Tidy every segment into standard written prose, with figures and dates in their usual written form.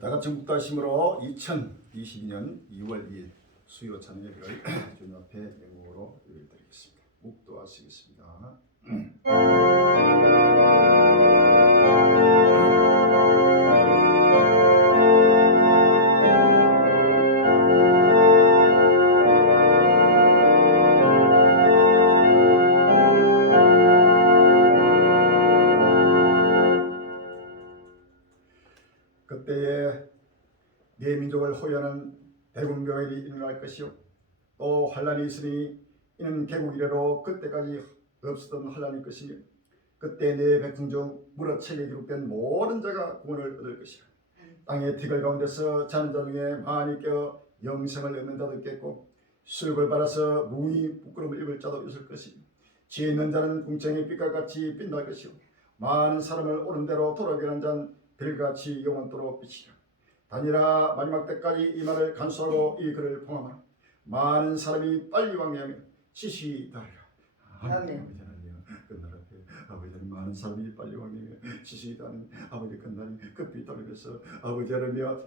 다같이 묵다심으로 2022년 2월 2일 수요 찬양 예배를 주님 앞에 예물로 드리겠습니다. 묵도하시겠습니다. 그때에 네 민족을 호위하는 대군병이 일어날 것이요 또 환란이 있으니 이는 개국 이래로 그때까지 없었던 환란일 것이며 그때 네 백성 중 무릇 책에 기록된 모든 자가 구원을 얻을 것이라. 땅의 티끌 가운데서 자는 자 중에 많이 껴 영생을 얻는 자도 있겠고 수육을 받아서 무의 부끄러움을 입을 자도 있을 것이며 지혜 있는 자는 궁창의 빛과 같이 빛날 것이요 많은 사람을 옳은 대로 돌아오게 하는 자는 별같이 영원토록 빛이라. 다니라 마지막 때까지 이 말을 간수하고 이 글을 봉함하라. 많은 사람이 빨리 왕래하며 지식이 다하리라. 아멘. 아버지는 많은 사람이 빨리 왕래하며 지식이 다하는 아버지 끝날이 급히 따르면서 아버지 하나며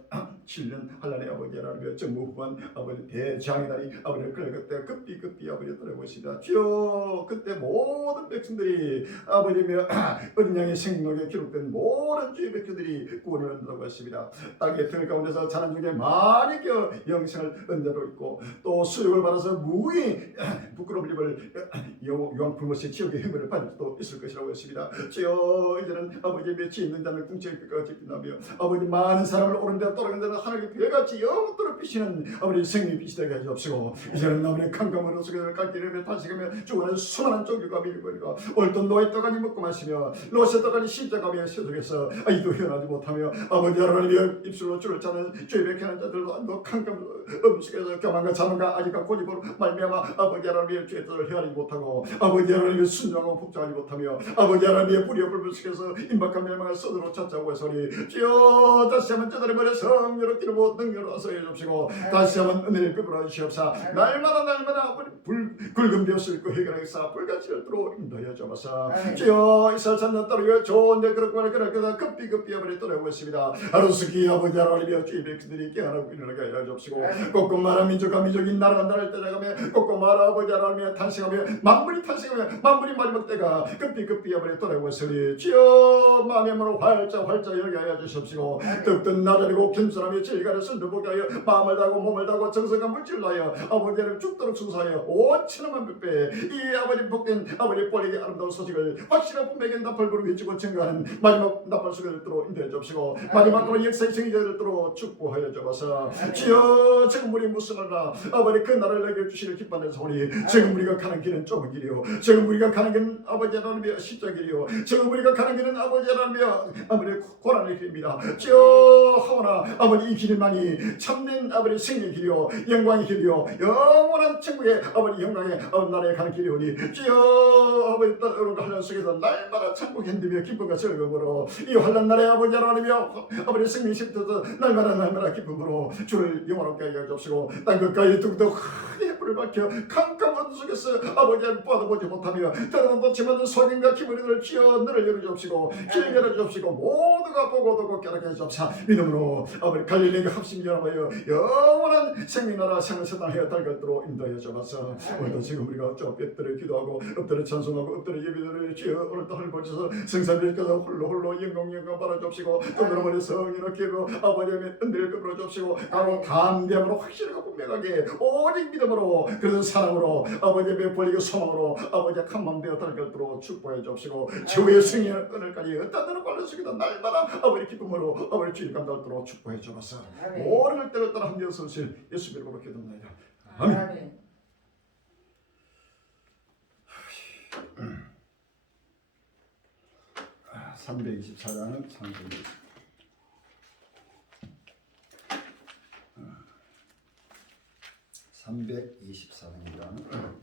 7년 한란의 아버지 하나며 정무후반 아버지 대장의 날이 아버지를 그때 급히 아버지 따라오시다. 주여 그때 모든 백성들이 아버지며 어린 양의 생명에 기록된 모든 주의 백성들이 구원을 얻는다고 했습니다. 땅의 들 가운데서 자는 중에 많이 껴 영생을 얻는 자도 있고 또 수육을 받아서 무의 부끄러움을 입을 유황불못의 지옥의 행벌을 받을 수도 있을 것이라고 했습니다. 주여 이제는 아버지 맺히 있는 자는 궁창의 빛같이 빛나며 아버지 많은 사람을 오른 데로 떨어진 데는 하늘의 별같이 영원토록 비치는 아버지 생명의 빛이 되게 하시옵시고 이제는 나무의 캄캄으로 속에서 갈길을 탄식하며 죽어가는 수많은 쫑기가 밀거리가 얼던 노예 떡하니 먹고 마시며 로세 떡하니 십자가며 세속에서 이도 헤어나지 못하며 아버지 하나님의 입술로 줄을 짜는 죄 백해하는 자들도 너 캄캄 음식에서 교만과 자만과 아직과 고집으로 말미암아 아버지 하나님의 죄들을 헤아리지 못하고 아버지 하나님의 순종하고 복종하지 못하며 아버지 하나님의 뿌리와 불불식에서 임박한 멸망을 선으로 찾자고 해서니 주여 다시 한번 저들의 머리에 성령으로 뛰르고 능력으로 어서해 주시고 다시 한번 은혜를 베풀어 주시옵사. 날마다 아버지 굵은 벼슬 그 해결하겠사 불같이 열도록 인도하여 주옵사. 주여 이스라엘 찬양 따르며 좋은데 그렇구나 그렇구나 급히 아버지 떠나고 있습니다. 하루스키 아버지 하나님의 주의 백성들이 깨어나고 일어나게 하여 주옵시고 꼼꼼마라 민족과 민족이 나라가 나라를 떠나가며 꼼꼼마라 아버지 하나님의 탄식하며 만물이 탄식하며 만물이 마지막 때가 급히 아버지 떠나고 있으니 주여 마음의 문을 활짝 열게 하여 주시옵시고 떡든 나자리고 겸손하며 질가를 선도보게 하여 마음을 다하고 몸을 다하고 정성과 물질을 다하여 아버지 하나님 죽도록 순사하여 온 천하만 백배 이 아버지 복된 아버지 뻘에게 아름다운 소식을 확실한 분명히 나팔부로 외치고 증거하는 마지막 나팔 속에 들도록 인도해 주옵시고 마지막으로 역사의 생애자를 들도록 축복하여 주옵소서. 주여 지금 우리 무슨하나 아버지 그 나라를 내게 주시를 기뻐하는 소리 지금 우리가 가는 길은 좁은 길이요 지금 우리가 가는 길은 아버지 하나님의 십자길이요 지금 우리가 가는 길은 아버지 하나님의 아버지 고난의 길입니다. 주여 하오나 아버지 이 길만이 참된 아버지 생의 길이요 영광의 길이요 영원한 천국의 아버지 영광의 나라에 가는 길이오니 주여 아버지 여러분과 환란 속에서 날마다 천국 견디며 기쁨과 즐거움으로 이 환란 날에 아버지 하나님이여 아버지 생명이 십터서 날마다 기쁨으로 주를 영원롭게 하여 주옵시고 땅 끝까지 뚝뚝 크게 불을 밝혀 캄캄한 속에서 아버지 하나님 보지 못하며 때로는 놓치면 소경과 기분을 주여 너를 열어주옵시고 길 열어주옵시고 모두가 보고 듣고 깨닫게 해주옵사. 믿음으로 아버지 갈릴리의 합심 연합하여 영원한 생명나라 생활세상에 달갈도록 인도하여 주옵소서. 오늘도 지금 우리가 엎드려 기도하고 엎드려 찬송하고 엎드려 예배드려 주여 오늘도 하늘 보셔서 성산들께서 홀로 영광 받아주옵시고 또 그러므로 성인을 기고 아버지의 은혜를 베풀어 주옵시고 하고 담대함으로 확실하고 분명하게 오직 믿음으로 그래서 사랑으로 아버지의 베풀리고 소망으로 아버지의 칸만 되어 달갈도록 축복해 주옵시고 주의 승리의 은혜까지 어떤 관련 속에다 날마다 아버지 기쁨으로 아버지 주님 감당하도록 축복해 주옵소서. 모든 때를 따라 함께 서실 예수 이름으로 기도합니다. 아멘. 324장은 창세기입니다. 324장입니다.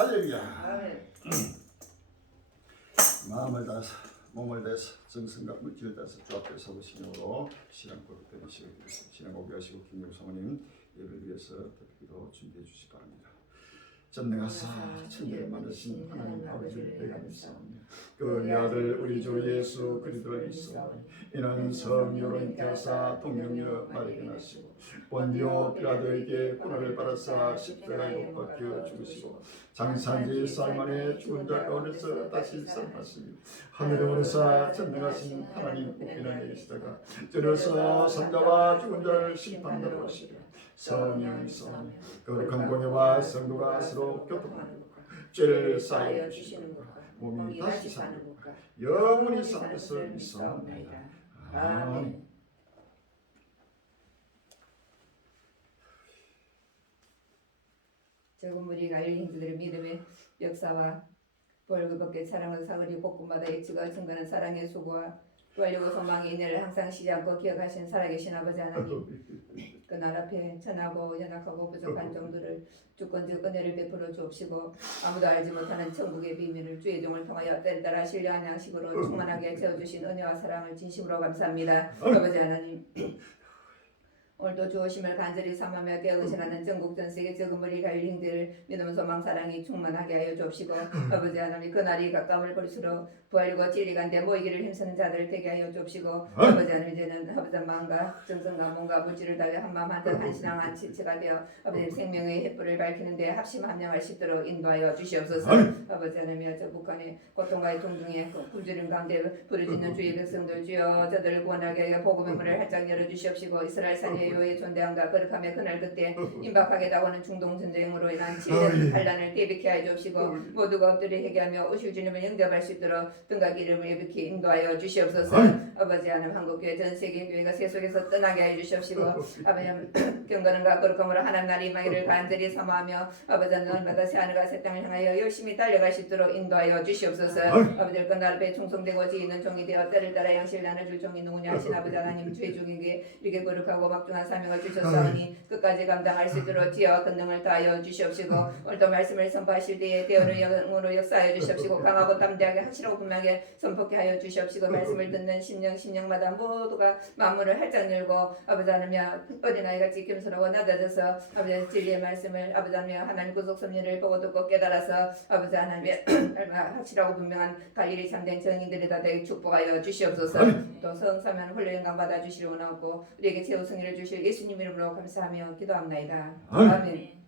할렐루야. 아멘. 마음을 다해서 몸을 다해서 정성과 물질을 다해서 주 앞에 서보시므로 신앙 고백되는 시간 되겠습니다. 신앙 고백하시고 김용 사모님 예배를 위해서 기도 준비해 주시기 바랍니다. 전능하사 천지를 만드신 하나님 아버지를 내가 믿사오니 그 네 아들 우리 주 예수 그리스도를 믿사오니 이는 성령으로 잉태하사 동정녀 마리아에게 나시고 본디오 빌라도에게 고난을 받아사 십자가에 못 박혀 죽으시고 장사한지 사흘 만에 죽은 자 가운데서 다시 살아나시니 하늘에 오르사 전능하신 하나님 우편에 계시다가 저려서 산자와 죽은 자를 심판하러 오시리라. 성령이 있사오니 거룩한 공예와 성도가 서로 교통하는 것과 죄를 사하여 주시는 것과 몸이 다시 사는 것과 영원히 사는 것을 믿사옵나이다. 아멘. 적은 무리 갈릴리 형제들의 믿음의 역사와 벌그벗게 사랑을 사거리 곳곳마다 예치가 증거하는 사랑의 수고와 구하려고 소망의 인내를 항상 쉬지 않고 기억하신 살아계신 아버지 하나님, 그 날 앞에 천하고 연약하고 부족한 종들을 주권적 은혜를 베풀어 주옵시고 아무도 알지 못하는 천국의 비밀을 주의 종을 통하여 때때라 신령한 양식으로 충만하게 채워주신 은혜와 사랑을 진심으로 감사합니다. 아버지 하나님, 오늘도 주오심을 간절히 삼하며 깨어으시는 전국 전세계 적은 무리 갈릴리 형제를 믿음 소망 사랑이 충만하게 하여 주옵시고 아버지 하나님, 그날이 가까움을 볼수록 부활과 진리간데 모이기를 힘쓰는 자들 되게 하여 주옵시고 아버지 하나님, 이제는 아버지 마음과 정성과 몸과 물질을 다해 한마음 한뜻 한신앙 한 지체가 되어 아버지 생명의 햇불을 밝히는데 합심 합량할 수 있도록 인도하여 주시옵소서. 아버지 하나님, 저 북한의 고통과 종중에 굶주림 가운데 부르짖는 주의 백성들 주여 저들을 구원하게 하여 복음의 문을 활짝 열어주시옵시고 이스라엘 산의 여호와의 존대함과 거룩함의 그날 그때 임박하게 다가오는 중동 전쟁으로 인한 진련 반란을 대비케 하여 주옵시고 모두가 엎드려 회개하며 오실 주님을 영접할 수 있도록 등각 이름을 예비케 인도하여 주시옵소서. 아버지 하나님, 한국교회 전 세계교회가 세속에서 떠나게 하여 주시옵시고 아버지 하나님, 경건함과 거룩함으로 하나님 나라의 임하기를 간절히 사모하며 아버지 하나님, 날마다 새하늘과 새 땅을 향하여 열심히 달려갈 수 있도록 인도하여 주시옵소서. 아버지, 그날 앞에 충성되고 지있는 종이 되어 때를 따라 양식을 나눠줄 종이 누구냐 하신 아버지 하나님, 주의 종에게 이렇게 거룩하고 막중한 사명을 주셨사오니 끝까지 감당할 수 있도록 지혜와 권능을 다하여 주시옵시고 오늘도 말씀을 선포하실 때에 때어는 영으로 역사하여 주시옵시고 강하고 담대하게 확실하고 분명하게 선포케 하여 주시옵시고 말씀을 듣는 심령마다 모두가 만물을 활짝 열고 아버지 하나님, 어린아이같이 겸손하고 낮아져서 아버지 진리의 말씀을 아버지 하나님 구속 섭리를 보고 듣고 깨달아서 아버지 하나님의 확실하고 분명한 갈릴리 참된 정인들이다 되게 축복하여 주시옵소서. 또 성사면 홀로 영광 받아 주시려 원하고 우리에게 최후 승리를 주실 예수님 이름으로 감사하며 기도합나이다. 아멘.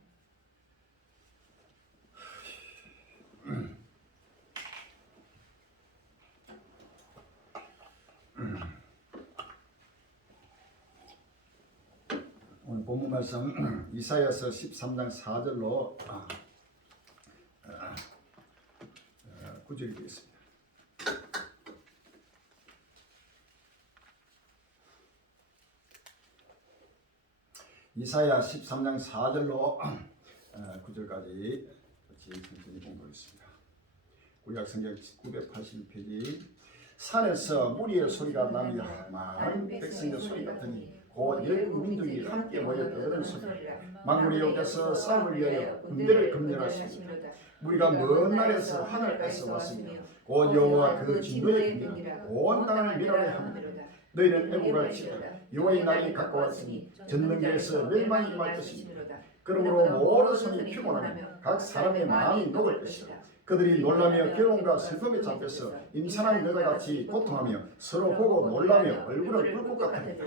오늘 본문 말씀 이사야서 13장 4절로 9절이 되겠습니다. 이사야 13장 4절로 9절까지 같이 천천히 공부하겠습니다. 구약성경 981페이지. 산에서 무리의 소리가 나며 많은 백성의 소리 같으니 곧 열국 민족이 함께 모여 떠드는 소리라. 만물의 여호와께서 싸움을 위하여 군대를 검열하시니 우리가 먼 날에서 하늘에서 왔으며 곧 여호와 그 진노의 군대가 온 땅을 멸하려 합니다. 너희는 애국할지어다. 여호와의 날이 가까웠으니 전능자에서 멸망이 임할 것이니 그러므로 모든 손이 피곤하며 각 사람의 마음이 녹을 것이다. 그들이 놀라며 괴로움과 슬픔에 잡혀서 임산한 여자 같이 고통하며 서로 보고 놀라며 얼굴은 불꽃 같으리라.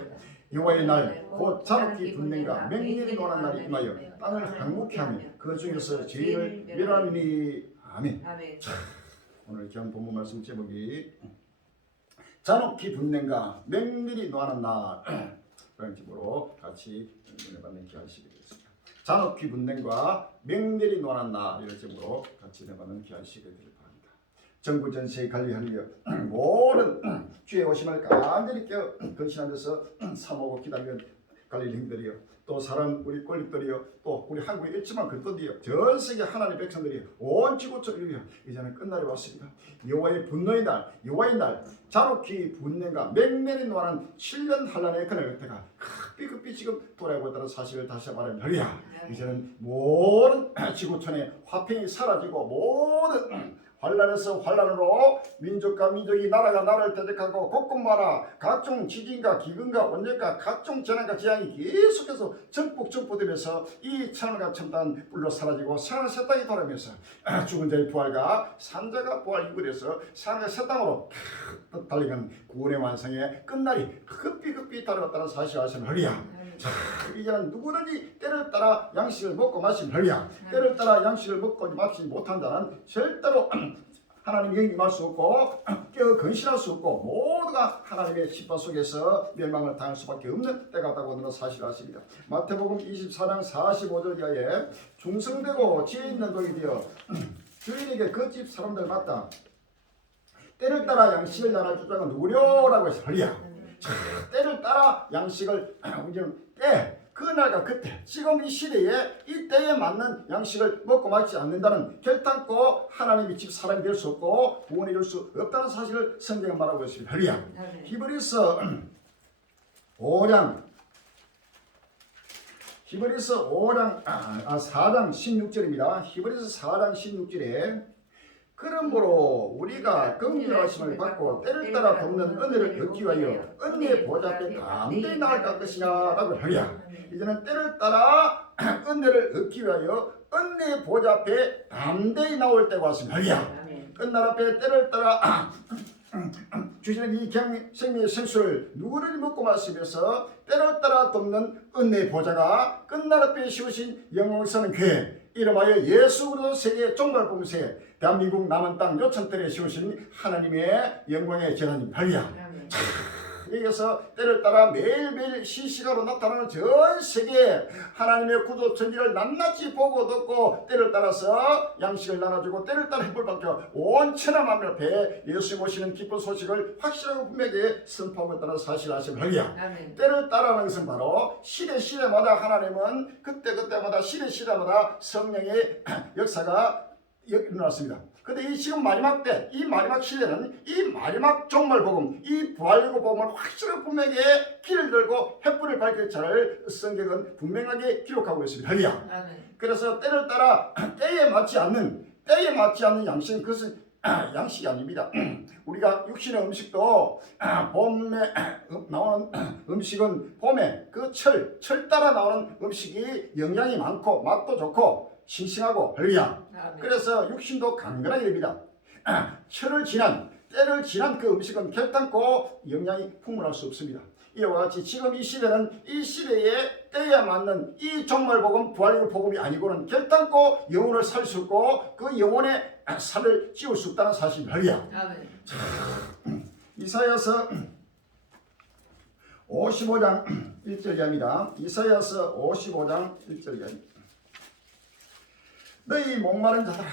여호와의 날 곧 잔혹히 분냄과 맹렬히 노란 날이 임하여 땅을 항목케 하며 그 중에서 죄인을 멸하리니. 아멘. 자, 오늘 귀한 본문 말씀 제목이 잔혹히 분냄과 맹렬히 노하는 날 라는 제목으로 같이 은혜 받는 귀한 시간이 되겠습니다. 잔혹히 분냄과 맹렬히 노하는 날 이런 제목으로 같이 은혜 받는 귀한 시간이 되길 바랍니다. 전국 전세의 갈릴리 모든 주의 오심을 간절히 깨어 근신하면서 사모하고 기다리는 갈릴리 형들이요, 또 사람 우리 꼴립들이요, 또 우리 한국의 일지만 그들이요, 전 세계 하나님의 백성들이요, 온 지구촌이요, 이제는 끝날이 왔습니다. 여호와의 분노의 날, 여호와의 날, 잔혹히 분냄과 맹렬히 노하는 7년 환란의 그날 그때가 급히 지금 돌아오고 있다는 사실을 다시 말하면 이제는 모든 지구촌의 화평이 사라지고 모든 환란에서 환란으로 민족과 민족이 나라가 나라를 대적하고 곳곳마다 각종 지진과 기근과 원력과 각종 재난과 재앙이 계속해서 전폭되면서 이 천하가 첨단 불로 사라지고 생활 새 땅이 돌아오면서 죽은 자의 부활과 산자가 부활 이후에서 생활 새 땅으로 달리는 구원의 완성에 끝날이 급히 다가왔다는 사실을 아시는 허리야. 자, 이제는 누구든지 때를 따라 양식을 먹고 마시면 허리야. 때를 따라 양식을 먹고 마시지 못한 자는 절대로 하나님 영이 임할 수 없고 깨어 건실할 수 없고 모두가 하나님의 심판 속에서 멸망을 당할 수밖에 없는 때가 왔다고 하는 사실을 아십니다. 마태복음 24장 45절 이하에 중성되고 지혜 있는 독이 되어 주인에게 그 집 사람들 맞다. 때를 따라 양식을 나눠 주자가 누구려라고 해서 허리야. 때를 따라 양식을 우리는 그날과 그때 지금 이 시대에 이 때에 맞는 양식을 먹고 마시지 않는다는 결단코 하나님이 집 사람이 될 수 없고 구원해 줄 수 없다는 사실을 성경은 말하고 있습니다. 할렐루야. 히브리서 4장 4장 16절입니다. 히브리서 4장 16절에 그러므로 우리가 긍휼하심을 받고 때를 따라 돕는 은혜를 얻기 위하여 은혜의 보좌 앞에 담대히 나아갈 것이냐 라고 하랴. 이제는 때를 따라 은혜를 얻기 위하여 은혜의 보좌 앞에 담대히 나올 때가 왔습니다. 하랴. 끝날 앞에 때를 따라 주시는 이 생명의 생수를 누구를 먹고 마시면서 때를 따라 돕는 은혜의 보좌가 끝날 앞에 씌우신 영광스러운 교회 이름하여 예수 그리스도 세계 종말 봉쇄 대한민국 남은 땅 요천ter에 씌우신 하나님의 영광의 재단님 할렐루야. 여기서 때를 따라 매일매일 실시간으로 나타나는 전 세계에 하나님의 구조 천지를 낱낱이 보고 듣고 때를 따라서 양식을 나눠주고 때를 따라 해볼 밖에 온 천하 만민 앞에 예수 모시는 기쁜 소식을 확실하고 분명하게 선포하고 있다는 사실을 아시면 할렐루야. 때를 따라하는 것은 바로 시대마다 하나님은 그때마다 시대마다 성령의 역사가 일어났습니다. 근데 이 지금 마지막 때, 이 마지막 시대는 이 마지막 종말복음, 이 부활예고 복음을 확실하게 분명하게 길을 들고 횃불을 밝힐 자를 성경은 분명하게 기록하고 있습니다. 할렐루야. 그래서 때를 따라 때에 맞지 않는 양식은 그것은 양식이 아닙니다. 우리가 육신의 음식도 봄에 나오는 음식은 봄에 그 철 따라 나오는 음식이 영양이 많고 맛도 좋고 싱싱하고 할렐루야. 그래서 육신도 강건하게 됩니다. 때를 지난 그 음식은 결단코 영양이 풍부할 수 없습니다. 이와 같이 지금 이 시대는 이 시대에 때에 맞는 이 종말복음 부활의 복음이 아니고는 결단코 영혼을 살 수 없고 그 영혼의 살을 찌울 수 없다는 사실입니다. 할렐루야. 이사야서 55장 1절 이하입니다. 이사야서 55장 1절 이하입니다. 너희 목마른 자들아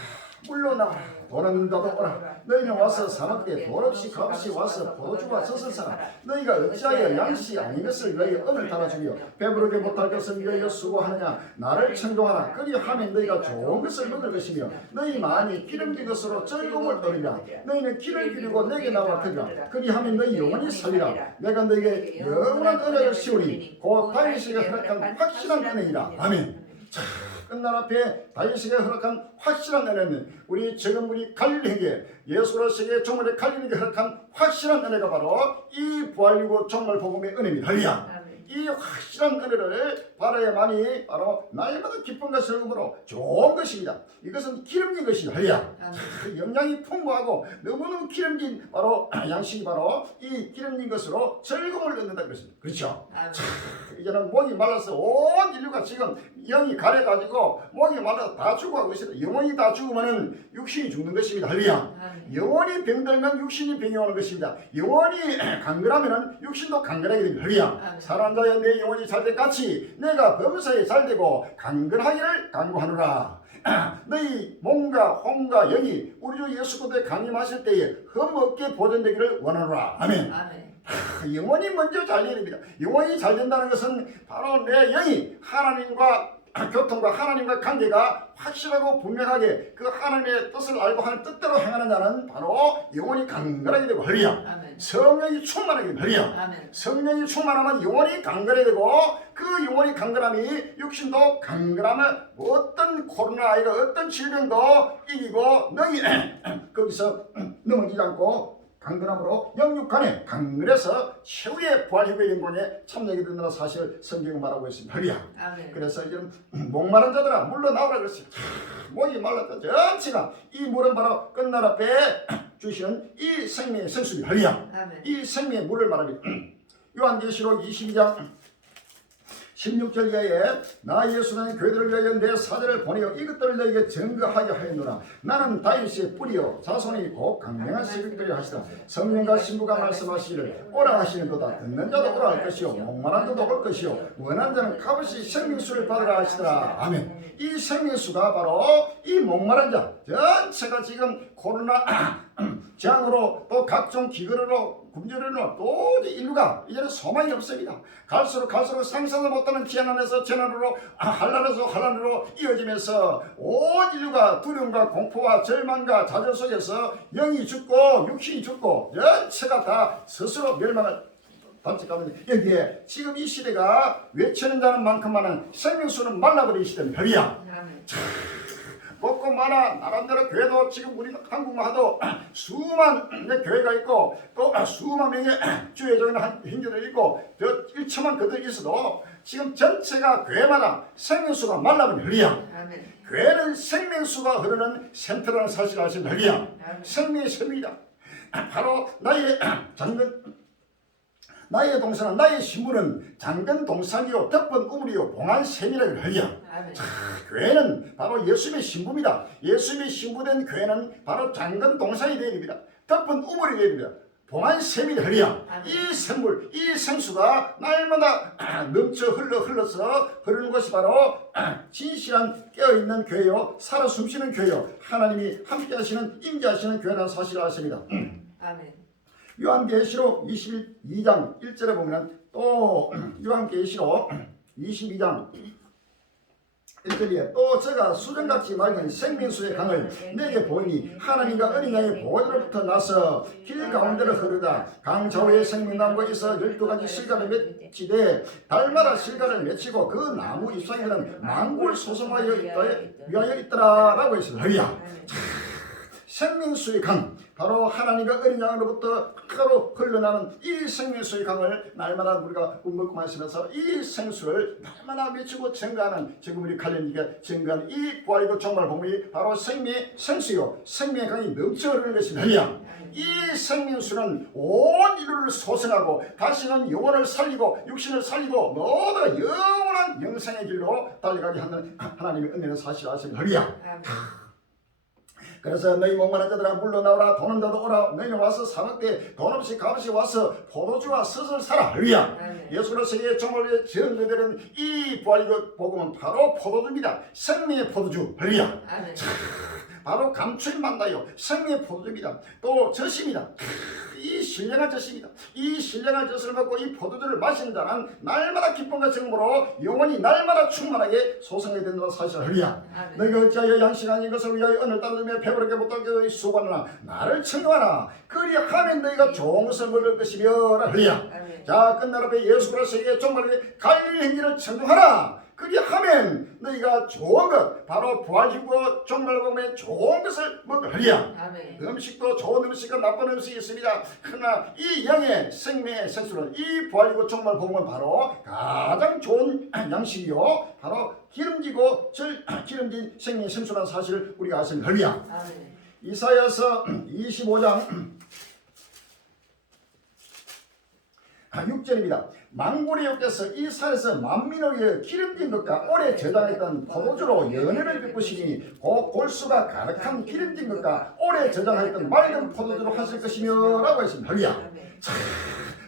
물러나라. 돈 없는 자도 오라. 너희는 와서 사납게 돈 없이 값없이 와서 포도주와 젖을 사라. 너희가 어찌하여 양식 아닌 것을 위하여 은을 달아주며 배부르게 못할 것을 위하여 수고하느냐. 나를 청종하라. 그리하면 너희가 좋은 것을 먹을 것이며 너희 마음이 기름진 것으로 즐거움을 얻으리라. 너희는 기를 기르고 내게 나와 들으라. 그리하면 너희 영원히 살리라. 내가 너희에게 영원한 은혜를 씌우리. 곧 다윗에게 허락한 확실한 은혜이라. 아멘. 끝날 앞에 다윗에게 허락한 확실한 은혜는 우리 지금 우리 갈릴리에게 예수 그리스도의 종말의 갈릴리에게 허락한 확실한 은혜가 바로 이 부활이고 종말 복음의 은혜입니다. 할렐루야. 이 확실한 은혜를 바라야만이 바로 날마다 기쁨과 즐거움으로 좋은 것입니다. 이것은 기름진 것이다. 할렐루야. 영양이 풍부하고 너무너무 기름진 바로 양식이 바로 이 기름진 것으로 즐거움을 얻는다는 것입니다. 그렇죠? 이제는 목이 말라서 온 인류가 지금 영이 가려가지고 목이 말라서 다 죽어가고 있습니다. 영혼이 다 죽으면 육신이 죽는 것입니다. 할렐루야. 영혼이 병들면 육신이 병이 오는 것입니다. 영혼이 강건하면 육신도 강건하게 됩니다. 할렐루야. 사랑하는 자여 내 영혼이 잘될 같이 내가 범사에 잘되고 강건하기를 간구하노라. 너희 몸과 혼과 영이 우리 주 예수 그리스도의 강림하실 때에 흠없게 보존되기를 원하노라. 아멘. 영혼이 먼저 잘 됩니다. 영혼이 잘 된다는 것은 바로 내 영이 하나님과 교통과 하나님과 관계가 확실하고 분명하게 그 하나님의 뜻을 알고 하는 뜻대로 행하는 자는 바로 영혼이 강건하게 되고 할렐루야. 아멘. 성령이 충만하게 되고 할렐루야. 아멘. 성령이 충만하면 영혼이 강건하게 되고 그 영혼이 강건함이 육신도 강건하면 어떤 코로나19가 어떤 질병도 이기고 너희 거기서 넘어지지 않고 강건함으로 영육간에 강건해서 최후의 부활희구의 영광에 참여하게 된다는 사실을 성경은 말하고 있습니다. 할렐루야. 아멘. 그래서 이런 목마른 자들아 물러나오라 그랬어요. 목이 말랐다 전체가 이 물은 바로 끝날 앞에 주시는 이 생명의 생수입니다. 할렐루야. 아멘. 이 생명의 물을 말합니다. 요한계시록 22장 16절 이하에 나 예수는 교회들을 위하여 내 사자를 보내어 이것들을 너에게 증거하게 하였노라. 나는 다윗의 뿌리요 자손이 곧 강명한 세력들이 하시다. 성령과 신부가 말씀하시기를 오라 하시는도다. 듣는 자도 오라 할 것이요 목마른 자도 올 것이요 원하는 자는 값없이 생명수를 받으라 하시더라. 아멘. 이 생명수가 바로 이 목마른 자 전체가 지금 코로나 재앙으로 또 각종 기근으로 굶주리는 도저히 인류가 이제는 소망이 없습니다. 갈수록 상상도 못하는 재난 안에서 재난으로 환란에서 환란으로 이어지면서 온 인류가 두려움과 공포와 절망과 좌절 속에서 영이 죽고 육신이 죽고 전체가 다 스스로 멸망을 반칙하면 여기에 지금 이 시대가 외치는 자는 만큼만은 생명수는 말라버린 시대는 별이야. 먹고 많아 나름대로 교회도 지금 우리 한국만 하도 수만 교회가 있고 또 수만 명의 주의적인 hin들이 있고 또 1천만 그들이 있어도 지금 전체가 교회마다 생명수가 말라버린 흘리야. 교회는 생명수가 흐르는 센터라는 사실을 아시는 흘리야. 생명의 샘이다. 바로 나의 나의 동산은 나의 신부는 장근 동산이요 덮은 우물이요 봉한 샘이라고 흘리야. 교회는 바로 예수님의 신부입니다. 예수님의 신부된 교회는 바로 장근 동산이 되어야 됩니다. 덮은 우물이 되어야 됩니다. 봉한 샘이 흘리야. 이 샘물, 이 생수가 날마다 넘쳐 흘러서 흐르는 것이 바로 진실한 깨어있는 교회요 살아 숨쉬는 교회요 하나님이 함께하시는 임재하시는 교회라는 사실을 아십니다. 아멘. 요한계시록 22장 1절에 보면 또 요한계시록 22장 1절에 또 제가 수정같이 맑은 생명수의 강을 내게 보이니 하나님과 어린 양의 보호자로부터 나서 길 가운데로 흐르다 강 좌우에 생명나무가 있어 12가지 실과를 맺히되 달마다 실과를 맺히고 그 나무 잎사귀는 만골 소송하여 위하여 있더라 라고 했습니다. 생명수의 강 바로 하나님과 어린 양으로부터 가로 흘러나는 이 생명수의 강을 날마다 우리가 먹고 마시면서 이 생수를 날마다 외치고 증거하는 지금 우리 칼렌이가 증거하는 이 부활이고 정말 복음이 바로 생명의 생수요 생명의 강이 넘쳐 흐르는 것입니다. 이 생명수는 온 인류를 소생하고 다시는 영혼을 살리고 육신을 살리고 모두가 영원한 영생의 길로 달려가게 하는 하나님의 은혜는 사실 아십니까? 그래서 너희 목마른 자들아 물러나오라 돈 없는 자도 오라 너희는 와서 사먹되 돈 없이 값없이 와서 포도주와 섯을 사라. 할렐루야. 예수로 세계의 정말 전도되는 이 부활이고 복음은 바로 포도주입니다. 생명의 포도주. 할렐루야. 바로 감추인 만나요. 생명의 포도주입니다. 또 젖입니다. 이 신령한 젖입니다. 이 신령한 젖을 먹고 이 포도주를 마시는 자는 날마다 기쁨과 정보로 영혼이 날마다 충만하게 소성하게 된다는 사실을 할렐루야. 너희가 어찌하여 양식 아닌 것을 위하여 오늘 따르며 배부르게 못하게 수고하느냐 나를 청구하라. 그리하면 너희가 좋은 것을 먹을 것이며 할렐루야. 자 끝날 앞에 예수 그리스도의 정말 갈릴리 행진을 청구하라. 그리하면 너희가 좋은 것 바로 부활이고 정말 보면 좋은 것을 먹으리야. 음식도 좋은 음식과 나쁜 음식이 있습니다. 그러나 이 영의 생명의 생수는 이 부활이고 정말 복음은 바로 가장 좋은 양식이요 바로 기름지고 기름진 생명의 생수라는 사실을 우리가 아십니다. 할렐루야. 이사야서 25장 6절입니다. 망군의 여께서 이 산에서 만민을 위해 기름진 것과 오래 저장했던 포도주로 연회를 베푸시니 곧 골수가 가득한 기름진 것과 오래 저장했던 맑은 포도주로 하실 것이며 라고 했습니다. 할렐루야.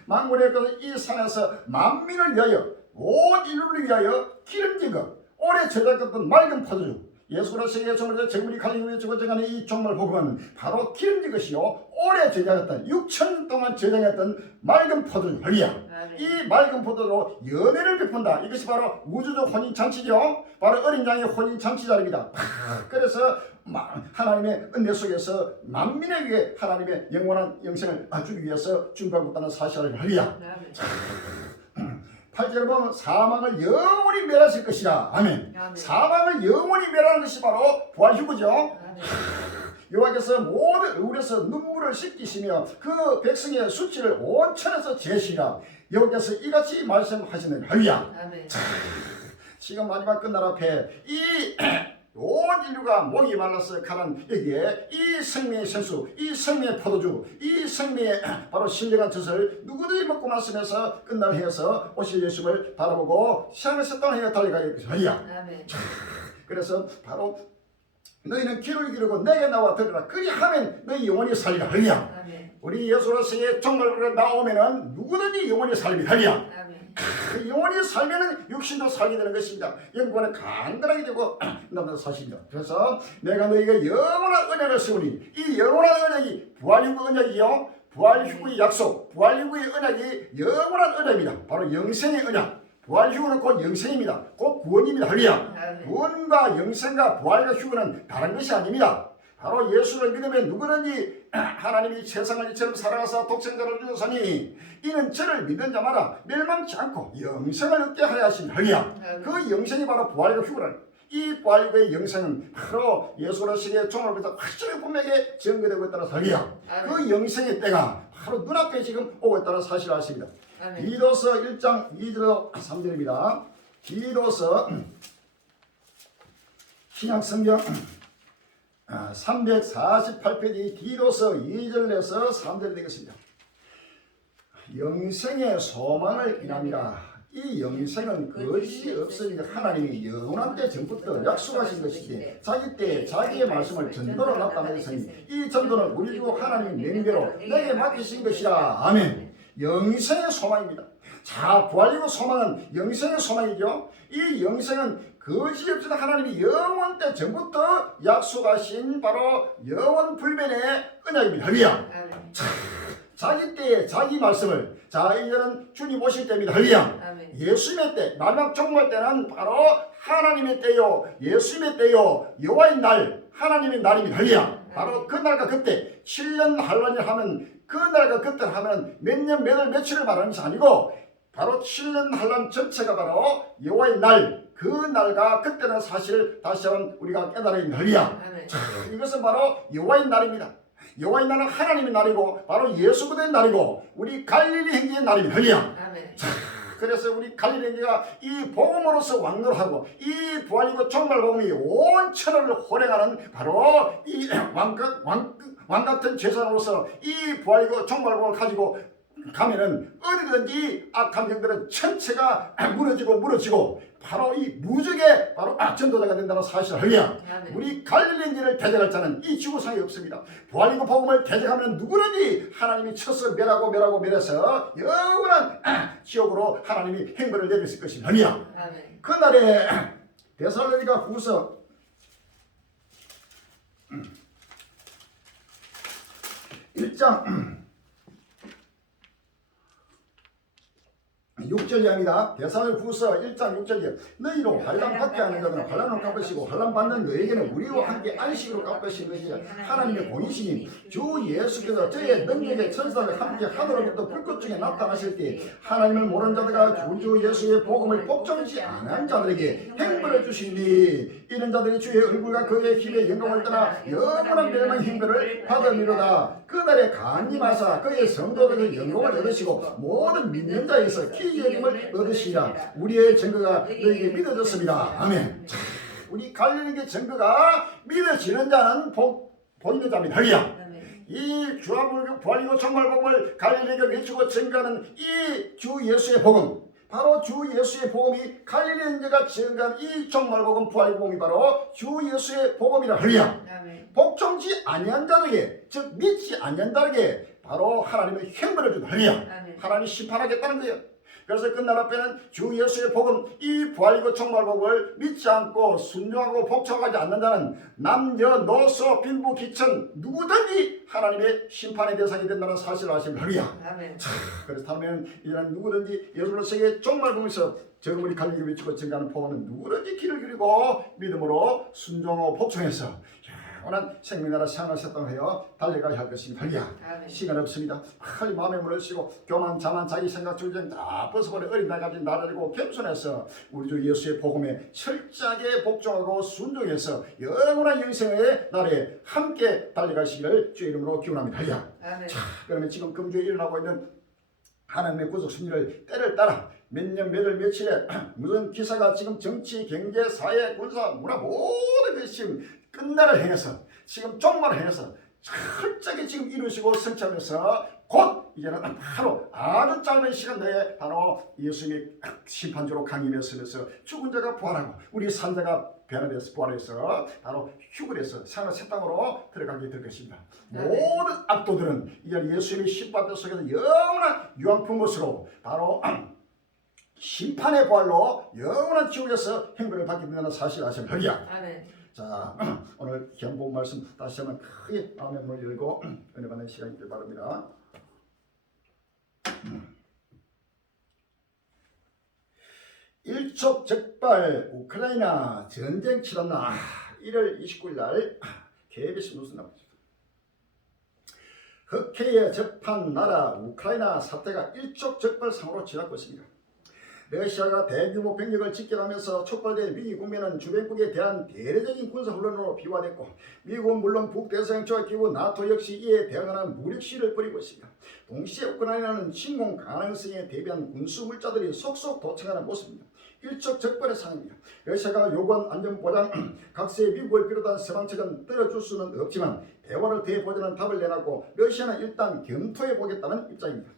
망군의 여께서 이 산에서 만민을 위하여 온 인류를 위하여 기름진 것 오래 저장했던 맑은 포도주 예수 그리스도의 정말 정물이 갈리고 저장하는 이 정말 복음은 바로 기름진 것이요 오래 저장했던 6천 동안 저장했던 맑은 포도주. 할렐루야. 아멘. 이 맑은 포도로 연애를 베푼다. 이것이 바로 우주적 혼인잔치죠. 바로 어린 양의 혼인잔치 자리입니다. 그래서 하나님의 은혜 속에서 만민에게 하나님의 영원한 영생을 주기 위해서 준비하고 있다는 사실을 할리야. 아멘. 8절에 보면 사망을 영원히 멸하실 것이라. 아멘. 아멘. 사망을 영원히 멸하는 것이 바로 부활휴구죠. 아멘. 여호와께서 모든 의울에서 눈물을 씻기시며 그 백성의 수치를 온천에서 제시라. 여호와께서 이같이 말씀하시는 할리야. 아멘. 지금 마지막 끝날 앞에 온 인류가 목이 말라서 가는 여기에 이 생명의 선수, 이 생명의 포도주, 이 생명의 바로 신령한 젖을 누구든지 먹고 마시면서 끝날 해에서 오실 예수를 바라보고 시험에서 떠나려 달려가겠죠. 아멘. 그래서 바로 너희는 길을 기르고 내게 나와 들으라. 그리하면 너희 영원히 살리라. 할리야. 아멘. 우리 예수 그리스도의 정말로 나오면은 누구든지 영원히 살리라. 할리야. 아멘. 그 영원히 살면은 육신도 살게 되는 것입니다. 영권은 간단하게 되고 남는 사실입니다. 그래서 내가 너희가 영원한 언약을 세우니 이 영원한 언약이 부활휴구 언약이요. 부활휴구의 약속, 부활휴구의 언약이 영원한 언약입니다. 바로 영생의 언약. 부활휴구는 곧 영생입니다. 곧 구원입니다. 할렐루야. 구원과 영생과 부활과 휴구는 다른 것이 아닙니다. 바로 예수를 믿으면 누구든지 하나님이 세상을 이처럼 사랑하사 독생자를 주셨으니 이는 저를 믿는 자마다 멸망치 않고 영생을 얻게 하려 하신 할렐루야. 그 영생이 바로 부활과 휴구라는 이 부활과 영생은 바로 예수 그리스도의 종으로부터 확실히 분명하게 증거되고 있다는 할렐루야. 그 영생의 때가 바로 눈앞에 지금 오고 있다는 사실을 아십니다. 디도서 1장 2절 3절입니다. 디도서 신약성경 348페이지 디도서 2절에서 3절이 되겠습니다. 영생의 소망을 인함이라. 이 영생은 것이 없으니 하나님이 영원한 때 전부터 약속하신 것이지 자기 때 자기의 말씀을 전도로 나타내셨으니 이 전도는 우리 주 하나님의 명대로 내게 맡기신 것이라. 아멘. 영생의 소망입니다. 자, 부활이고 소망은 영생의 소망이죠. 이 영생은 거짓 없이 하나님이 영원 때 전부터 약속하신 바로 영원 불변의 언약입니다. 할렐루야. 자기 때에 자기 말씀을, 자, 이제는 주님 오실 때입니다. 할렐루야. 예수님의 때, 마지막 종말 때는 바로 하나님의 때요, 예수님의 때요, 여호와의 날, 하나님의 날입니다. 할렐루야. 바로 그 날과 그때 7년 한란을 하면 그 날과 그때 하면 몇 년, 몇 월, 며칠을 말하는 것이 아니고 바로 7년 한란 전체가 바로 여호와의 날, 그 날과 그때는 사실 다시 한번 우리가 깨달아야 합니다. 할렐루야. 이것은 바로 여호와의 날입니다. 여호와의 날은 하나님의 날이고 바로 예수 그리스도의 날이고 우리 갈릴리 행기의 날입니다. 할렐루야. 그래서 우리 갈릴리 행기가 이 복음으로서 왕노하고 이 부활이고 종말 복음이 온 천하를 호령하는 바로 이 왕 같은 제사로서 이 부활이고 종말 복음을 가지고 가면은 어디든지 악한 병들은 전체가 무너지고 바로 이 무적의 바로 전도자가 된다는 사실을 할렐루야. 우리 갈릴리인지를 대적할 자는 이 지구상에 없습니다. 부활이고 복음을 대적하면 누구든지 하나님이 쳐서 멸해서 영원한 지옥으로 하나님이 행벌을 내리실 것입니다. 할렐루야. 그날에 데살로니가 후서 1장 6절입니다. 데살로니가후서 1장 6절에 너희로 환난 받게 하는 자들은 환난을 갚으시고 환난 받는 너에게는 우리와 함께 안식으로 갚으신 것이 하나님의 공이시니 주 예수께서 저의 능력의 천사를 함께 하늘로부터 불꽃 중에 나타나실 때 하나님을 모르는 자들과 주 예수의 복음을 복종치 않은 자들에게 행벌을 주시니 이런 자들이 주의 얼굴과 그의 힘의 영광을 떠나 영원한 멸망의 행벌을 받으리로다. 그날에 간임하사 그의 성도들의 영광을 얻으시고 모든 믿는 자에서 기여림을 얻으시리라. 우리의 증거가 너에게 믿어졌습니다. 아멘. 우리 갈릴리의 증거가 믿어지는 자는 복 있는 자입니다. 할렐루야. 이 주와 부활이고 종말 복음을 갈릴리가 외치고 증거하는 이 주 예수의 복음, 바로 주 예수의 복음이 갈릴리인자가 증거한 이 종말 복음 부활의 복음이 바로 주 예수의 복음이라. 할렐루야. 복종치 아니한 자들에게, 즉 믿지 아니한 자들에게 바로 하나님의 형벌을 준다. 할렐루야. 하나님이 심판하겠다는 거예요. 그래서 끝날 앞에는 주 예수의 복음, 이 부활이고 총말복을 믿지 않고 순종하고 복종하지 않는 자는 남녀 노소 빈부 기천 누구든지 하나님의 심판의 대상이 된다는 사실을 아시면 할렐루야. 아멘. 그래서 다음에는 이제는 누구든지 예수로 세계 종말복음에서 저그분이 갈리기를 외치고 증가하는 복음은 누구든지 길을 기르고 믿음으로 순종하고 복종해서 영원한 생명나라 상을 세상하여 달려가야 할 것입니다. 할렐루야. 아멘. 시간 없습니다. 빨리 마음에 물을 쓰고 교만 자만 자기 생각 주전 다 벗어버려 어린 날 가진 나라리고 겸손해서 우리 주 예수의 복음에 철저하게 복종하고 순종해서 영원한 영생의 날에 함께 달려가시기를 주의 이름으로 기원합니다. 할렐루야. 아멘. 그러면 지금 금주에 일어나고 있는 하나님의 구속 승리를 때를 따라 몇 년 몇월 며칠에 무슨 기사가 지금 정치 경제 사회 군사 문화 모든 것이 지금 끝날을 행해서 지금 종말을 행해서 철저하게 지금 이루시고 성취하면서 곧 이제는 바로 아주 짧은 시간 내에 바로 예수님이 심판주로 강림에 서면서 죽은 자가 부활하고 우리 산자가 변화돼서 부활해서 바로 휴거해서 상을 새 땅으로 들어가게 될 것입니다. 모든 악도들은 이제 예수님의 심판대 속에서 영원한 유황품으로 바로 심판의 부활로 영원한 지옥에서 행복을 받게 된다는 사실을 아시면 할렐루야. 아멘. 자, 오늘 귀한 본 말씀 다시 한번 크게 마음의 문을 열고 은혜 받는 시간이 되길 바랍니다. 일촉즉발 우크라이나 전쟁 치렀나 1월 29일 날 KBS 뉴스 나옵니다. 흑해에 접한 나라 우크라이나 사태가 일촉즉발상으로 치닫고 있습니다. 러시아가 대규모 병력을 집결하면서 촉발된 위기 국면은 주변국에 대한 대대적인 군사훈련으로 비화됐고 미국은 물론 북대서양조약기구 나토 역시 이에 대응하는 무력 시위를 벌이고 있습니다. 동시에 우크라이나는 침공 가능성에 대비한 군수물자들이 속속 도착하는 모습입니다. 일촉즉발의 상황입니다. 러시아가 요구한 안전보장, 각세의 미국을 비롯한 서방 측은 들어줄 수는 없지만 대화를 대보자는 답을 내놨고 러시아는 일단 검토해보겠다는 입장입니다.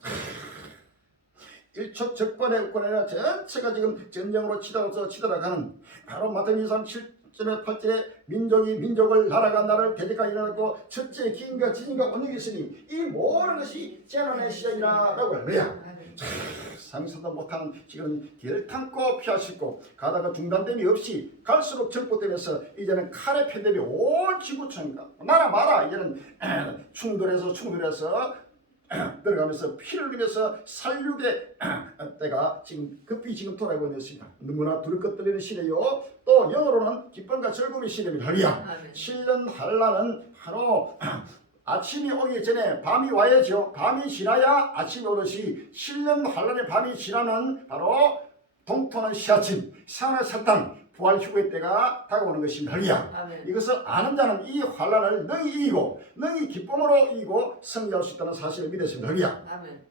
일촉즉발의 우크라이나 전체가 지금 전쟁으로 치달아가는 바로 마태복음 27절에 8절에 민족이 민족을 나라가 나라를 대적하여 일어났고 첫째 기근과 지진과 원흉이 있으니 이 모든 것이 재난의 시작이라고 합니다. 상상도 못하는 지금 결탄코 피하시고 가다가 중단됨이 없이 갈수록 전포되면서 이제는 칼의 편대비 온 지구촌인가 나라 마라 이제는 충돌해서 들어가면서 피를 흘리면서 살육의 때가 지금 급히 지금 돌아오고 있습니다. 너무나 두렵고 시대요. 또 영어로는 기쁨과 즐거움의 시대입니다. 할렐루야. 7년 한란은 바로 아침이 오기 전에 밤이 와야죠. 밤이 지나야 아침이 오듯이 7년 한란의 밤이 지나는 바로 동토는 시아침, 산의 사탕, 부활 휴거의 때가 다가오는 것입니다. 할렐루야. 이것을 아는 자는 이 환란을 능히 이기고 능히 기쁨으로 이기고 승리할 수 있다는 사실을 믿었습니다. 할렐루야. 아멘.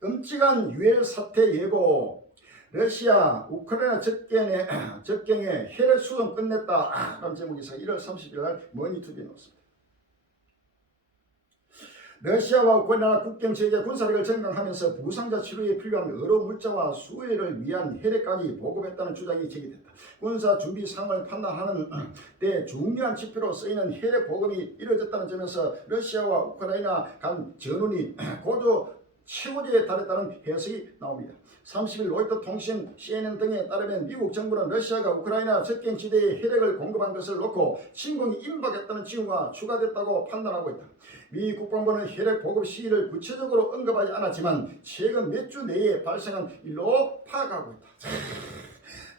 끔찍한 유혈 사태 예고. 러시아 우크라이나 접경에 혈액 수송 끝냈다. 라는 제목에서 1월 30일 날 머니투비에 나왔습니다. 러시아와 우크라이나 국경 지역의 군사력을 증강하면서 부상자 치료에 필요한 여러 물자와 수혜를 위한 혈액까지 보급했다는 주장이 제기됐다. 군사 준비 상황을 판단하는 데 중요한 지표로 쓰이는 혈액 보급이 이루어졌다는 점에서 러시아와 우크라이나 간 전운이 고조 최고조에 달했다는 해석이 나옵니다. 30일 로이터 통신, CNN 등에 따르면 미국 정부는 러시아가 우크라이나 접경 지대에 혈액을 공급한 것을 놓고 침공이 임박했다는 징후가 추가됐다고 판단하고 있다. 미 국방부는 혈액 보급 시기를 구체적으로 언급하지 않았지만 최근 몇 주 내에 발생한 일로 파악하고 있다.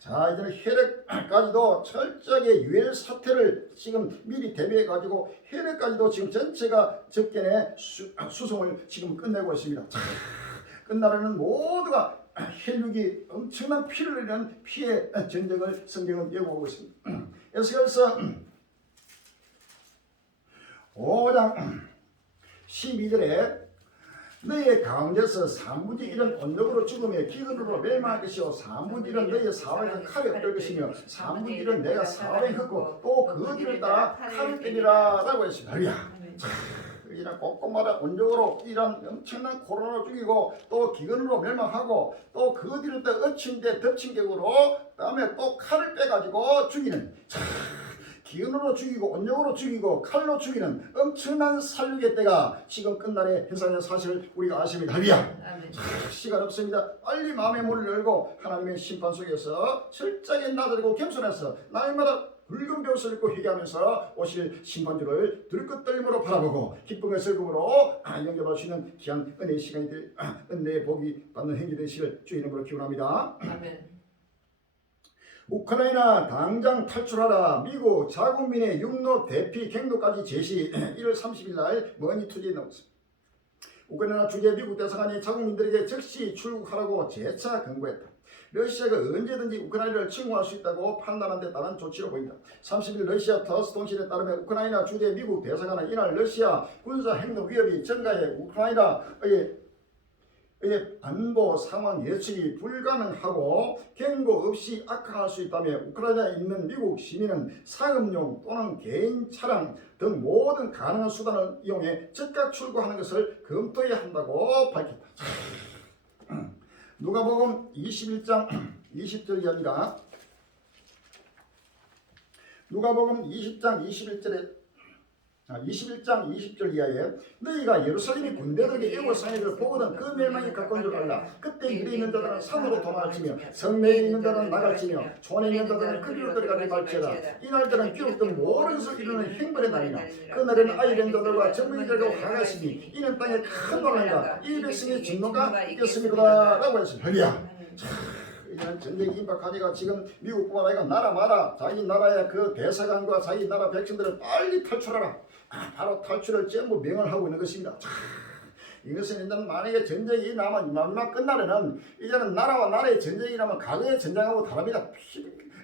자, 이제는 혈액까지도 철저하게 유혈 사태를 지금 미리 대비해 가지고 혈액까지도 지금 전체가 접견의 수송을 지금 끝내고 있습니다. 끝나라는 모두가 혈육이 엄청난 피를 흘리는 피해 전쟁을 성경은 예고하고 있습니다. 그래서 5장 12절에 너의 가운데서 3분의 1은 온역으로 죽으며 기근으로 멸망할 것이요 3분의 1은 너의 사방에서 칼이 없을 것이며 3분의 1은 내가 사방에 흩고 또 그 뒤를 따라 칼을 때리라 라고 했습니다. 할렐루야. 이런 꼼꼼하다 온적으로 이런 엄청난 코로나로 죽이고 또 기근으로 멸망하고 또 그 뒤를 또 엎친 데 덮친 격으로 다음에 또 칼을 빼가지고 죽이는 기근으로 죽이고 온역으로 죽이고 칼로 죽이는 엄청난 살육의 때가 지금 끝날에 현상의 사실을 우리가 아십니다. 할렐루야. 아멘. 시간 없습니다. 빨리 마음의 문을 열고 하나님의 심판 속에서 철저하게 나들고 겸손해서 날마다 붉은 벼옷을 입고 회개하면서 오실 심판주를 들것 떨림으로 바라보고 기쁨과 슬픔으로 영접할 수 있는 귀한 은혜의 시간이 될 은혜의 복이 받는 행위 되시길 주의 이름으로 기원합니다. 아멘. 우크라이나 당장 탈출하라. 미국 자국민의 육로 대피 경로까지 제시. 1월 30일 날 머니투데이에 나왔습니다. 우크라이나 주재 미국 대사관이 자국민들에게 즉시 출국하라고 재차 권고했다. 러시아가 언제든지 우크라이나를 침공할 수 있다고 판단한 데 따른 조치로 보인다. 30일 러시아 터스 통신에 따르면 우크라이나 주재 미국 대사관은 이날 러시아 군사 행동 위협이 증가해 우크라이나의 안보 상황 예측이 불가능하고 경고 없이 악화할 수 있다며 우크라이나에 있는 미국 시민은 상업용 또는 개인 차량 등 모든 가능한 수단을 이용해 즉각 출국하는 것을 검토해야 한다고 밝혔다. 누가복음 21장 20절 이하입니다. 누가복음 20장 21절에 21장 20절 이하에 너희가 예루살렘이 군대들에게 애워싸이를 보거든 그 멸망이 가까운 줄 알라. 그때 길에 있는 자들은 산으로 도망할지며 성내에 있는 자들은 나갈지며 촌에 있는 자들은 그리로 들어가지 말지어다. 이날들은 기록된 모든 것을 이루는 행벌의 날이나 그날에는 아이된 자들과 젊은이들과 화가시니 이는 땅에 큰 논란이다. 이 백성의 진노가 있겠습니다 라고 했습니다. 할렐루야. 이제는 전쟁이 임박하니까 지금 미국뿐만 아니라 나라마다 자기 나라의 그 대사관과 자기 나라 백성들을 빨리 탈출하라. 바로 탈출을 전부 명을 하고 있는 것입니다. 이것은 일단 만약에 전쟁이 나면 마지막 끝날에는 이제는 나라와 나라의 전쟁이라면 과거의 전쟁하고 다릅니다.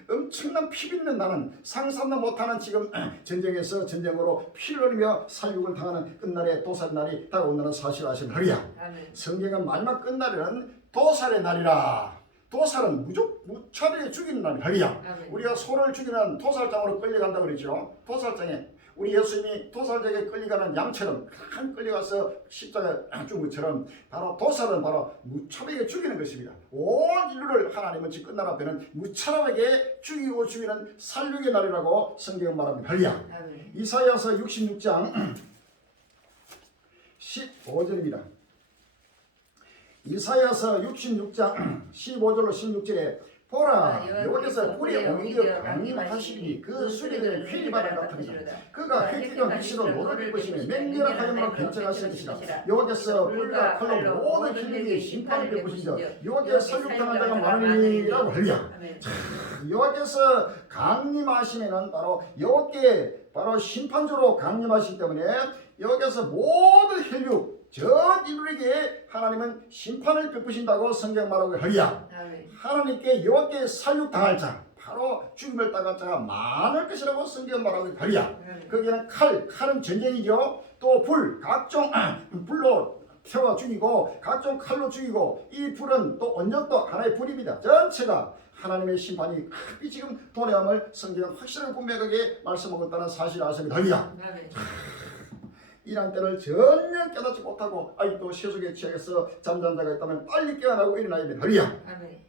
엄청난 피비린내 나는 상상도 못하는 지금 전쟁에서 전쟁으로 피를 흘리며 살육을 당하는 끝날의 도살의 날이 다가온다는 사실을 아시면 할렐루야. 성경은 마지막 끝날에는 도살의 날이라. 도살은 무차별에 죽이는 날이 할렐루야. 우리가 소를 죽이는 도살장으로 끌려간다고 그러죠. 도살장에 우리 예수님이 도살장에 끌려가는 양처럼 한 끌려가서 십자가에 죽은 것처럼 바로 도살은 바로 무차별하게 죽이는 것입니다. 온 인류를 하나님은 즉 끝날 앞에는 무차별하게 죽이고 죽이는 살육의 날이라고 성경은 말합니다. 할렐루야. 이사야서 66장 15절입니다. 이사야서 66장 15절로 16절에 보라 여호와께서 뿔이 오히려 강림하시리니 그 수리들은 회의바람 같으리라. 그가 획기가 미치도 노를 빚으시며 맹렬한 하염으로 견책하실 것이라. 여호와께서 뿔과 칼로 모든 힐링의 심판을 베푸시며 여호와께서 살육당한 자가 많으니라고 할렐루야. 여호와께서 강림하시면은 바로 여호와께 바로 심판주로 강림하시기 때문에 여호와께서 모든 혈육 전 인류에게 하나님은 심판을 베푸신다고 성경 말하고 할렐루야. 하나님께 여호와께 살육당할 자 바로 죽임을 당할 자가 많을 것이라고 성경 말하고 할렐루야. 거기에는 칼은 전쟁이죠. 또 불 각종 불로 태워 죽이고 각종 칼로 죽이고 이 불은 또 언역도 하나의 불입니다. 전체가 하나님의 심판이 크게 지금 도래함을 성경은 확실하게 분명하게 말씀하고 있다는 사실을 아십니다. 할렐루야. 이런 때를 전혀 깨닫지 못하고 아직도 세속에 취해서 잠자는 자가 있다면 빨리 깨어나고 일어나야 됩니다. 할렐루야. 아멘.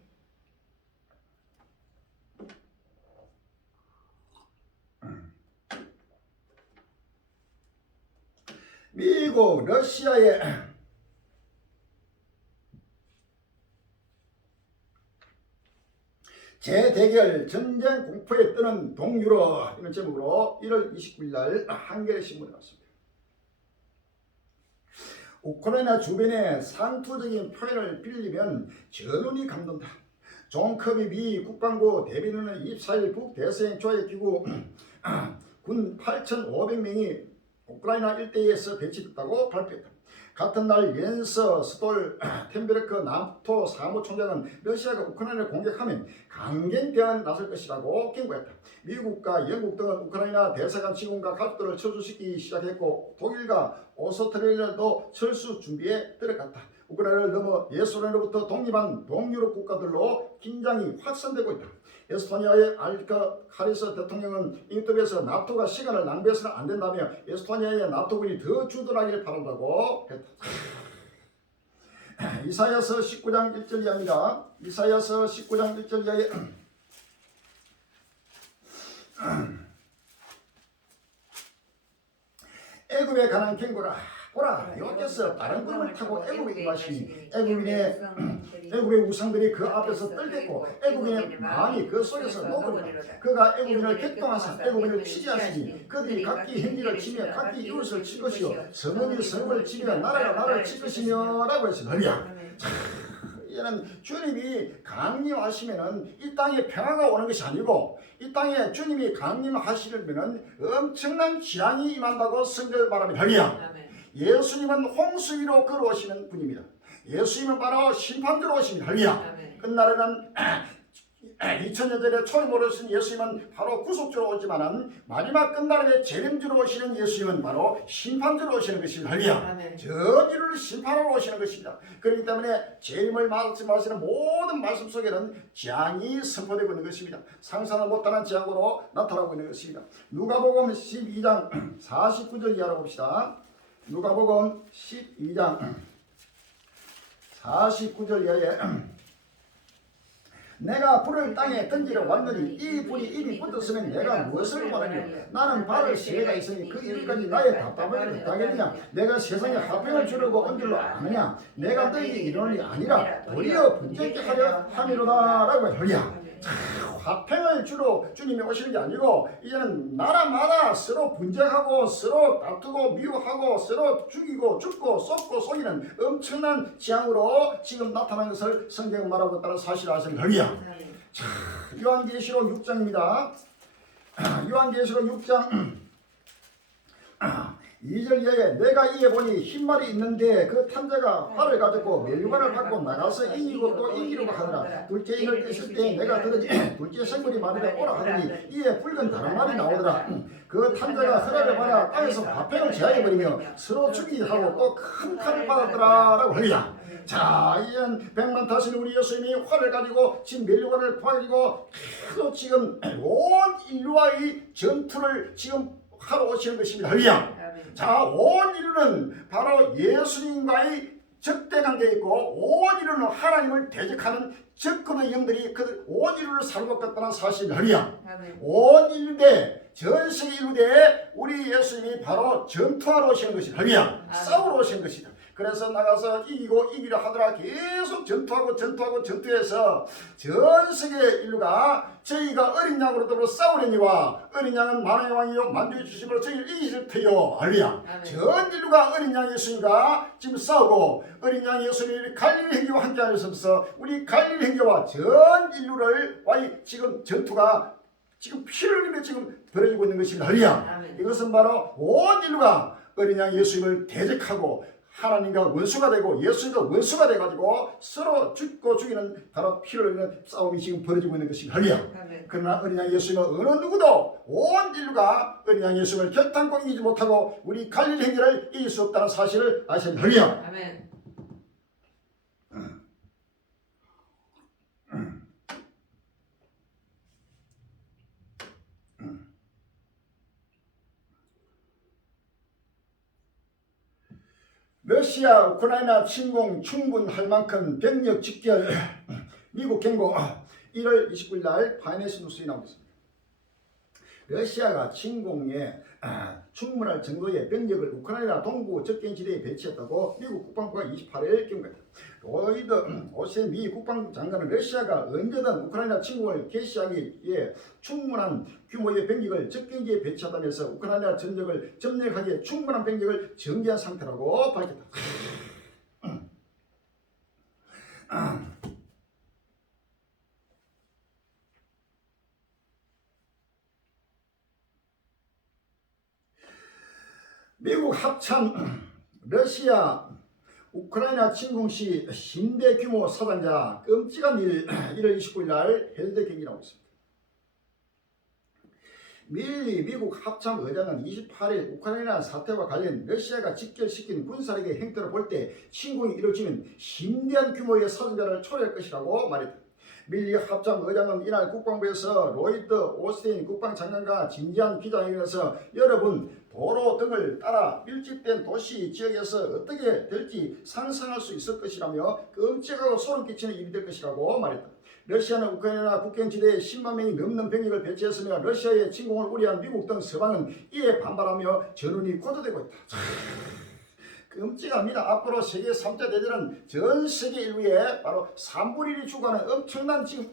미국, 러시아의 재대결 전쟁 공포에 뜨는 동유럽 이런 제목으로 1월 29일 날 한겨레 신문에 났습니다. 우크라이나 주변에 상투적인 표현을 빌리면 전운이 감돈다. 존 커비 미 국방부 대변인은 24일 북대서양 조약기구 군 8,500명이 우크라이나 일대에서 배치됐다고 발표했다. 같은 날 옌스 스톨텐베르크 나토 사무총장은 러시아가 우크라이나를 공격하면 강경 대응에 나설 것이라고 경고했다. 미국과 영국 등은 우크라이나 대사관 직원과 가족들을 철수시키기 시작했고 독일과 오스트레일리아도 철수 준비에 들어갔다. 우크라이나를 넘어 예소련으로부터 독립한 동유럽 국가들로 긴장이 확산되고 있다. 에스토니아의 알카 카리스 대통령은 인터뷰에서 나토가 시간을 낭비해서는 안 된다며 에스토니아의 나토군이 더 주둔하기를 바란다고 했다. 이사야서 19장 1절 이하입니다. 이사야서 19장 1절 이하에 애굽에 가는 경고라 보라 여호와께서 다른 구름을 타고 애굽에 임하시니 애굽의 우상들이 그 앞에서 떨겠고 애굽인의 마음이 그 속에서 녹으리라. 그가 애굽인을 격동하사 애굽인을 치지하시니 그들이 각기 행리를 치며 각기 이웃을 칠 것이요 성읍이 성읍을 치며 나라가 나라를 칠 것이며 라고 해서 말이야. 이제는 주님이 강림하시면은 이 땅에 평화가 오는 것이 아니고 이 땅에 주님이 강림하시려면은 엄청난 재앙이 임한다고 성경을 말하는 말이야. 예수님은 홍수 위로 걸어오시는 분입니다. 예수님은 바로 심판주로 오십니다. 할렐루야. 끝날에는 2000년 전에 초림으로 오신 예수님은 바로 구속주로 오지만은 마지막 끝날에 재림주로 오시는 예수님은 바로 심판주로 오시는 것입니다. 할렐루야. 전 인류를 심판하러 오시는 것입니다. 그렇기 때문에 재림을 말씀하시는 모든 말씀 속에는 재앙이 선포되고 있는 것입니다. 상상을 못하는 재앙으로 나타나고 있는 것입니다. 누가복음 12장 49절 이하로 봅시다. 누가복음 12장 49절 이하에 내가 불을 땅에 던지러 왔느니 이 불이 입이 붙었으면 내가 무엇을 말하냐. 나는 발을 세가 있으니 그 일까지 나의 답답함을 어떠하겠느냐. 내가 세상에 화평을 주려고 온 줄로 아느냐. 내가 너희에게 이르노니 아니라 도리어 분쟁케 하려 함이로다 라고 하랴. 화평을 주로 주님이 오시는 게 아니고 이제는 나라마다 서로 분쟁하고 서로 다투고 미워하고 서로 죽이고 죽고 쏟고 속이는 엄청난 재앙으로 지금 나타난 것을 성경은 말하고 있다는 사실을 아시는 거야. 자, 요한계시록 6장입니다. 요한계시록 6장 2절 이하에 내가 이에 보니 흰말이 있는데 그 탄자가 활을 가졌고 멸류관을 받고 나가서 이기고 또 이기려고 하더라. 둘째 인을 떼실 때 내가 들으니 둘째 생물이 말이라 오라 하더니 이에 붉은 다른 말이 나오더라. 그 탄자가 허락을 받아 땅에서 화평을 제하여버리며 서로 죽이게 하고 또 큰 칼을 받았더라 라고 하리라. 자, 이젠 백만 타신 우리 예수님이 활을 가지고 지금 멸류관을 가지고 계속 지금 온 인류와의 전투를 지금 하러 오시는 것입니다. 할렐루야. 자, 온 인류는 바로 예수님과의 적대 관계에 있고 온 인류는 하나님을 대적하는 적군의 영들이 그 온 인류를 사로잡았다는 사실을 할렐루야. 온 인류 대 전 세계 인류 대 우리 예수님이 바로 전투하러 오시는 것이다. 할렐루야. 싸우러 오시는 것이다. 그래서 나가서 이기고 이기려 하더라. 계속 전투해서 전 세계 인류가 저희가 어린 양으로 더불어 싸우려니와 어린 양은 만왕의 왕이요 만주의 주심으로 저희를 이기실 테요. 할렐루야. 전 인류가 어린 양 예수님과 지금 싸우고 어린 양 예수님이 갈릴리 행교와 함께 하셔서 우리 갈릴리 행교와 전 인류를 와이 지금 전투가 지금 피를 흘리며 지금 벌어지고 있는 것입니다. 할렐루야. 이것은 바로 온 인류가 어린 양 예수님을 대적하고 하나님과 원수가 되고 예수님과 원수가 돼가지고 서로 죽고 죽이는 바로 피를 흘리는 싸움이 지금 벌어지고 있는 것입니다. 할렐루야. 그러나 어린 양 예수님은 어느 누구도 온 인류가 어린 양 예수님을 결단코 이기지 못하고 우리 갈릴리 행위를 이길 수 없다는 사실을 아셔야 합니다. 할렐루야. 아멘. 러시아 우크라이나 침공 충분할 만큼 병력 집결 미국 경고 1월 29일 날 파이낸스 뉴스에 나오고 있습니다. 러시아가 침공에 충분할 정도의 병력을 우크라이나 동부 접경지대에 배치했다고 미국 국방부가 28일 경고했다. 로이드 오센 미 국방장관은 러시아가 언제든 우크라이나 침공을 개시하기에 충분한 규모의 병력을 접경지에 배치하다면서 우크라이나 전적을 점령하기에 충분한 병력을 정비한 상태라고 밝혔다. 미국 합참 러시아 우크라이나 침공 시 심대 규모 사상자 끔찍한 일 1월 29일 날 헬드 경기 나오고 있습니다. 밀리 미국 합참 의장은 28일 우크라이나 사태와 관련 러시아가 직결시킨 군사력의 행태를 볼 때 침공이 이루어지면 심대한 규모의 사상자를 초래할 것이라고 말했다. 밀리 합참 의장은 이날 국방부에서 로이드 오스틴 국방장관과 진지한 기자회견에서 여러분 도로 등을 따라 밀집된 도시 지역에서 어떻게 될지 상상할 수 있을 것이라며 끔찍하고 소름 끼치는 일이 될 것이라고 말했다. 러시아는 우크라이나 국경지대에 10만 명이 넘는 병력을 배치했으며 러시아의 침공을 우려한 미국 등 서방은 이에 반발하며 전운이 고조되고 있다. 끔찍합니다. 앞으로 세계 3차 대전은 전 세계 인류에 바로 3분의 1이 죽어가는 엄청난 지금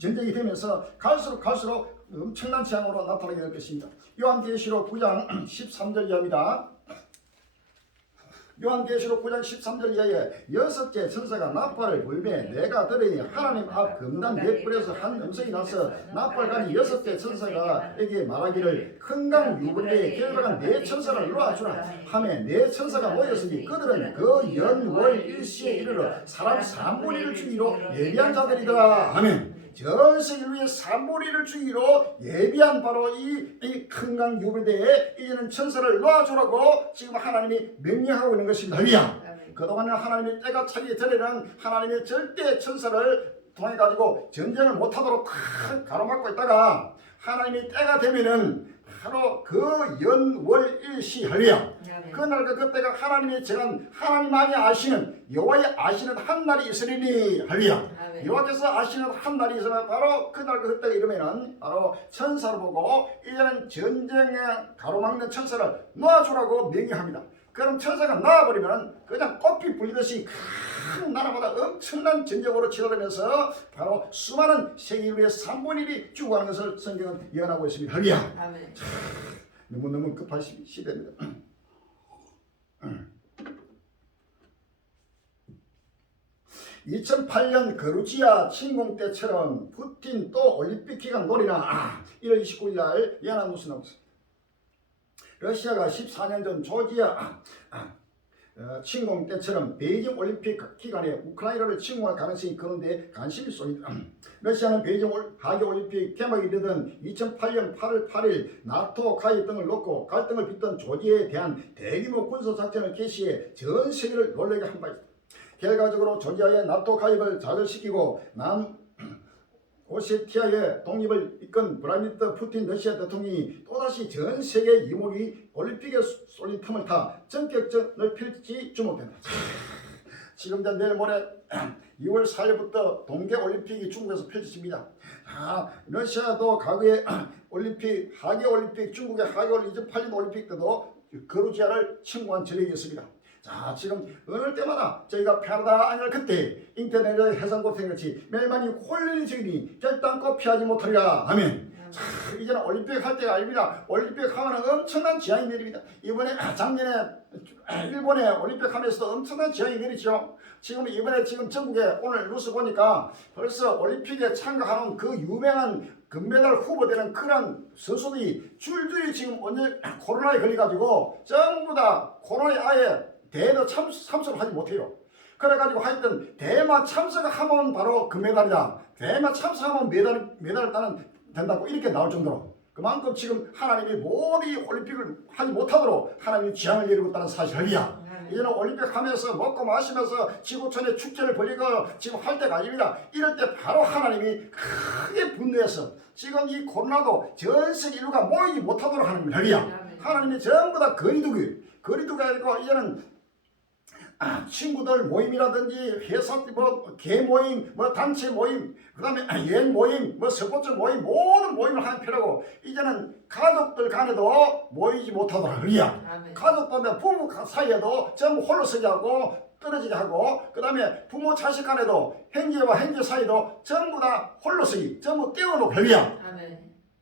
전쟁이 되면서 갈수록 엄청난 재앙으로 나타나게 될 것입니다. 요한계시록 9장 13절 이하입니다. 요한계시록 9장 13절 이하에 여섯째 천사가 나팔을 불매 내가 들으니 하나님 앞 금단 네 뿔에서 한 음성이 나서 나팔관이 여섯째 천사가 에게 말하기를 큰 강 유분대에 결박한 네 천사를 놓아주라 하매 네 천사가 모였으니 그들은 그 연월 일시에 이르러 사람 3분의 1을 죽이로 예비한 자들이더라. 아멘. 전 세계 인류의 3분의 1을 죽이로 예비한 바로 이 큰 강 유분대에 이제는 천사를 놓아주라고 지금 하나님이 명령하고 있는 것입니다. 할렐루야. 그동안은 하나님의 때가 차기 전에는 하나님의 절대 천사를 통해 가지고 전쟁을 못하도록 탁 가로막고 있다가 하나님의 때가 되면은 바로 그 연월일시 할렐루야. 그날과 그때가 하나님이 정한 하나님만이 아시는 여호와의 아시는 한 날이 있으리니 할렐루야. 여호와께서 아시는 한 날이 있으면 바로 그날과 그때가 이르면은 바로 천사를 보고 이제는 전쟁에 가로막는 천사를 놓아주라고 명령합니다. 그럼 천사가 나와버리면 그냥 꽃피 불리듯이 큰 나라보다 엄청난 전쟁으로 치러가면서 바로 수많은 세계 인류의 3분의 1이 죽어가는 것을 성경은 예언하고 있습니다. 할렐루야. 너무 급한 시대입니다. 2008년 거루지아 침공 때처럼 푸틴 또 올림픽 기간 놀이나 1월 29일 날 예언한 뉴스 나왔습니다. 러시아가 14년 전 조지아 침공 때처럼 베이징 올림픽 기간에 우크라이나를 침공할 가능성이 크는데 관심이 쏠립니다. 러시아는 베이징 하계올림픽 개막이 되던 2008년 8월 8일 나토 가입 등을 놓고 갈등을 빚던 조지아에 대한 대규모 군사작전을 개시해 전 세계를 놀라게 한 바 있습니다. 결과적으로 조지아의 나토 가입을 좌절시키고 오세티아의 독립을 이끈 블라디미르 푸틴 러시아 대통령이 또다시 전 세계 이목이 올림픽에 쏠린 틈을 타 전격전을 펼치지 주목된다. 지금 내일 모레 2월 4일부터 동계올림픽이 중국에서 펼쳐집니다. 러시아도 과거에 올림픽, 하계올림픽, 중국의 하계올림픽 2008년 올림픽 때도 거루지아를 침공한 전력이 있습니다. 자, 지금 어느 때마다 저희가 편하다 아니라 그때 인터넷에 해상고생같이 매일만이 홀리는 적이니 결단코 피하지 못하리라. 아멘. 자, 이제는 올림픽 할 때가 아닙니다. 올림픽 하면 엄청난 지향이 내립니다. 이번에 작년에 일본에 올림픽 하면서도 엄청난 지향이 내리죠. 이번에 전국에 오늘 뉴스 보니까 벌써 올림픽에 참가하는 그 유명한 금메달 후보되는 그런 선수들이 줄줄이 지금 오늘 코로나에 걸려가지고 전부 다 코로나에 아예 대회도 참석을 하지 못해요. 그래가지고 하여튼 대회만 참석하면 바로 금메달이다. 대회만 참석하면 메달을 따는 된다고 이렇게 나올 정도로 그만큼 지금 하나님이 모든 올림픽을 하지 못하도록 하나님이 지향을 내리고 있다는 사실이야. 이제는 올림픽 하면서 먹고 마시면서 지구촌에 축제를 벌리고 지금 할 때가 아닙니다. 이럴 때 바로 하나님이 크게 분노해서 지금 이 코로나도 전 세계 인류가 모이지 못하도록 하는 거야. 하나님이 전부 다 거리두기 아니고 이제는 친구들 모임이라든지 회사 개모임 단체 모임 그다음에 여행 모임 스포츠 모임 모든 모임을 하는 필요고 이제는 가족들 간에도 모이지 못하도록 그래야 가족들 부부 사이에도 전부 홀로 서게 하고 떨어지게 하고 그다음에 부모 자식 간에도 형제와 형제 사이도 전부 다 홀로 서기 전부 떼어놓고 그래야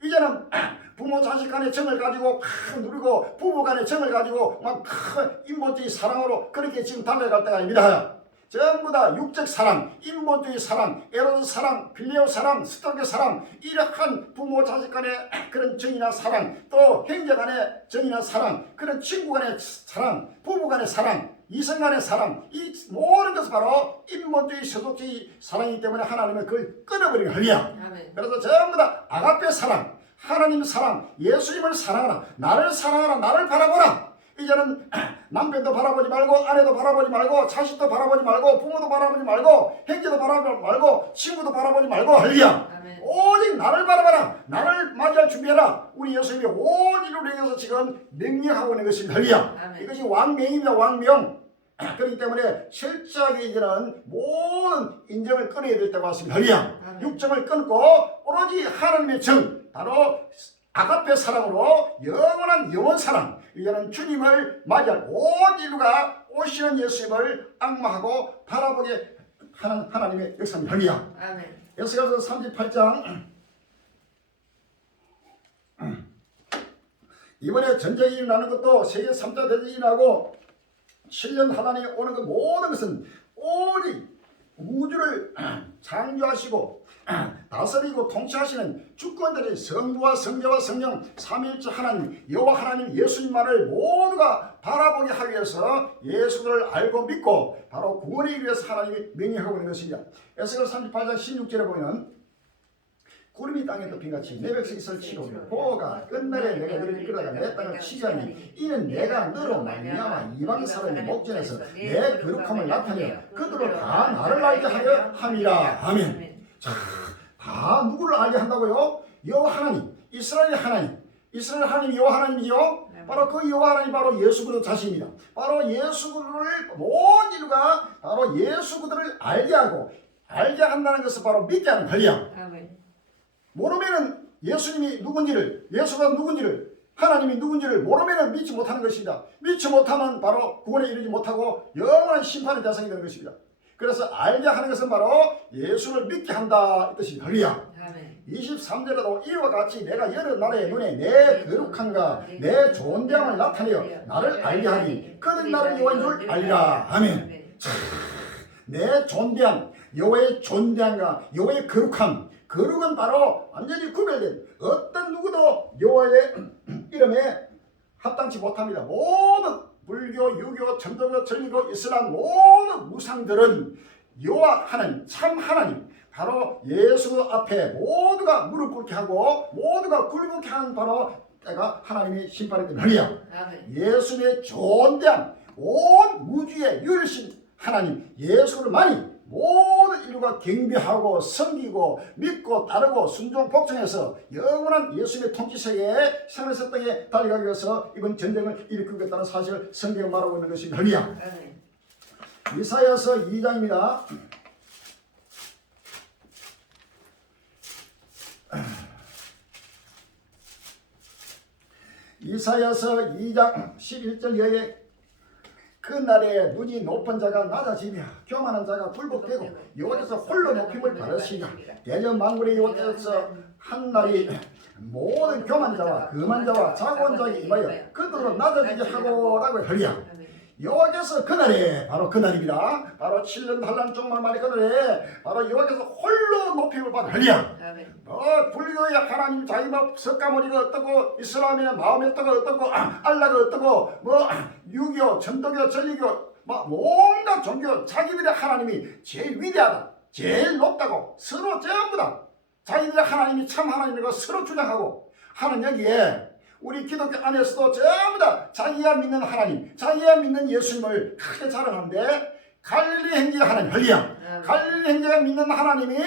이제는 부모 자식 간의 정을 가지고 누리고 부부 간의 정을 가지고 막 인본주의 사랑으로 그렇게 지금 달려갈 때가 아닙니다. 전부 다 육적 사랑, 인본주의 사랑, 에로스 사랑, 필레오 사랑, 스토르게 사랑 이러한 부모 자식 간의 그런 정이나 사랑 또 형제 간의 정이나 사랑 그런 친구 간의 사랑, 부부 간의 사랑 이성 간의 사랑 이 모든 것은 바로 인본주의 세속주의 사랑이기 때문에 하나님은 그걸 끊어버리는 거야. 그래서 전부 다 아가페 사랑 하나님 사랑, 예수님을 사랑하라. 나를 사랑하라. 나를 바라보라. 이제는 남편도 바라보지 말고 아내도 바라보지 말고 자식도 바라보지 말고 부모도 바라보지 말고 형제도 바라보지 말고 친구도 바라보지 말고 할렐루야. 오직 나를 바라봐라. 나를 맞이할 준비해라. 우리 예수님이 온 인류를 위해서 지금 명령하고 있는 것입니다. 할렐루야. 이것이 왕명입니다. 왕명. 그렇기 때문에 철저하게 이제는 모든 인정을 끊어야 될 때가 왔습니다. 할렐루야. 육정을 끊고 오로지 하나님의 정, 바로 아가페 사랑으로 영원한 영원 사랑, 이제는 주님을 맞이할 온 인류가 오시는 예수님을 악마하고 바라보게 하는 하나님의 역사입니다. 할렐루야. 아멘. 에스겔서 38장 이번에 전쟁이 일어나는 것도 세계 3차 대전이 일어나고 7년 하나님이 오는 그 모든 것은 오직 우주를 창조하시고 다스리고 통치하시는 주권들의 성부와 성자와 성령 삼위일체 하나님 여호와 하나님 예수님만을 모두가 바라보게 하기 위해서 예수를 알고 믿고 바로 구원에 이르기 위해서 하나님이 명령하고 있는 것입니다. 에스겔 38장 16절에 보면 구름이 땅에 덮인같이 내 백성 이스라엘 치료하며 보호가 끝날에 내가 너를 이끌어가 내 땅을 치자니 이는 내가 너로 말미암아 이방 사람의 목전에서 내 거룩함을 나타내어 그들로 다 나를 알게 하려 함이라. 아멘. 자, 다 누구를 알게 한다고요? 여호와 하나님, 이스라엘의 하나님, 이스라엘 하나님 여호와 하나님이요. 바로 그 여호와 하나님 바로 예수 그리스도 자신입니다. 바로 예수 그리스도를 모든 인류가 바로 예수 그리스도를 알게 하고 알게 한다는 것을 바로 믿게 하는 권리야. 모르면은 예수님이 누군지를, 예수가 누군지를, 하나님이 누군지를 모르면은 믿지 못하는 것입니다. 믿지 못하면 바로 구원에 이르지 못하고 영원한 심판의 대상이 되는 것입니다. 그래서 알게 하는 것은 바로 예수를 믿게 한다 이 뜻입니다. 할렐루야. 23절에도 이와 같이 내가 여러 나라의 눈에 내 거룩함과 내 존귀함을 나타내어 나를 알게 하니 그들이 나를 여호와인 줄 알리라. 아멘. 내 존귀함, 여호와의 존귀함과 여호와의 거룩함, 거룩은 바로 완전히 구별된 어떤 누구도 여호와의 이름에 합당치 못합니다. 모든 불교, 유교, 천도교, 전교, 이슬람 모든 우상들은 여호와 하나님, 참 하나님, 바로 예수 앞에 모두가 무릎 꿇게 하고 모두가 굴복케 하는 바로 때가 하나님의 심판이 되는 날이야. 예수의 존재함, 온 우주의 유일신 하나님 예수를 많이 모든 인류가 경배하고 섬기고 믿고 따르고 순종 복종해서 영원한 예수님의 통치 세계에 생에서 땅에 달려가기 위해서 이번 전쟁을 일으키겠다는 사실을 성경에 말하고 있는 것입니다. 할렐루야. 이사야서 2장입니다. 이사야서 2장 11절 이하에 그 날에 눈이 높은 자가 낮아지며 교만한 자가 굴복되고 여호와께서 홀로 높임을 받으시리라. 대전 만군의 여호와께서 한 날이 모든 교만 자와 금한 자와 자고한 자에게 임하여 그들로 낮아지게 하고라고 할렐루야. 여호와께서 그날에 바로 그날입니다. 바로 7년 환란 종말 말의 그날에 바로 여호와께서 홀로 높임을 받아 할렐루야. 불교의 하나님 자기만 석가모니가 어떻고 이슬람의 마호메트가 어떻고 알라가 어떻고 뭐 유교, 천도교, 전리교 온갖 종교 자기들의 하나님이 제일 위대하다, 제일 높다고 서로 전부 다 자기들의 하나님이 참 하나님이라고 서로 주장하고 하는 여기에 우리 기독교 안에서도 전부 다 자기가 믿는 하나님, 자기가 믿는 예수님을 크게 자랑하는데 갈릴리 행제가 하나님, 할렐루야. 갈릴리 행제가 믿는 하나님이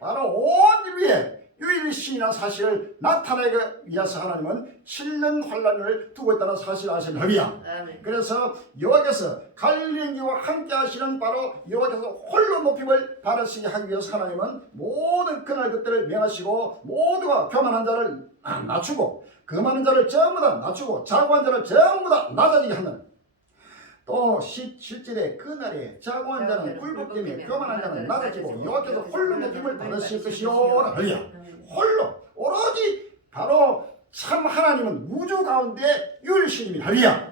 바로 온 인류에 유일신이라는 사실을 나타내기 위해서 하나님은 7년 환란을 두고 있다는 사실을 아시는 할렐루야. 그래서 여호와께서 갈릴리 행제와 함께 하시는 바로 여호와께서 홀로 높임을 받으시게 하기 위해서 하나님은 모든 그날 그때를 명하시고 모두가 교만한 자를 낮추고 금하는 자를 전부 다 낮추고 자고한 자를 전부 다 낮아지게 하는 또 17절에 그날에 자고한 자는 굴복되며 교만한 자는 낮아지고 여호와께서 홀로 높임을 받으실 것이요. 할렐루야. 홀로 오로지 바로 참 하나님은 우주 가운데 유일신입니다. 할렐루야.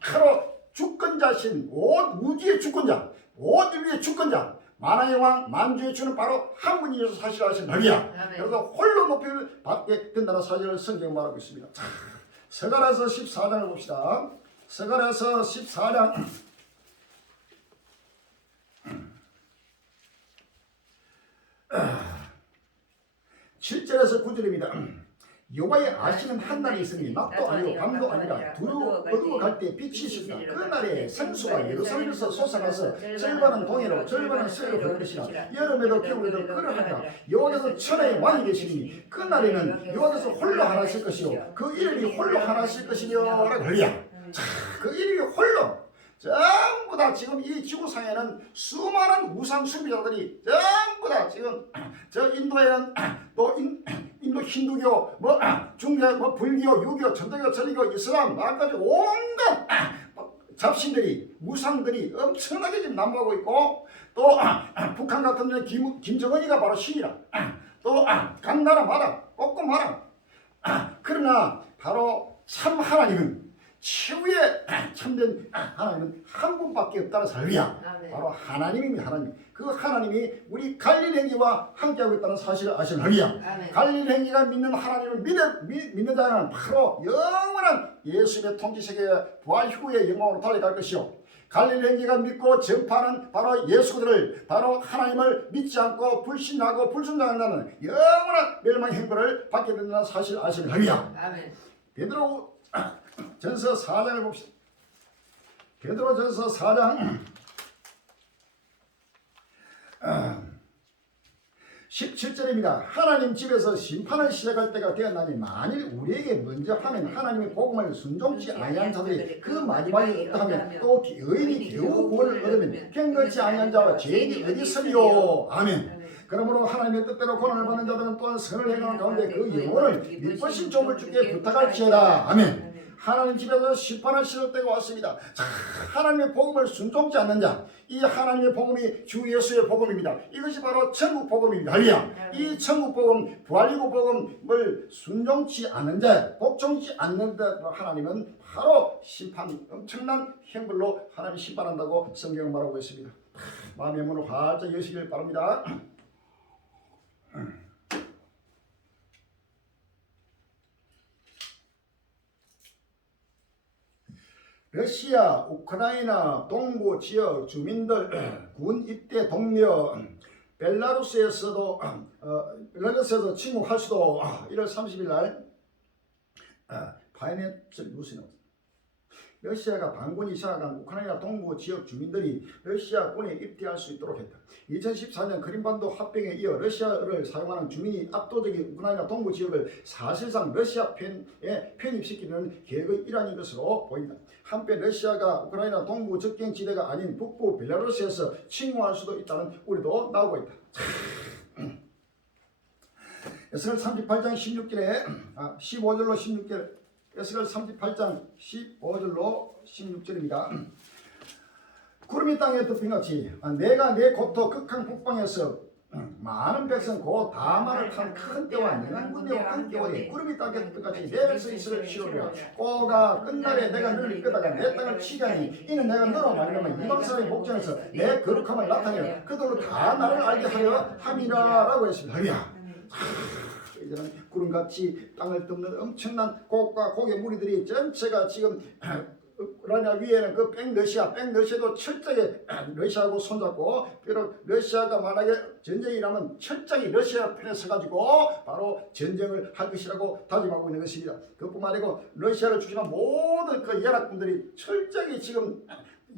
바로 주권자신 온 우주의 주권자, 온 인류의 주권자 만왕의 왕 만주의 주는 바로 한 분이어서 사실하신 할렐루야. 그래서 홀로 높임을 받게 된다는 사실을 성경에 말하고 있습니다. 자, 스가랴서 14장을 봅시다. 스가랴서 14장 7절에서 9절입니다. 여호와의 아시는 한 날이 있으니 낮도 아니고 밤도 아니라 어두워 갈 때 빛이 있으리라. 그 날에 생수가 예루살렘에서 솟아나서 절반은 동해로 절반은 서해로 흐를 것이라. 여름에도 겨울에도 그러하리라. 여호와께서 천하의 왕이 계시니 그 날에는 여호와께서 홀로 하나실 것이요 그 이름이 홀로 하나실 것이며 라고 할렐루야. 자, 그 이름이 홀로 전부 다 지금 이 지구상에는 수많은 우상 숭배자들이 전부 다 지금 저 인도에는 또 인도 힌두교 뭐 중계 뭐 불교 유교 천도교 전리교 이슬람 막까지 온갖 잡신들이 우상들이 엄청나게 지금 난무하고 있고 또 북한 같은 경우는 김정은이가 바로 신이라 또 각 나라마다 꼭꼭 그러나 바로 참 하나님은 최후의 참된 하나님은 한 분밖에 없다는 살리야 바로 하나님입니다. 하나님 그 하나님이 우리 갈릴행기와 함께하고 있다는 사실을 아시는 할리야 갈릴행기가 믿는 하나님을 믿는 자는 바로 영원한 예수의 통치세계의 부활 후의 영광으로 달려갈 것이요 갈릴행기가 믿고 전파하는 바로 예수들을 바로 하나님을 믿지 않고 불신하고 불순종한다는 영원한 멸망 행보를 받게 된다는 사실을 아시는 할리야 베드로 전서 4장을 봅시다. 베드로 전서 4장 17절입니다. 하나님 집에서 심판을 시작할 때가 되었나니 만일 우리에게 먼저 하면 하나님의 복음을 순종치 아니한 자들이 그 마지막에 없다하면 또 의인이 겨우 구원을 얻으면 경건치 아니한 자와 죄인이 어디 있으리요. 아멘. 그러므로 하나님의 뜻대로 고난을 받는 자들은 또한 선을 행하는 가운데 그 영혼을 믿으신 종을 주께 부탁할지어다. 아멘. 하나님 집에서 심판을 시작할 때가 왔습니다. 자, 하나님의 복음을 순종치 않는 자, 이 하나님의 복음이 주 예수의 복음입니다. 이것이 바로 천국 복음입니다. 할렐루야. 이 천국 복음, 부활이고 복음을 순종치 않는 자, 복종치 않는 자, 하나님은 바로 심판, 엄청난 형벌로 하나님 심판한다고 성경은 말하고 있습니다. 마음의 문을 활짝 여시길 바랍니다. 러시아, 우크라이나 동부 지역 주민들 군 입대 동료 벨라루스에서도 침묵할 수도 1월 30일 날 파이낸셜 뉴스는 러시아가 반군이 장악한 우크라이나 동부 지역 주민들이 러시아 군에 입대할 수 있도록 했다. 2014년 크림반도 합병에 이어 러시아를 사용하는 주민이 압도적인 우크라이나 동부 지역을 사실상 러시아 편에 편입시키는 계획의 일환인 것으로 보인다. 한편 러시아가 우크라이나 동부 접경지대가 아닌 북부 벨라루스에서 침공할 수도 있다는 우려도 나오고 있다. 에스겔 38장 16절에 15절로 16절 에스겔 38장 15절로 16절입니다. 구름이 땅에 덮인같이 내가 내 고토 극한 북방에서 많은 백성 곧 다말을 탄 큰 때와 능한 군대와 함께 오니 구름이 땅에 덮인같이 내 백성 이스라엘 치우려 꼬가 끝날에 내가 너를 이끌다가 내 땅을 치자니 이는 내가 너로 말미암아 이방 사람의 목전에서 내 거룩함을 나타내어 그들로 다 나를 알게 하려 함이라라고 했습니다. 할렐루야. 이제는 구름같이 땅을 덮는 엄청난 곡과 곡의 무리들이 전체가 지금 우크라이나 위에는 그 백러시아도 철저하게 러시아하고 손잡고 비록 러시아가 만약에 전쟁이 일어나면 철저히 러시아 편에 서가지고 바로 전쟁을 할 것이라고 다짐하고 있는 것입니다. 그뿐만 아니고 러시아를 중심한 모든 그 연합군들이 철저히 지금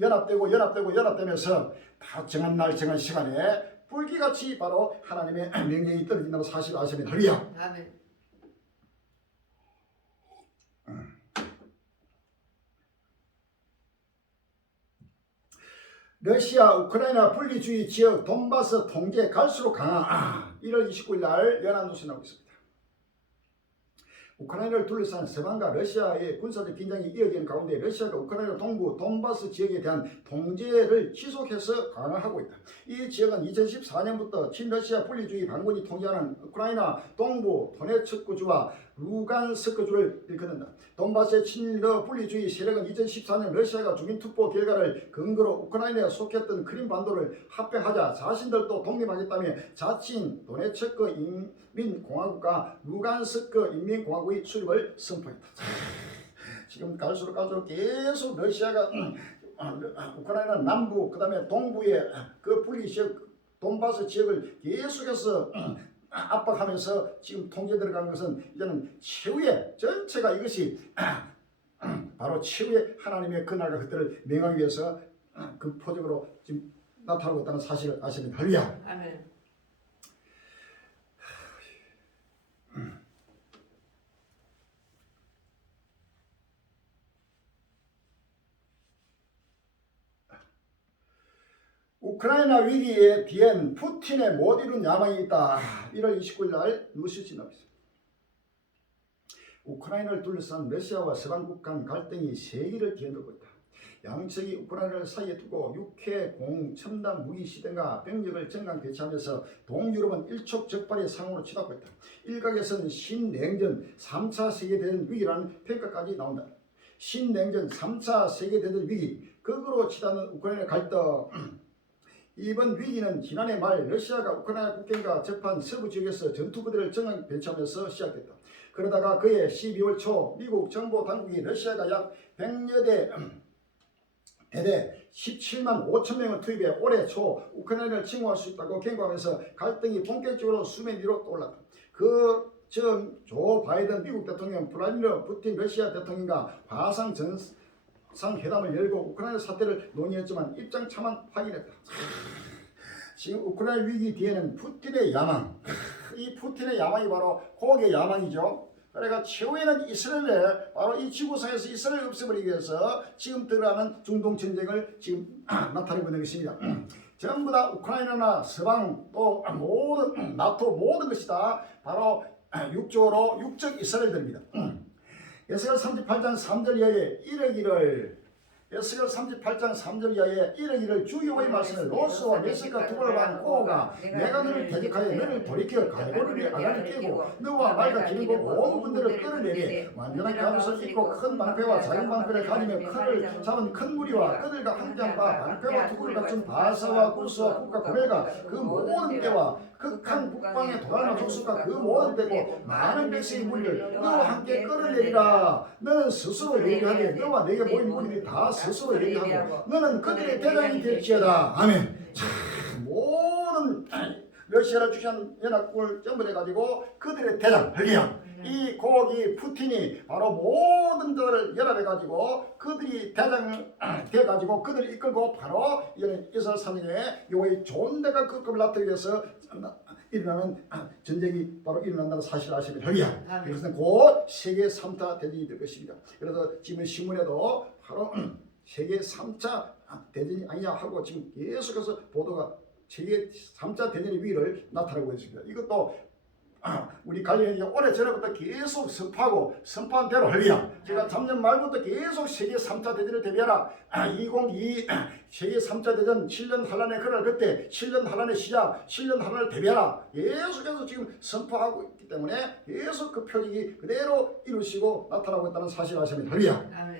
연합되면서 다 정한 날 정한 시간에 불기같이 바로 하나님의 명령이 떨어진다는 사실을 아시면 할렐루야. 아멘. 러시아 우크라이나 분리주의 지역 돈바스 통제 갈수록 강화 1월 29일 날 연합뉴스 나오고 있습니다. 우크라이나를 둘러싼 서방과 러시아의 군사적 긴장이 이어지는 가운데 러시아가 우크라이나 동부 돈바스 지역에 대한 통제를 지속해서 강화하고 있다. 이 지역은 2014년부터 친러시아 분리주의 반군이 통제하는 우크라이나 동부 도네츠크주와 루간스크주를 일컫는다. 돈바스의 친러 분리주의 세력은 2014년 러시아가 주민투표 결과를 근거로 우크라이나에 속했던 크림반도를 합병하자 자신들도 독립하겠다며 자칭 도네츠크 인민공화국과 루간스크 인민공화국의 수립을 선포했다. 지금 갈수록 계속 러시아가 우크라이나 남부 그다음에 동부의 그 분리 지역 돈바스 지역을 계속해서 압박하면서 지금 통제 들어간 것은 이제는 최후의 전체가 이것이 바로 최후의 하나님의 그 나라가 그들을 명하기 위해서 그 표적으로 지금 나타나고 있다는 사실을 아시면 할렐루야. 아멘. 우크라이나 위기의 뒤엔 푸틴의 못 이룬 야망이 있다. 1월 29일 날 뉴스지 나왔습니다. 우크라이나를 둘러싼 러시아와 서방국 간 갈등이 세기를 뒤흔들고 있다. 양측이 우크라이나를 사이에 두고 육해, 공, 첨단 무기 시대가 병력을 정강 배치하면서 동유럽은 일촉즉발의 상황으로 치닫고 있다. 일각에서는 신냉전 3차 세계대전 위기라는 평가까지 나온다. 신냉전 3차 세계대전 위기, 극으로 치닫는 우크라이나 갈등. 이번 위기는 지난해 말 러시아가 우크라이나 국경과 접한 서부 지역에서 전투부대를 정강 배치하면서 시작됐다. 그러다가 그해 12월 초 미국 정보 당국이 러시아가 약 100여 대대 17만 5천 명을 투입해 올해 초 우크라이나를 침공할 수 있다고 경고하면서 갈등이 본격적으로 수면 위로 떠올랐다. 그 즈음 조 바이든 미국 대통령, 블라디미르 푸틴 러시아 대통령과 화상 정상회담을 열고 우크라이나 사태를 논의했지만 입장 차만 확인했다. 지금 우크라이나 위기 뒤에는 푸틴의 야망, 이 푸틴의 야망이 바로 고국의 야망이죠. 그러니까 최후에는 이스라엘을 바로 이 지구상에서 이스라엘을 없애버리기 위해서 지금 들어가는 중동 전쟁을 지금 나타내고 있는 것입니다. 전부 다 우크라이나나 서방 또 모든 나토 모든 것이 다 바로 육적으로 육적 이스라엘들입니다. 에스겔 38장 3절 이하에 1억 1을 에스겔 38장 3절 이하에 1억 1을 주 여호와의 말씀을 로스와 메섹과 두발을 한 꼬가 내가 너를 대적하여 너를 돌이켜 갈보리에 아가를 깨고 너와 말과 기르고 온 군대를 끌어내리 완전한 감수를 입고 큰 방패와 작은 방패를 가리며 칼을 잡은 큰 무리와 그들과 함께한 바 방패와 투구를 갖춘 바사와 구스와 국과 고멜과 그 모든 때와 극한 북방의 도랄마 족속과 그 모든 때고 많은 백성의 무리를 너와 함께 끌어내리라. 너는 스스로 얘기하되 너와 내게 모인 무리들이 다 스스로 얘기하고 너는 그들의 대장이 될지어다. 아멘. 자, 모든 러시아를 주시한 연합군을 전부 해가지고 그들의 대장 헬기야. 이 고기 푸틴이 바로 모든 것을 연합해가지고 그들이 대장을 돼가지고 그들을 이끌고 바로 이스라엘 산에 요의 좋은 데가 급급을 나타내기 위해서 일어나는 전쟁이 바로 일어난다는 사실을 아시면 헬기야. 그것은 곧 세계 3차 대전이 될 것입니다. 그래서 지금 신문에도 바로 세계 3차 대전이 아니냐 하고 지금 계속해서 보도가 세계 3차 대전의 위기를 나타내고 있습니다. 이것도 우리 관련이 오래전부터 계속 선포한 대로 헬리야. 제가 작년 말부터 계속 세계 3차 대전을 대비하라. 2022 세계 3차 대전 7년 환란의 그날 그때 7년 환란의 시작 7년 환란을 대비하라. 계속해서 지금 선포하고 있기 때문에 계속 그 표적이 그대로 이루시고 나타나고 있다는 사실을 아시면 헬리야.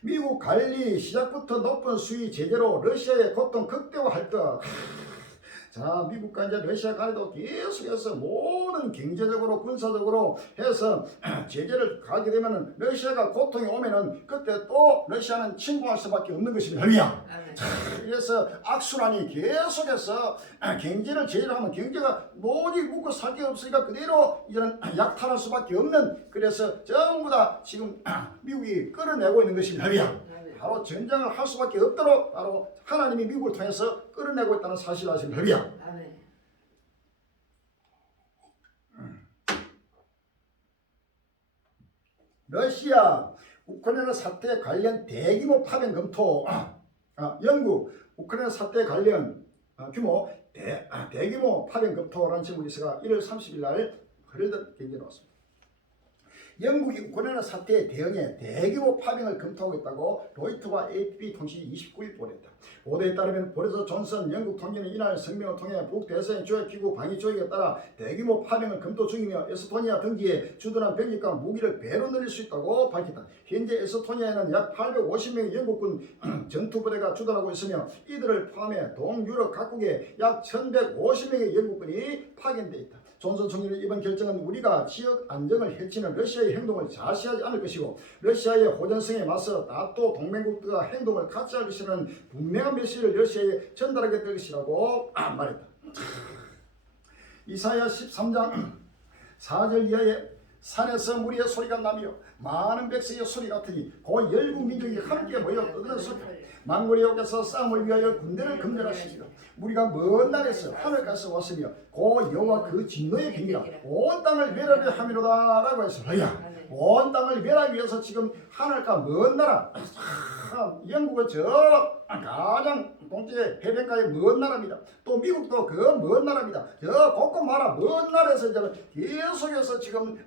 미국 관리 시작부터 높은 수위 제재로 러시아의 고통 극대화할 것. 자, 미국과 이제 러시아 간에도 계속해서 모든 경제적으로 군사적으로 해서 제재를 가게 되면은 러시아가 고통이 오면은 그때 또 러시아는 침공할 수밖에 없는 것입니다. 헬리야. 그래서 악순환이 계속해서 경제를 제재를 하면 경제가 뭐지 묵고 살 게 없으니까 그대로 이런 약탈할 수밖에 없는 그래서 전부 다 지금 미국이 끌어내고 있는 것입니다. 헬리야. 바로 전쟁을 할 수밖에 없도록 바로 하나님이 미국을 통해서 끌어내고 있다는 사실을 아시면 헬리야. 러시아 우크라이나 사태 관련 대규모 파병 검토. 영국 우크라이나 사태 관련 규모 대규모 파병 검토라는 제목에서가 1월 30일 날 흐르던 경제에 나왔습니다. 영국이 우크라이나 사태에 대응해 대규모 파병을 검토하고 있다고 로이터와 AP 통신이 29일 보도했다. 보도에 따르면 보리스 존슨 영국 통일은 이날 성명을 통해 북대서양 조약기구 방위 조약에 따라 대규모 파병을 검토 중이며 에스토니아 등지에 주둔한 병력과 무기를 배로 늘릴 수 있다고 밝혔다. 현재 에스토니아에는 약 850명의 영국군 전투부대가 주둔하고 있으며 이들을 포함해 동유럽 각국에 약 1150명의 영국군이 파견돼 있다. 존슨 총리는 이번 결정은 우리가 지역 안정을 해치는 러시아의 행동을 자시하지 않을 것이고 러시아의 호전성에 맞서 나토 동맹국들과 행동을 같이 할 것이라는 분명한 메시지를 러시아에 전달하게 될 것이라고 말했다. 이사야 13장 4절 이하에 산에서 무리의 소리가 나며 많은 백성의 소리 같으니 곧 열국 민족이 함께 모여 떠드는 소리 만군의 여호와께서 싸움을 위하여 군대를 검열하시리라. 우리가 먼 날에서 하늘까지 왔으며 고 여호와 그 진노의 병이라 온 땅을 멸하려 함이로다 라고 해서 온 땅을 멸하기 위해서 지금 하늘과 먼 나라 영국은 저 가장 동쪽의 해변가의 먼 나라입니다. 또 미국도 그 먼 나라입니다. 저 곳곳마다 먼 나라에서 이제 계속해서 지금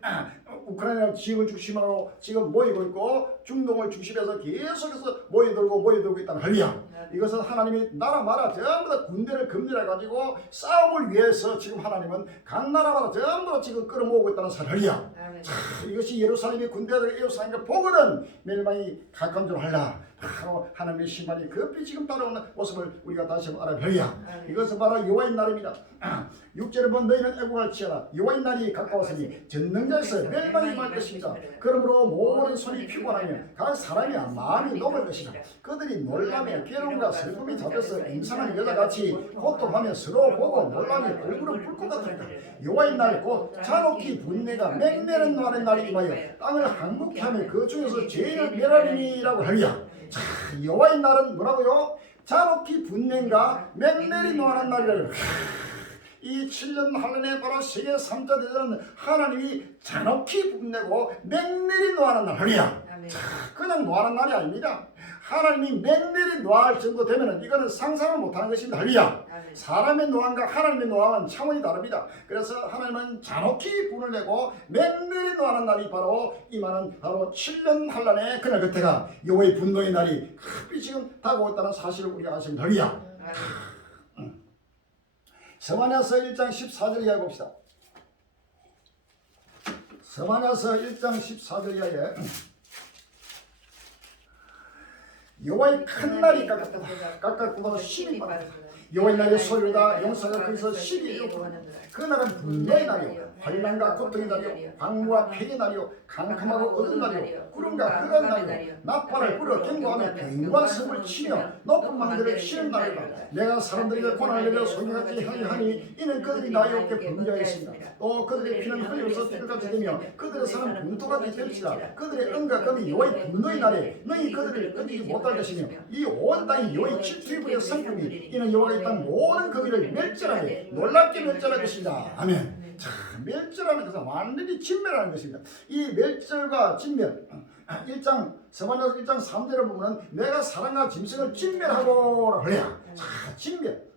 우크라이나 지역을 중심으로 지금 모이고 있고 중동을 중심해서 계속해서 모여들고 있다는 할리야. 이것은 하나님이 나라마다 전부 다 군대를 금전해 가지고 싸움을 위해서 지금 하나님은 각 나라마다 전부 다 지금 끌어모으고 있다는 사실이야. 이것이 예루살렘의 군대들 예루살렘의 보거든 멸망이 가까운 줄 알라. 바로 하나님의 심판이 급히 지금 따라오는 모습을 우리가 다시 한번 알아봐야. 이것은 바로 여호와의 날입니다. 6절에 보면 너희는 애국할 지어라. 여호와의 날이 가까웠으니 전능자에서 멸망이 임할 것입니다. 그러므로 모든 손이 피곤하며 각 사람이 마음이 녹을 것이다. 그들이 놀라며 괴로움과 슬픔이 잡혀서 임상한 여자같이 고통하며 서로 보고 놀라며 얼굴은 불꽃 같으리라. 여호와의 날 곧 잔혹히 분내가 맹렬한 노하는 날이 임하여 땅을 항목케 하며 그 중에서 죄를 멸하리니라고 하리라. 자, 여호와의 날은 뭐라고요? 잔혹히 분냄과 맹렬히 노하는 날이라고. 이 7년 한란에 바로 세계 3차 대전은 하나님이 잔혹히 분내고 맹렬히 노하는 날 하리야. 그냥 노하는 날이 아닙니다. 하나님이 맹렬히 노할 정도 되면은 이거는 상상을 못하는 것입니다. 할리야. 사람의 노함과 하나님의 노함은 차원이 다릅니다. 그래서 하나님은 잔혹히 분을 내고 맹렬히 노하는 날이 바로 임하는 바로 7년 한란의 그날 그때가 여호와의 분노의 날이 급히 지금 다가왔다는 사실을 우리가 아십니다. 할리야. 스바냐서 1장 14절 이하에 봅시다. 스바냐서 1장 14절 이하에 여호와의 큰 날이 가깝고 신이 많다. 여호와의 날의 소리로다 용사가 거기서 신이 일어나. 그 날은 분노의 날이요 환난과 고통의 날이요 방무와 폐의 날이요 캄캄하고 어두운 날이요 구름과 흑암 날이요 나팔을 불어 경고하며 갱과 성을 치며 높은 망대를 치는 날이다. 내가 사람들에게 고난을 내려 소리같이 하니 이는 그들이 나의 어깨 범죄하였습니다. 또 그들의 피는 흘려서 뜰같이 되며 그들의 사람 분토같이 될지라. 그들의 은과 금이 여호와의 분노의 날에 너희 그들을 끄지지 못할 것이며 이 온 땅이 여호와의 질투의 불의 성품이 이는 여호와가 이 땅 모든 거기를 멸절하게 놀랍게 멸절할 것입니다. 아멘. 자, 멸절하는 것은 완전히 진멸하는 것입니다. 이 멸절과 진멸 1장 스바냐서 1장 3절에 보면 내가 사랑과 짐승을 진멸하고 그래야. 자, 진멸.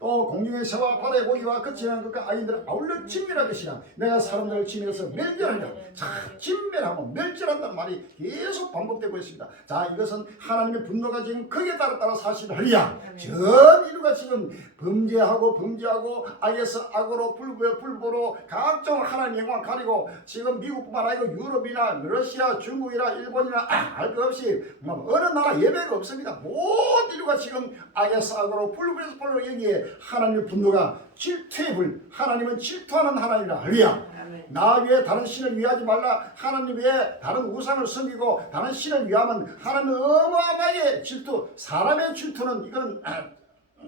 또 공중의 새와 바다의 고기와 거치는 것과 아이들을 아울러 진멸할 것이라. 내가 사람들을 진멸해서 멸절한다. 자, 진멸하고 멸절한다는 말이 계속 반복되고 있습니다. 자, 이것은 하나님의 분노가 지금 거기에 따라 사실을 하리야. 전 인류가 지금 범죄하고 악에서 악으로 불보로 각종 하나님의 영광 가리고 지금 미국뿐만 아니고 유럽이나 러시아, 중국이나 일본이나 알 것 없이 어느 나라 예배가 없습니다. 모든 인류가 지금 악에서 악으로 불보로 여기에 하나님의 분노가 질투의 불. 하나님은 질투하는 하나님이라. 할렐루야. 나 외에 다른 신을 위하지 말라. 하나님 외에 다른 우상을 섬기고 다른 신을 위하면 하나님은 어마어마하게 질투. 사람의 질투는 이건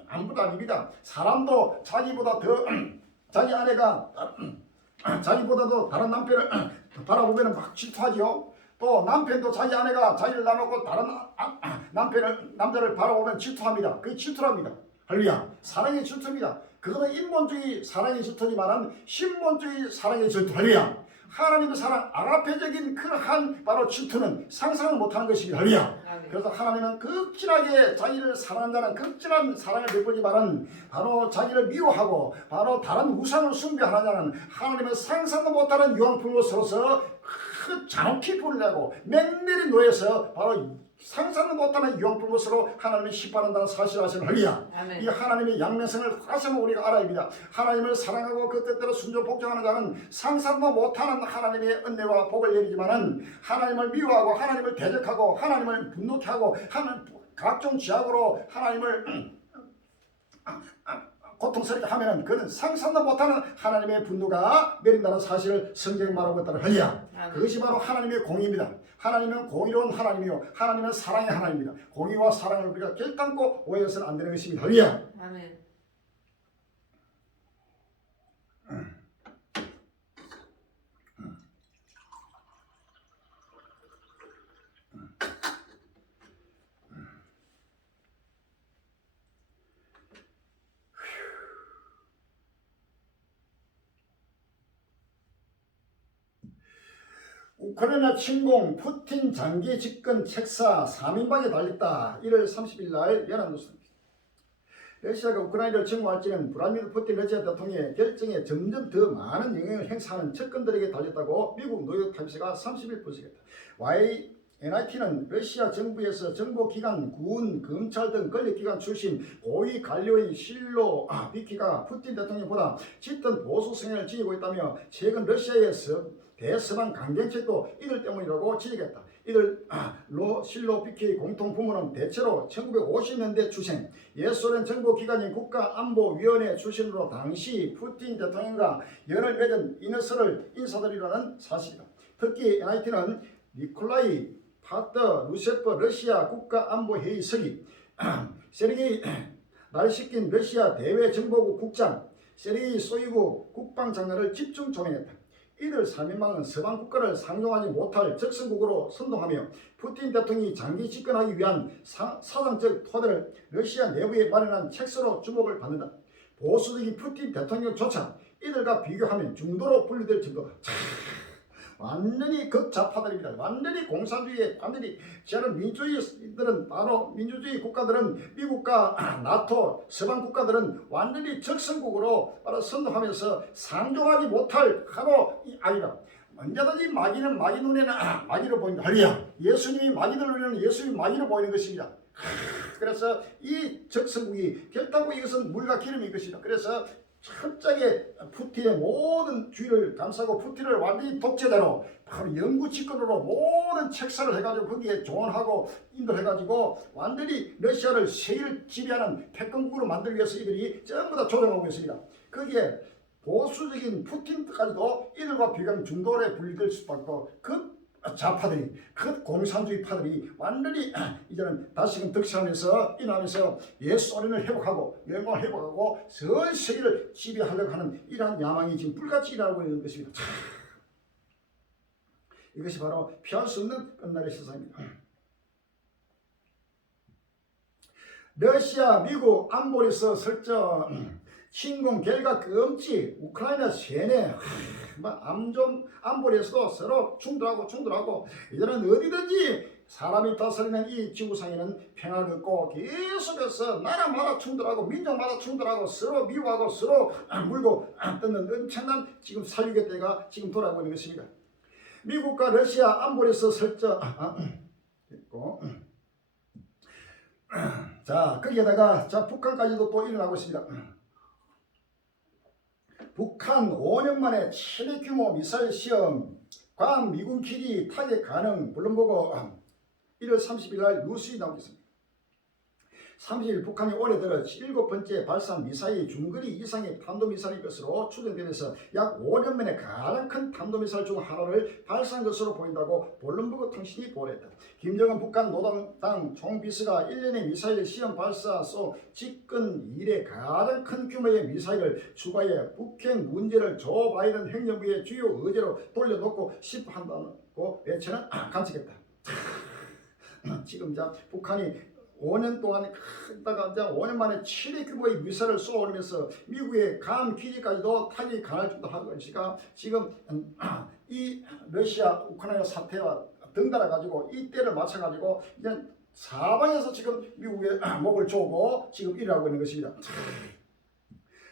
아무것도 아닙니다. 사람도 자기보다 더 자기 아내가 자기보다도 다른 남편을 바라보면 막 질투하지요. 또 남편도 자기 아내가 자기를 놔놓고 다른 남자를 바라보면 질투합니다. 그게 질투랍니다. 할렐루야. 사랑의 질투입니다. 그거는 인본주의 사랑의 질투지만은 신본주의 사랑의 질투. 할렐루야. 하나님의 사랑 아가페적인 그러한 바로 질투는 상상을 못하는 것입니다. 할렐루야. 그래서 하나님은 극진하게 자기를 사랑하는 자는 극진한 사랑을 베푸지만은 바로 자기를 미워하고 바로 다른 우상을 숭배하는 자는 하나님은 상상도 못하는 유황불로서로서 잔혹히 불을 내고 맹렬히 노예서 바로 상상도 못하는 유황불못으로 하나님이 심판한다는 사실을 아시는 할렐루야. 이 하나님의 양면성을 다시 한번 우리가 알아야 합니다. 하나님을 사랑하고 그 뜻대로 순종 복종하는 자는 상상도 못하는 하나님의 은혜와 복을 내리지만은 하나님을 미워하고 하나님을 대적하고 하나님을 분노케 하고 하는 각종 지약으로 하나님을 고통스럽게 하면은 그는 상상도 못하는 하나님의 분노가 내린다는 사실을 성경에 말하고 있다는 할렐루야. 그것이 바로 하나님의 공의입니다. 하나님은 공의로운 하나님이요 하나님은 사랑의 하나님입니다. 공의와 사랑을 우리가 결단코 오해해서는 안 되는 것입니다. 할렐루야. 아멘. 우크라이나 침공, 푸틴 장기 집권 책사 3인방에 달렸다. 1월 30일 날 연합뉴스입니다. 러시아가 우크라이나를 침공할지는 블라디미르 푸틴 러시아 대통령의 결정에 점점 더 많은 영향을 행사하는 측근들에게 달렸다고 미국 뉴욕타임스가 30일 분석했다. NIT는 러시아 정부에서 정보기관, 군, 검찰 등 권력기관 출신 고위 관료인 실로 비키가 푸틴 대통령보다 짙은 보수 성향을 지니고 있다며 최근 러시아의 대서방 강경책도 이들 때문이라고 지적했다. 이들 실로 비키의 공통 부모는 대체로 1950년대 출생, 옛소련 정보기관인 국가안보위원회 출신으로 당시 푸틴 대통령과 연을 맺은 이너스를 인사들이라는 사실이다. 특히 NIT는 니콜라이 파트루셰프 러시아 국가안보회의 서기, 세르게이 나르시킨 러시아 대외정보국 국장, 세르게이 소이구 국방장관을 집중 조명했다. 이들 3인방은 서방 국가를 상종하지 못할 적성국으로 선동하며 푸틴 대통령이 장기 집권하기 위한 사상적 토대를 러시아 내부에 마련한 책서로 주목을 받는다. 보수적인 푸틴 대통령조차 이들과 비교하면 중도로 분류될 정도다. 완전히 극좌파들입니다. 완전히 공산주의에 완전히 저는 민주주의들은 바로 민주주의 국가들은 미국과 나토 서방 국가들은 완전히 적성국으로 바로 선동하면서 상종하지 못할 하루 아니다. 언제든지 마귀는 마귀 눈에는 마귀로 보인다. 할렐루야. 예수님이 마귀들 눈에는 예수님이 마귀로 보이는 것입니다. 그래서 이 적성국이 결단코 이것은 물과 기름인 것이다. 그래서 철저하게 푸틴의 모든 주의를 감싸고 푸틴을 완전히 독재자로 바로 영구 집권으로 모든 책사를 해가지고 거기에 조언하고 인도해가지고 완전히 러시아를 세계를 지배하는 패권국으로 만들기 위해서 이들이 전부 다 조정하고 있습니다. 거기에 보수적인 푸틴까지도 이들과 비교하면 중도에 분리될 수밖에 없고 좌파들이 공산주의파들이 완전히 이제는 다시금 득세하면서 인하면서 옛소련을 회복하고 영광을 회복하고 전 세계를 지배하려고 하는 이러한 야망이 지금 불같이 일어나고 있는 것입니다. 이것이 바로 피할 수 없는 끝날의 세상입니다. 러시아, 미국 안보리에서 설정 침공 결과 끔찍 우크라이나 세내 안보리에서도 서로 충돌하고 이제는 어디든지 사람이 다스리는 이 지구상에는 평화가 없고 계속해서 나라마다 충돌하고 민족마다 충돌하고 서로 미워하고 서로 물고 뜯는 엄청난 지금 사유의 때가 지금 돌아오고 있는 것입니다. 미국과 러시아 안보리에서 설정 됐고 자 거기에다가 북한까지도 또 일어나고 있습니다. 북한 5년 만에 최대 규모 미사일 시험, 괌 미군 기지 타격 가능, 블룸버그 1월 30일 날 뉴스에 나오겠습니다. 30일 북한이 올해 들어 7번째 발사한 미사일이 중거리 이상의 탄도미사일인 것으로 추정되면서 약 5년 만에 가장 큰 탄도미사일 중 하나를 발사한 것으로 보인다고 블룸버그 통신이 보도했다. 김정은 북한 노동당 총비서가 1년의 미사일 시험 발사 소 집권 이래 가장 큰 규모의 미사일을 추가해 북핵 문제를 조 바이든 행정부의 주요 의제로 돌려놓고 싶어 한다고 외쳐는 관측했다. 지금 북한이 5년 동안 있다가 5년 만에 최대 규모의 미사일을 쏘아올리면서 미국의 괌 기지까지도 타격이 가할 정도 하고 있으니까 지금 이 러시아 우크라이나 사태와 덩달아 가지고 이 때를 맞춰 가지고 이제 사방에서 지금 미국의 목을 조고 지금 일하고 있는 것입니다.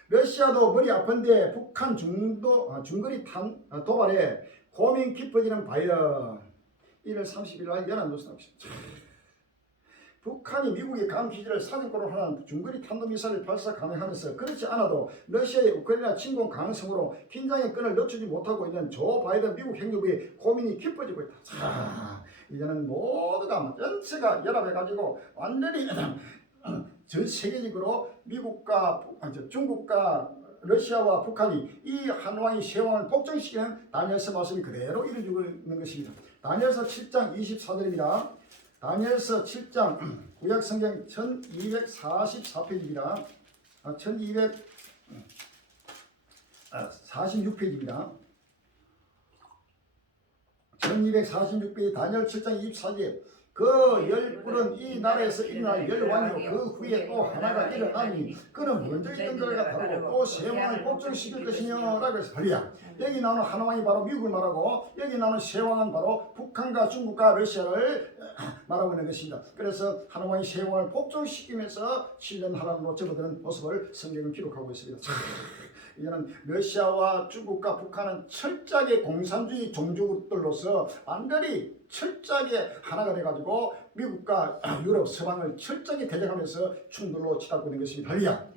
러시아도 머리 아픈데 북한 중거리 도발에 고민 깊어지는 바이든 1월 30일 날 연합뉴스 나옵니다. 북한이 미국의 괌 기지를 사정거로 하는 중거리 탄도미사일을 발사 가능하면서 그렇지 않아도 러시아의 우크라이나 침공 가능성으로 긴장의 끈을 늦추지 못하고 있는 조 바이든 미국 행정부의 고민이 깊어지고 있다. 자, 이제는 모두가 전체가 연합해가지고 완전히 전 세계적으로 미국과 중국과 러시아와 북한이 이 한왕이 세왕을 복종시키는 다니엘서 말씀이 그대로 이루어지고 있는 것입니다. 다니엘서 7장 24절입니다. 다니엘서 7장 구약성경 1244페이지입니다. 1246페이지입니다. 1246페이지 다니엘 7장 24절 그 열불은 이 나라에서 일어날 열왕이요 그 후에 또 하나가 일어나니 그는 먼저 있던 자가 다르고 또 세 왕을 복종시킬 것이며 라고 해서 할렐루야. 여기 나오는 하나왕이 바로 미국을 말하고 여기 나오는 세 왕은 바로 북한과 중국과 러시아를 말하고 있는 것입니다. 그래서 하나왕이 세 왕을 복종시키면서 7년 하나님으로 접어드는 모습을 성경은 기록하고 있습니다. 이제는 러시아와 중국과 북한은 철저하게 공산주의 종족들로서 완전히 철저하게 하나가 돼가지고 미국과 유럽 서방을 철저하게 대적하면서 충돌로 치닫고 있는 것입니다. 할렐루야.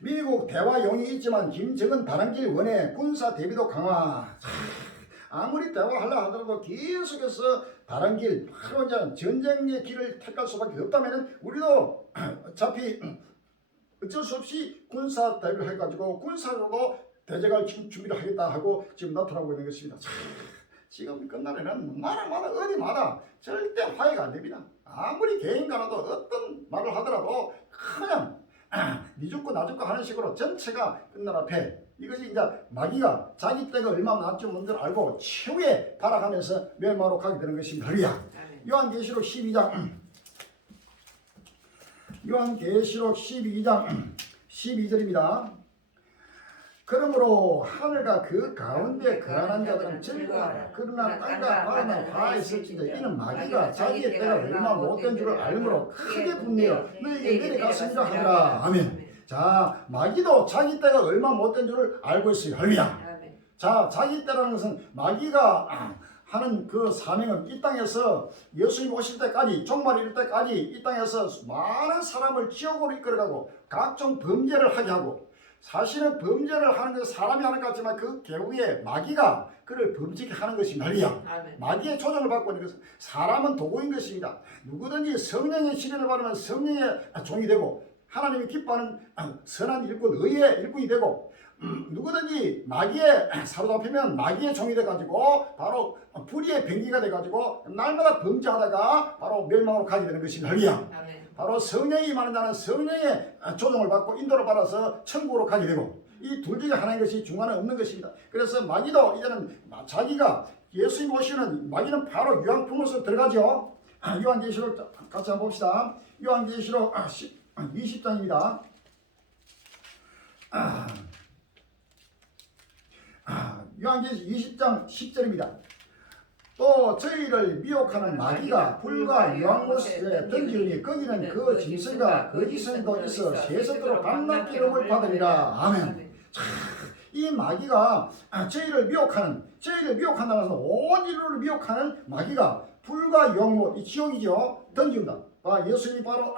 미국 대화용이 있지만 김정은 다른길 원해 군사 대비도 강화. 아무리 대화하려 하더라도 계속해서 다른 길, 바로 이제 전쟁의 길을 택할 수밖에 없다면 우리도 어차피 어쩔 수 없이 군사 대비를 해가지고 군사로도 대적할 준비를 하겠다 하고 지금 나타나고 있는 것입니다. 지금 끝날에는 나라마다 어디마다 절대 화해가 안 됩니다. 아무리 개인 간에도 어떤 말을 하더라도 그냥 니 죽고 나 죽고 하는 식으로 전체가 끝날 앞에 이것이 이제 마귀가 자기 때가 얼마나 남지 뭔지 알고 최후에 발악하면서 멸망으로 가게 되는 것입니다. 할렐루야. 요한계시록 12장 요한계시록 12장 12절입니다. 그러므로 하늘과 그 가운데 거하는 자들은 즐거워하라. 그러나 땅과 바다는 화했을지니 이는 마귀가 자기의 때가 얼마 못된 줄을 알므로 크게 분내어 너희에게 내려갔습니다 하더라. 아멘. 자, 마귀도 자기 때가 얼마 못된 줄을 알고 있어요. 할렐루야. 자, 자기 때라는 것은 마귀가 하는 그 사명은 이 땅에서 예수님 오실 때까지 종말이 이를 때까지 이 땅에서 많은 사람을 지옥으로 이끌어가고 각종 범죄를 하게 하고 사실은 범죄를 하는 것은 사람이 하는 것 같지만 그 경우에 마귀가 그를 범죄케 하는 것이 말이야. 마귀의 조정을 받고 있는 것은 사람은 도구인 것입니다. 누구든지 성령의 시련을 받으면 성령의 종이 되고 하나님이 기뻐하는 선한 일꾼, 의의 일꾼이 되고 누구든지 마귀에 사로잡히면 마귀의 종이 돼가지고 바로 불의의 병기가 돼가지고 날마다 범죄하다가 바로 멸망으로 가게 되는 것입니다. 할렐루야. 바로 성령이 임하는 자는 성령의 조종을 받고 인도를 받아서 천국으로 가게 되고 이 둘 중에 하나인 것이 중간에 없는 것입니다. 그래서 마귀도 이제는 자기가 예수님 오시는 마귀는 바로 유황품으로서 들어가죠. 요한계시록 같이 한번 봅시다. 요한계시록 20장입니다. 요한계시록 20장 10절입니다. 또 저희를 미혹하는 마귀가 불과 유황못에 던지니 거기는 그 짐승과 거짓선도 있어 세속으로 밤낮 기름을 받으리라. 아멘. 이 마귀가 저희를 미혹한다는 것은 온 인류를 미혹하는 마귀가 불과 유황못, 이 지옥이죠. 던집니다. 예수님이 바로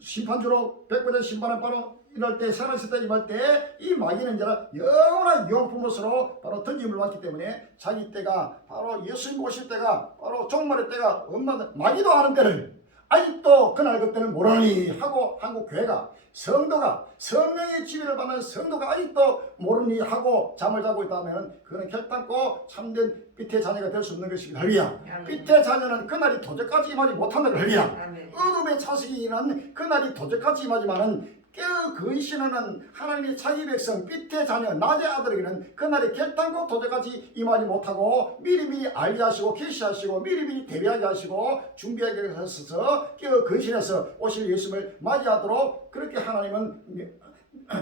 심판주로 백보자 심판을 바로 이럴 때 살아있을 때 임할 때 이 마귀는 이제 영원한 유황품으로 바로 던짐을 받기 때문에 자기 때가 바로 예수님 오실 때가 바로 종말의 때가 엄마들 마귀도 하는 때를 아직도 그날 그때는 모르니 하고 한국 교회가 성도가 성령의 지배를 받는 성도가 아직도 모르니 하고 잠을 자고 있다면 그는 결단코 참된 빛의 자녀가 될 수 없는 것입니다. 할렐루야. 빛의 자녀는 그날이 도저까지 임하지 못한다. 할렐루야. 어둠의 차식이는 그날이 도저까지 임하지만은 깨어 근신하는 하나님의 자기 백성 빛의 자녀 낮의 아들에게는 그날이 결단코 도저까지 임하지 못하고 미리미리 알게 하시고 계시하시고 미리미리 대비하게 하시고 준비하게 하셔서 깨어 근신해서 오실 예수님을 맞이하도록 그렇게 하나님은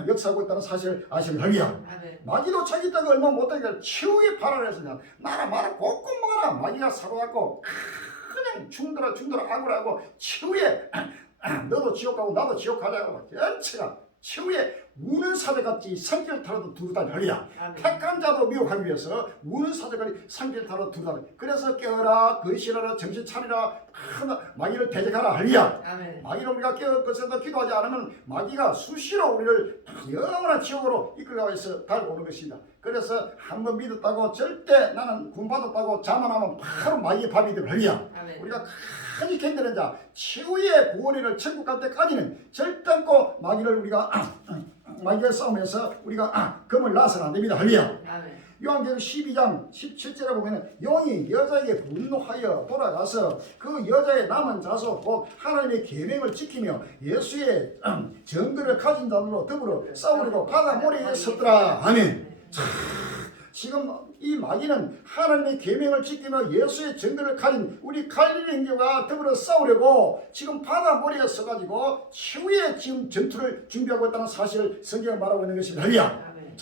역사하고 있다는 사실을 아시면 할렐루야. 마귀도 자기 때가 얼마 못하니까 최후의 발언을 해서 그냥 나라 마라 곳곳 마라 마귀가 사로잡고 그냥 죽더라 악으로 최후에 너도 지옥 가고 나도 지옥 가자고 전체가 최후에 우는 사자같이 산길 타러도 두루다니. 할렐루야. 택한 자도 미혹하기 위해서 우는 사자같이 산길 타러도 두루다니. 그래서 깨어라 근신하라 정신 차리라 마귀를 대적하라. 할렐루야. 마귀를 우리가 깨어서 기도하지 않으면 마귀가 수시로 우리를 영원한 지옥으로 이끌어가고 있어 달고 오는 것입니다. 그래서 한번 믿었다고 절대 나는 구원받았다고 자만하면 바로 마귀의 밥이 되고. 할렐루야. 우리가 간이 견디는 자 최후의 구원을 천국 갈 때까지는 절대 않고 마귀를 우리가 마귀를 싸우면서 우리가 금을 놔서는 안 됩니다. 할렐루야. 요한계시록 12장 17절에 보면 영이 여자에게 분노하여 돌아가서 그 여자의 남은 자손 곧 하나님의 계명을 지키며 예수의 증거를 가진 자들로 더불어 싸우려고 바다 모래에 섰더라. 아멘. 지금 이 마귀는 하나님의 계명을 지키며 예수의 증거를 가진 우리 갈릴리 형제와 더불어 싸우려고 지금 바다 모래에 서가지고 최후의 지금 전투를 준비하고 있다는 사실을 성경에 말하고 있는 것입니다. 할렐루야. 아멘.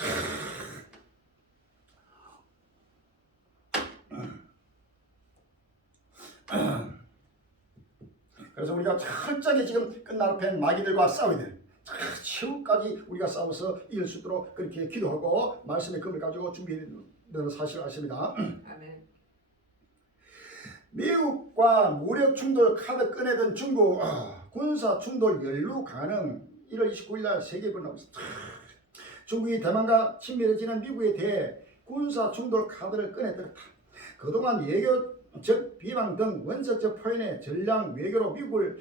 그래서 우리가 철저하게 지금 끝날 앞에 마귀들과 싸워야 돼. 최후까지 우리가 싸워서 이길 수 있도록 그렇게 기도하고 말씀의 금을 가지고 준비되는 사실을 아십니다. 아멘. 미국과 무력 충돌 카드 꺼내던 중국 군사 충돌 연루 가능 1월 29일 날 세계일보 나오고 있습니다. 중국이 대만과 친밀해지는 미국에 대해 군사 충돌 카드를 꺼내들었다. 그동안 외교적 비방 등 원색적 표현의 전략 외교로 미국을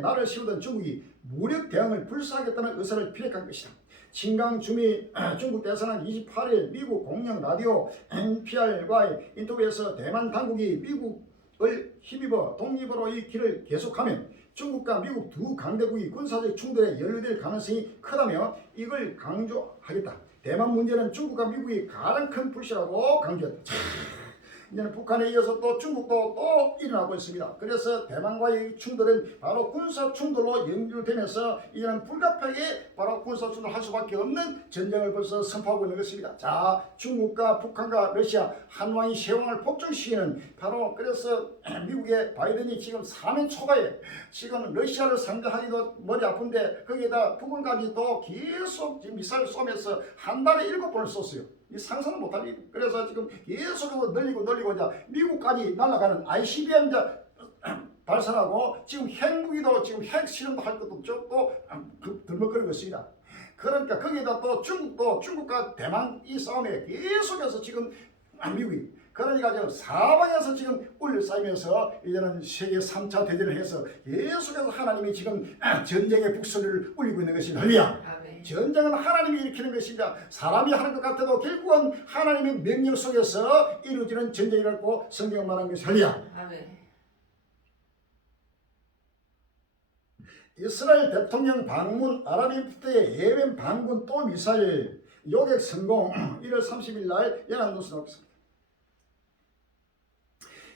나를 세우던 중국이 무력 대응을 불사하겠다는 의사를 피력한 것이다. 친강 주미 중국 대사는 28일 미국 공영 라디오 NPR과의 인터뷰에서 대만 당국이 미국을 힘입어 독립으로 이 길을 계속하면 중국과 미국 두 강대국이 군사적 충돌에 연루될 가능성이 크다며 이걸 강조하겠다. 대만 문제는 중국과 미국이 가장 큰 불씨라고 강조했다. 이제는 북한에 이어서 또 중국도 또 일어나고 있습니다. 그래서 대만과의 충돌은 바로 군사 충돌로 연결되면서 이제는 불가피하게 바로 군사 충돌할 수밖에 없는 전쟁을 벌써 선포하고 있는 것입니다. 자, 중국과 북한과 러시아 한왕이 세왕을 복종시키는 바로 그래서 미국의 바이든이 지금 사면 초과에 지금 러시아를 상대하기도 머리 아픈데 거기에다 북한까지 또 계속 지금 미사일 쏘면서 한 달에 7번을 쏘았어요. 이 상상을 못할 일. 그래서 지금 계속해서 늘리고 이제 미국까지 날아가는 ICBM 발사하고 지금 핵무기도 지금 핵 실험도 할 것도 없죠. 또 들먹거리고 있습니다. 그러니까 거기에다 또 중국과 대만 이 싸움에 계속해서 지금 미국이 그러니까 지금 사방에서 지금 울려싸이면서 이제는 세계 3차 대전을 해서 계속해서 하나님이 지금 전쟁의 북소리를 울리고 있는 것입니다. 할렐루야. 전쟁은 하나님이 일으키는 것입니다. 사람이 하는 것 같아도 결국은 하나님의 명령 속에서 이루어지는 전쟁이라고 성경은 말하는 것이 할렐루야. 아멘. 이스라엘 대통령 방문 아랍에미리트의 예멘 반군 또 미사일 요격 성공 1월 30일 날 연합 뉴스 나왔습니다.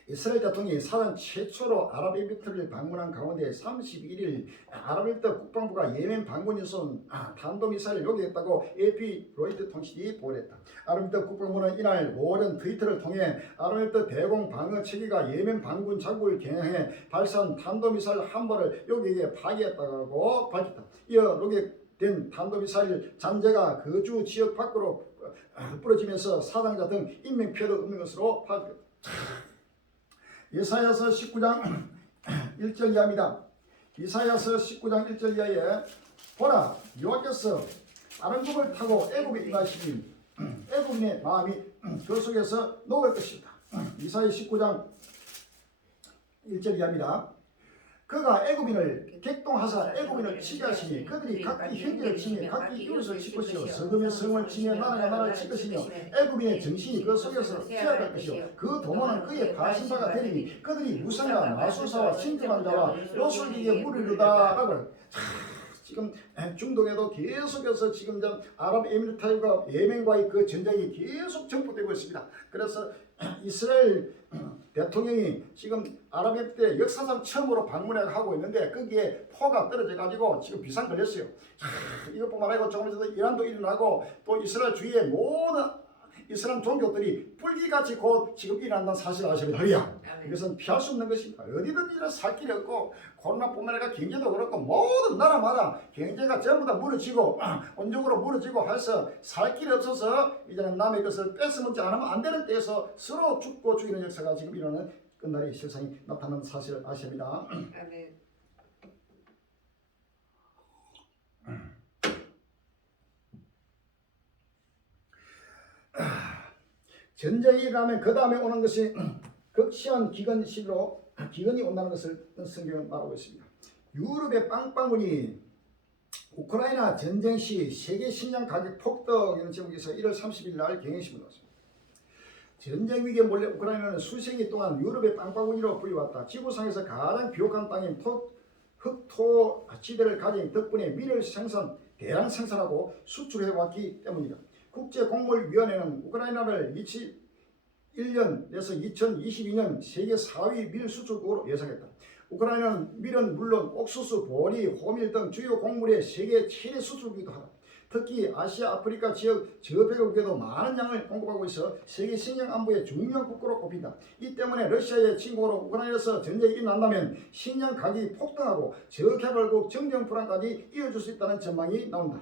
이스라엘 대통령이 사상 최초로 아랍에미리트를 방문한 가운데 31일 아랍에미리트 국방부가 예멘 반군이 쏜 탄도미사일을 요격했다고 AP 로이터 통신이 보도했다. 아랍에미리트 국방부는 이날 오랜 트위터를 통해 아랍에미리트 대공 방어 체계가 예멘 반군 자국을 겨냥해 발사한 탄도미사일 한 발을 요격에 파괴했다고 밝혔다. 이어 요격된 탄도미사일 잔재가 거주 지역 밖으로 뿌려지면서 사상자 등 인명피해도 없는 것으로 밝혔다. 이사야서 19장 1절 이하입니다. 이사야서 19장 1절 이하에 보라 여호와께서 다른 급을 타고 애굽에 임하시니 애굽인의 마음이 그 속에서 녹을 것이다. 이사야 19장 1절 이하입니다. 그가 애굽인을 객동하사 애굽인을 치게 하시니 그들이 각기 형제를 치며 각기 이웃을 칠 것이요 서금의 성을 치며 나라가 나라를 칠 것이며 애굽인의 정신이 그 속에서 휘어갈 것이요 그 도모는 그의 파신바가 되리니 그들이 무상과 마술사와 신중한 자와 요술기에 물이르다라고. 지금 중동에도 계속해서 지금 아랍에미리트와 예멘과의 그 전쟁이 계속 전포되고 있습니다. 그래서 이스라엘 대통령이 지금 아랍에미리트에 역사상 처음으로 방문을 하고 있는데 거기에 포가 떨어져 가지고 지금 비상 걸렸어요. 이것뿐만 아니고 조금 전에 이란도 일어나고 또 이스라엘 주위에 모든 이슬람 종교들이 불기같이 곧 지금 일어난다는 사실을 아십니다. 이것은 피할 수 없는 것입니다. 어디든지 살 길이 없고 코로나뿐만 아니라 경제도 그렇고 모든 나라마다 경제가 전부 다 무너지고 온적으로 무너지고 해서 살 길이 없어서 이제는 남의 것을 뺏어먹지 않으면 안 되는 때에서 서로 죽고 죽이는 역사가 지금 일어나는 끝날의 실상이 나타나는 사실을 아십니다. 아멘. 전쟁이 일어나면 그 다음에 오는 것이 극심한 기근이 온다는 것을 성경은 말하고 있습니다. 유럽의 빵빵군이 우크라이나 전쟁 시 세계 식량 가격 폭등이라는 제목에서 1월 30일 날 경향신문 나왔습니다. 전쟁 위기에 몰래 우크라이나는 수세기 동안 유럽의 빵빵군이라고 불려왔다. 지구상에서 가장 비옥한 땅인 흑토 지대를 가진 덕분에 밀을 대량 생산하고 수출해왔기 때문이다. 국제곡물위원회는 우크라이나를 2021년에서 2022년 세계 4위 밀 수출국으로 예상했다. 우크라이나는 밀은 물론 옥수수, 보리, 호밀 등 주요 곡물의 세계 최대 수출국이기도 하다. 특히 아시아, 아프리카 지역 저배국에도 많은 양을 공급하고 있어 세계 식량 안보의 중요한 국가로 꼽힌다. 이 때문에 러시아의 침공으로 우크라이나에서 전쟁이 일어난다면 식량 가격이 폭등하고 저개발국 정전 불안까지 이어질 수 있다는 전망이 나온다.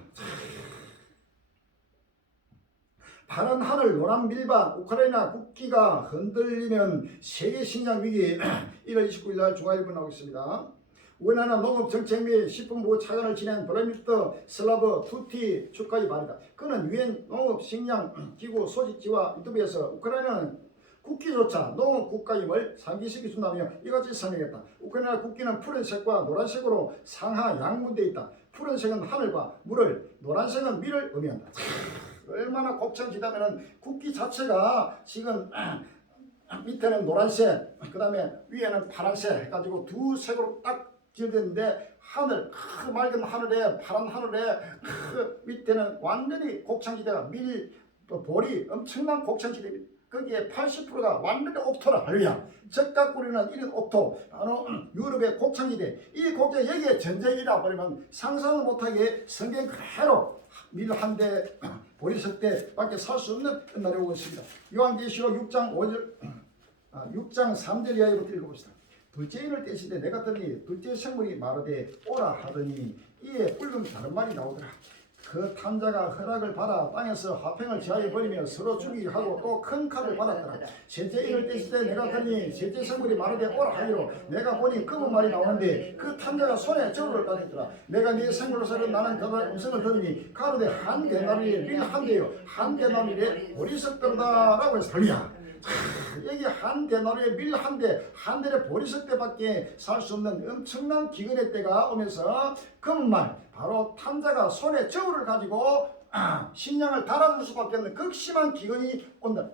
파란 하늘 노란 밀밭 우크라이나 국기가 흔들리는 세계 식량 위기 1월 29일 날 중앙일보 나오고 있습니다. 우크라이나 농업정책 및 식품부 차관을 지낸 브라미트 슬라브 투티 축하의 말이다. 그는 유엔 농업식량기구 소식지와 인터뷰에서 우크라이나는 국기조차 농업국가임을 상기시켜준다며 이같이 설명했다. 우크라이나 국기는 푸른색과 노란색으로 상하 양분되어 있다. 푸른색은 하늘과 물을, 노란색은 밀을 의미한다. 얼마나 곡창지다면은 국기 자체가 지금 밑에는 노란색, 그 다음에 위에는 파란색 해가지고 두 색으로 딱 지어졌는데 하늘, 맑은 하늘에 파란 하늘에 밑에는 완전히 곡창지대가 밀, 보리 엄청난 곡창지대입니다. 거기에 80%가 완전히 옥토라. 할렐루야. 적각구리는 이런 옥토, 바로 유럽의 곡창지대. 이 곡창 여기에 전쟁이라 버리면 상상을 못하게 성경 그대로 밀 한 대, 보리 석 대밖에 살 수 없는 날이 오고 있습니다. 요한계시록 6장 3절 이하부터 읽어봅시다. 둘째 인을 떼실 때 내가 들으니 둘째 생물이 말하되 오라 하더니 이에 붉은 다른 말이 나오더라. 그 탐자가 허락을 받아 땅에서 화평을 지하여 버리며 서로 죽이게 하고 또 큰 칼을 받았더라. 셋째 인을 떼실 때 내가 들으니 셋째 생물이 말하되 오라 하기로 내가 보니 검은 말이 나오는데 그 탐자가 손에 저울을 가졌더라. 내가 네 생물로서는 나는 그의 음성을 들으니 가로되 한 데나리에 밀 한 대요 한 데나리에 보리석더라 라고 해서 들리야. 여기 한 데나리에 밀 한 대, 한 대에 보리석 대밖에 살 수 없는 엄청난 기근의 때가 오면서 검은 말, 바로 탐자가 손에 저울을 가지고 식량을 달아줄 수밖에 없는 극심한 기근이 온다.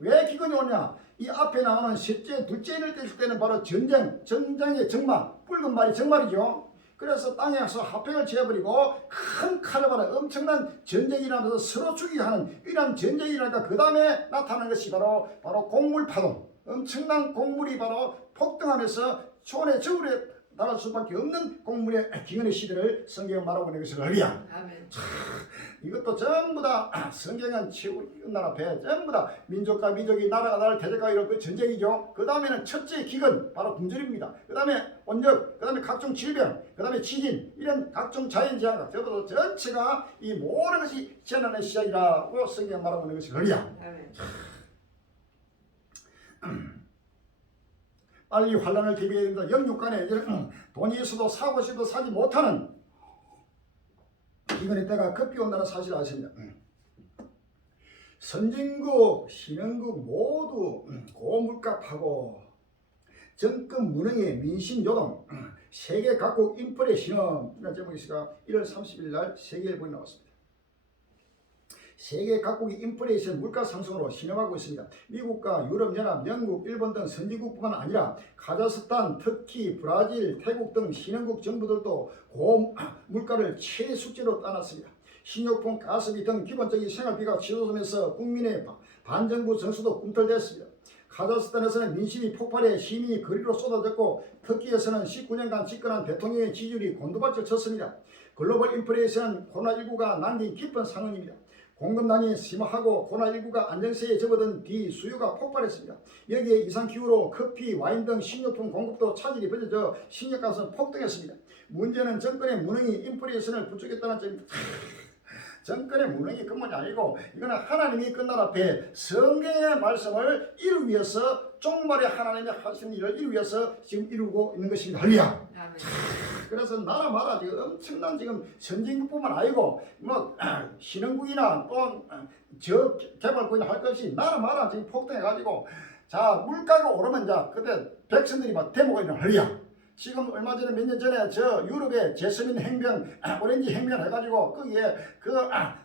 왜 기근이 오냐? 이 앞에 나오는 셋째, 둘째 인을 떼실 때는 바로 전쟁의 정말, 붉은 말이 정말이죠. 그래서 땅에서 화평을 지어버리고 큰 칼을 받아 엄청난 전쟁이 일어나면서 서로 죽이게 하는 이러한 전쟁이 일어나니까 그 다음에 나타나는 것이 바로 곡물 파동. 엄청난 곡물이 바로 폭등하면서 손에 저울에 달할 수밖에 없는 곡물의 기근의 시대를 성경은 말하고 있는 것을 알리야. 이것도 전부 다 성경은 나라 앞에 전부 다 민족과 민족이 나라가 나라를 대적하고 이런 그 전쟁이죠. 그 다음에는 첫째 기근 바로 굶주림입니다. 그 다음에 원적, 그 다음에 각종 질병, 그 다음에 지진 이런 각종 자연재해가 전체가 이 모든 것이 재난의 시작이라고 성경 말하고 있는 것이 그리야. 빨리 환란을 대비해야 된다. 영육간에 돈이 있어도 사고 싶어도 사지 못하는 기근의 때가 급히 온다는 사실을 아십니다. 선진국, 신흥국 모두 고물가파고 정권 무능의 민심 요동, 세계 각국 인플레이션 이라는 제목이 있으니까 1월 30일 날 세계일보에 나왔습니다. 세계 각국이 인플레이션 물가 상승으로 신음하고 있습니다. 미국과 유럽연합, 영국, 일본 등 선진국뿐만 아니라 카자흐스탄, 터키, 브라질, 태국 등 신흥국 정부들도 고물가를 최대 숙제로 따놨습니다. 식료품, 가스비 등 기본적인 생활비가 치솟으면서 국민의 반정부 정서도 꿈틀댔습니다. 카자흐스탄에서는 민심이 폭발해 시민이 거리로 쏟아졌고 터키에서는 19년간 집권한 대통령의 지지율이 곤두박질 쳤습니다. 글로벌 인플레이션은 코로나19가 남긴 깊은 상흔입니다. 공급난이 심하고 코로나19가 안정세에 접어든 뒤 수요가 폭발했습니다. 여기에 이상기후로 커피, 와인 등 식료품 공급도 차질이 벌어져 식료값은 폭등했습니다. 문제는 정권의 무능이 인플레이션을 부추겼다는 점입니다. 정권의 무능이 근본이 아니고 이거는 하나님이 끝날 앞에 성경의 말씀을 이루기 위해서 종말의 하나님이 하시는 일을 이루기 위해서 지금 이루고 있는 것입니다. 할렐루야. 그래서 나라마다 지금 엄청난 지금 선진국뿐만 아니고 뭐 신흥국이나 또 저개발국이나 할 것이 나라마다 지금 폭등해가지고 자 물가가 오르면 자 그때 백성들이 막 데모가 일어나. 할렐루야. 지금 얼마 전에 몇 년 전에 저 유럽의 제스민 혁명, 오렌지 혁명 해가지고 거기에 그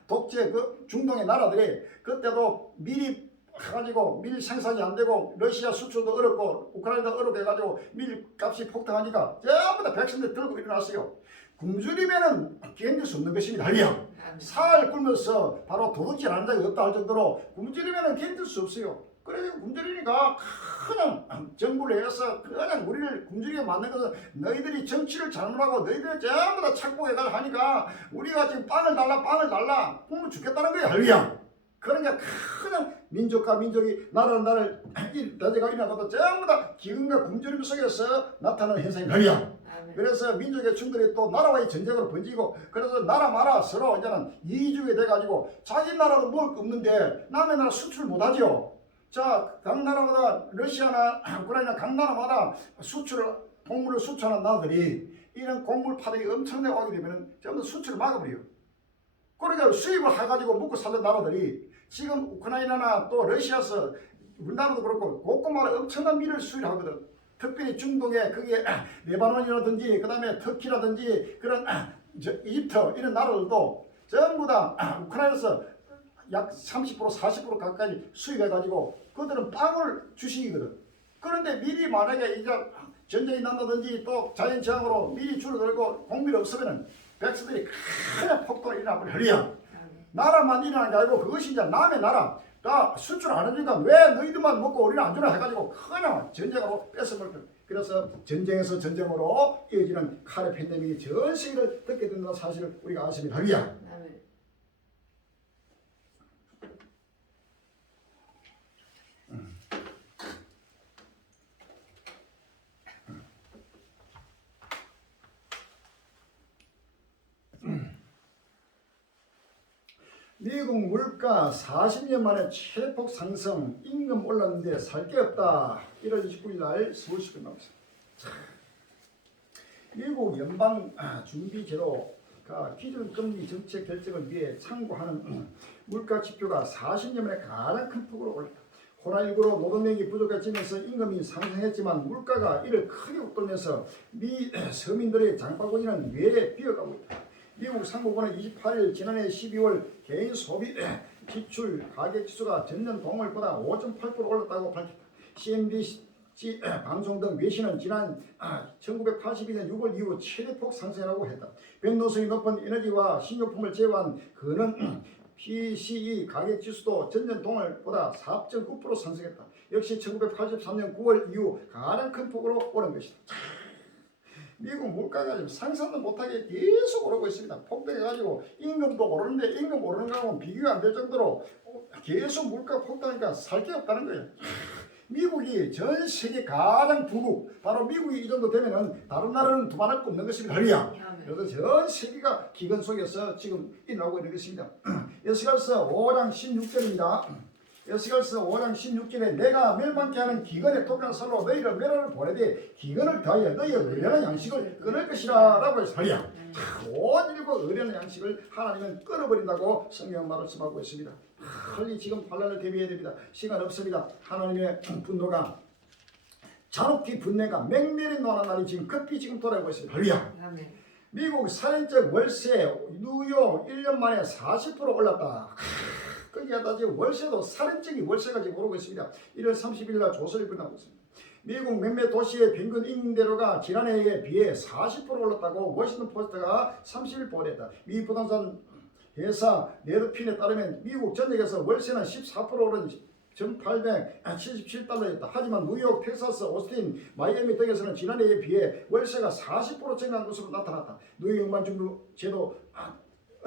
독재 그 중동의 나라들이 그때도 밀이 해가지고 밀 생산이 안 되고 러시아 수출도 어렵고 우크라이나도 어렵게 해가지고 밀 값이 폭등하니까 전부 다 백성들 들고 일어났어요. 굶주리면은 견딜 수 없는 것입니다. 할렐루야. 아멘. 살 굶어서 바로 도둑질 하는 자가 없다 할 정도로 굶주리면은 견딜 수 없어요. 그래서 굶주리니까 그냥 정부를 해서 그냥 우리를 굶주리게 만든 것은 너희들이 정치를 잘못하고 너희들이 전부 다 착복해가 하니까 우리가 지금 빵을 달라 굶어 죽겠다는 거예요. 할렐루야. 그러니까 그냥 민족과 민족이 나라를 대제가 일어나고도 전부 다 기근과 굶주림 속에서 나타나는 현상이 할렐루야. 아멘. 그래서 민족의 충돌이 또 나라와의 전쟁으로 번지고 그래서 나라 마라 서로 이제는 이기주의 돼가지고 자기 나라도 먹을 거 없는데 남의 나라 수출 못하죠. 자, 각 나라마다 러시아나 우크라이나 각 나라마다 곡물을 수출하는 나라들이 이런 곡물 파동이 엄청나게 오게 되면 전부 수출을 막아버려요. 그러니까 수입을 해가지고 먹고 살던 나라들이 지금 우크라이나나 또 러시아에서 우리나라도 그렇고 곳곳마다 엄청난 밀을 수입하거든. 특별히 중동에 그게 레바논이라든지 그다음에 터키라든지 그런 이집트 이런 나라들도 전부 다 우크라이나에서 약 30% 40% 가까이 수입해가지고 그들은 빵을 주식이거든. 그런데 미리 만약에 이제 전쟁이 난다든지 또 자연재앙으로 미리 줄어들고 공밀이 없으면은 백성들이 큰 폭동이 일어나버려. 할렐루야. 나라만 일어나는 게 아니고 그것이 이제 남의 나라 다 수출 안 해주니까 왜 너희들만 먹고 우리는 안 주나 해가지고 그냥 전쟁으로 뺏어버려. 그래서 전쟁에서 전쟁으로 이어지는 카레 팬데믹이 전 세계를 덮게 된다는 사실을 우리가 아십니다. 할렐루야. 아멘. 미국 물가 40년 만에 최대폭 상승, 임금 올랐는데 살 게 없다. 1월 29일 날 서울시가 나왔습니다. 미국 연방 준비제도가 기준금리 정책 결정을 위해 참고하는 물가 지표가 40년 만에 가장 큰 폭으로 올랐다. 코로나19로 노동력이 부족해지면서 임금이 상승했지만 물가가 이를 크게 웃돌면서 미 서민들의 장바구니는 왜 비어가고 있다. 미국 상무부는 28일 지난해 12월 개인 소비 지출 가격 지수가 전년 동월보다 5.8% 올랐다고 밝혔다. CNBC 방송 등 외신은 지난 1982년 6월 이후 최대폭 상승이라고 했다. 변동성이 높은 에너지와 식료품을 제외한 그는 PCE 가격 지수도 전년 동월보다 4.9% 상승했다. 역시 1983년 9월 이후 가장 큰 폭으로 오른 것이다. 미국 물가가 지금 상상도 못하게 계속 오르고 있습니다. 폭등해가지고 임금도 오르는데 임금 오르는 거하고는 비교가 안 될 정도로 계속 물가 폭등하니까 살 게 없다는 거예요. 미국이 전 세계 가장 부국, 바로 미국이 이 정도 되면은 다른 나라는 두말할 거 없는 것입니다. 할렐루야. 그래서 전 세계가 기근 속에서 지금 일어나고 있는 것입니다. 에스겔서 5장 16절입니다. 에스겔서 5장 16절에 내가 멸망케 하는 기근의 독한 살로 너희를 멸하를 보내되 기근을 더하여 너희의 의련한 양식을 끊을 것이라 라고 했습니다. 온 일과 의련한 양식을 하나님은 끊어버린다고 성경 말씀하고 있습니다. 빨리 지금 환란을 대비해야 됩니다. 시간 없습니다. 하나님의 분노가 잔혹히 분내가 맹렬히 노는 날이 지금 급히 지금 돌아오고 있습니다. 할렐루야. 미국 살인적 월세 뉴욕 1년 만에 40% 올랐다. 거기에다 지금 월세도 살인적인 월세가 지금 오르고 있습니다. 1월 30일 날 조선일보 나오고 있습니다. 미국 몇몇 도시의 평균 임대료가 지난해에 비해 40% 올랐다고 워싱턴 포스트가 30일 보도했다. 미 부동산 회사 레드핀에 따르면 미국 전역에서 월세는 14% 오른 1,877달러였다. 하지만 뉴욕, 텍사스, 오스틴, 마이애미 등에서는 지난해에 비해 월세가 40% 증가한 것으로 나타났다. 뉴욕 연방준비제도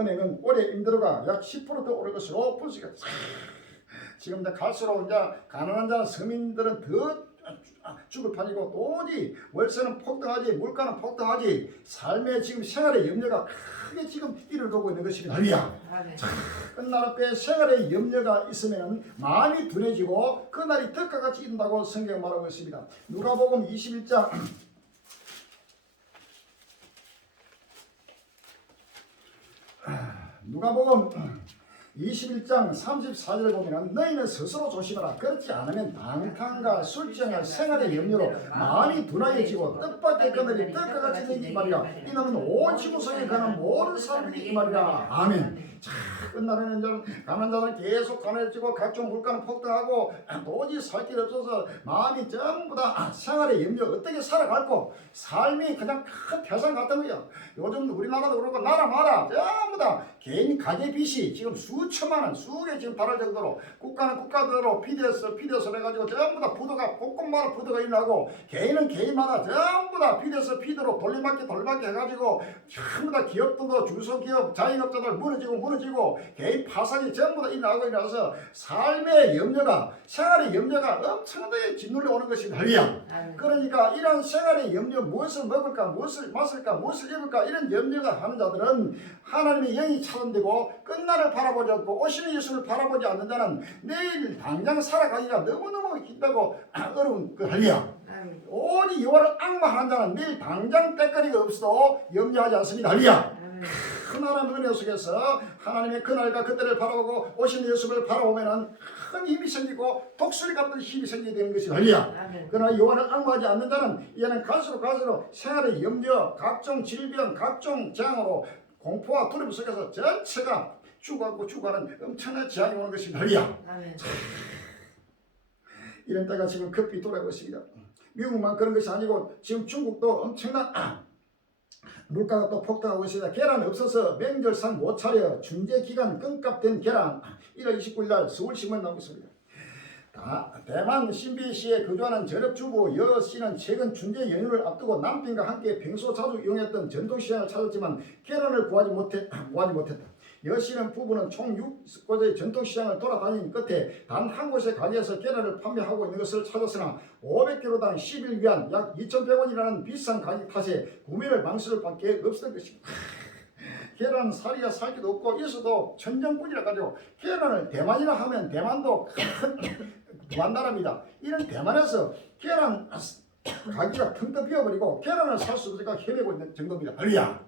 은행은 올해 임대료가 약 10% 더 오를 것으로 분석했다. 지금 이제 갈수록 이제 가난한 자 서민들은 더 죽을 판이고 도저히 월세는 폭등하지 물가는 폭등하지 삶의 지금 생활의 염려가 크게 지금 이를 두고 있는 것입니다. 할렐루야. 끝날 때 생활의 염려가 있으면 마음이 둔해지고 그날이 덕과 같이 이른다고 성경 말하고 있습니다. 누가복음 21장 누가복음 21장 34절을 보면 너희는 스스로 조심하라. 그렇지 않으면 방탕과 술취한 생활의 염려로 마음이 둔하여지고 뜻밖의 그늘이 떡과 같이 되니 이 말이라. 이는 온 지구성에 가는 모든 사람들이 이 말이라. 아멘. 끝나는 이제는 가난한 자는 계속 가난해지고 각종 물가는 폭등하고 도저히 살 길 없어서 마음이 전부 다 생활의 염려 어떻게 살아갈고 삶이 그냥 큰 태산 같은 거야. 요즘 우리나라도 그렇고 나라마다 전부 다 개인 가계 빚이 지금 수천만 원 수억에 지금 달할 정도로 국가는 국가대로 PDS 해가지고 전부 다 부도가 곳곳마다 부도가 일어나고 개인은 개인마다 전부 다 PDS 피드로 돌림받기 해가지고 전부 다 기업들도 중소기업 자영업자들 무너지고 개인 파산이 전부 다 일어나서 삶의 염려가 생활의 염려가 엄청나게 짓눌려 오는 것입니다. 할렐루야. 그러니까 이런 생활의 염려 무엇을 먹을까 무엇을 마실까 무엇을 입을까 이런 염려가 하는 자들은 하나님의 영이 차단되고 끝날을 바라보지 않고 오시는 예수를 바라보지 않는 자는 내일 당장 살아가기가 너무너무 힘들고 어려운 그 할렐루야. 오직 여호와를 악마하는 자는 내일 당장 때거리가 없어도 염려하지 않습니다. 할렐루야. 큰 하나님의 은혜 속에서 하나님의 그날과 그때를 바라보고 오신 예수를 바라보면은 큰 힘이 생기고 독수리 같은 힘이 생기게 되는 것이 할렐루야. 그러나 여호와를 악마하지 않는 자는 이제는 갈수록 생활의 염려, 각종 질병, 각종 재앙으로 공포와 두려움 속에서 전체가 죽어가는 엄청난 재앙이 오는 것입니다. 할렐루야. 이런 때가 지금 급히 돌아오고 있습니다. 미국만 그런 것이 아니고 지금 중국도 엄청난 물가가 또 폭등하고 있습니다. 계란 없어서 명절상 못 차려 준재기간 끈값된 계란 1월 29일 날 서울신문 나오고 있습니다. 대만 신비시에 거주하는 전업주부 여 씨는 최근 준재 연휴를 앞두고 남편과 함께 평소 자주 이용했던 전통시장을 찾았지만 계란을 구하지 못했다. 여 씨는 부부는 총 6곳의 전통시장을 돌아다닌 끝에 단 한 곳의 가게에서 계란을 판매하고 있는 것을 찾았으나 500kg당 11위안 약 2,100원이라는 비싼 가격 탓에 구매를 망설일 밖에 없었던 것입니다. 계란은 살이야 살기도 없고 있어도 천정뿐이라 가지고 계란을 대만이라 하면 대만도 큰 무한나라입니다. 이런 대만에서 계란 가게가 텅텅 비어버리고 계란을 살 수 없으니까 헤매고 있는 정도입니다. 할렐루야.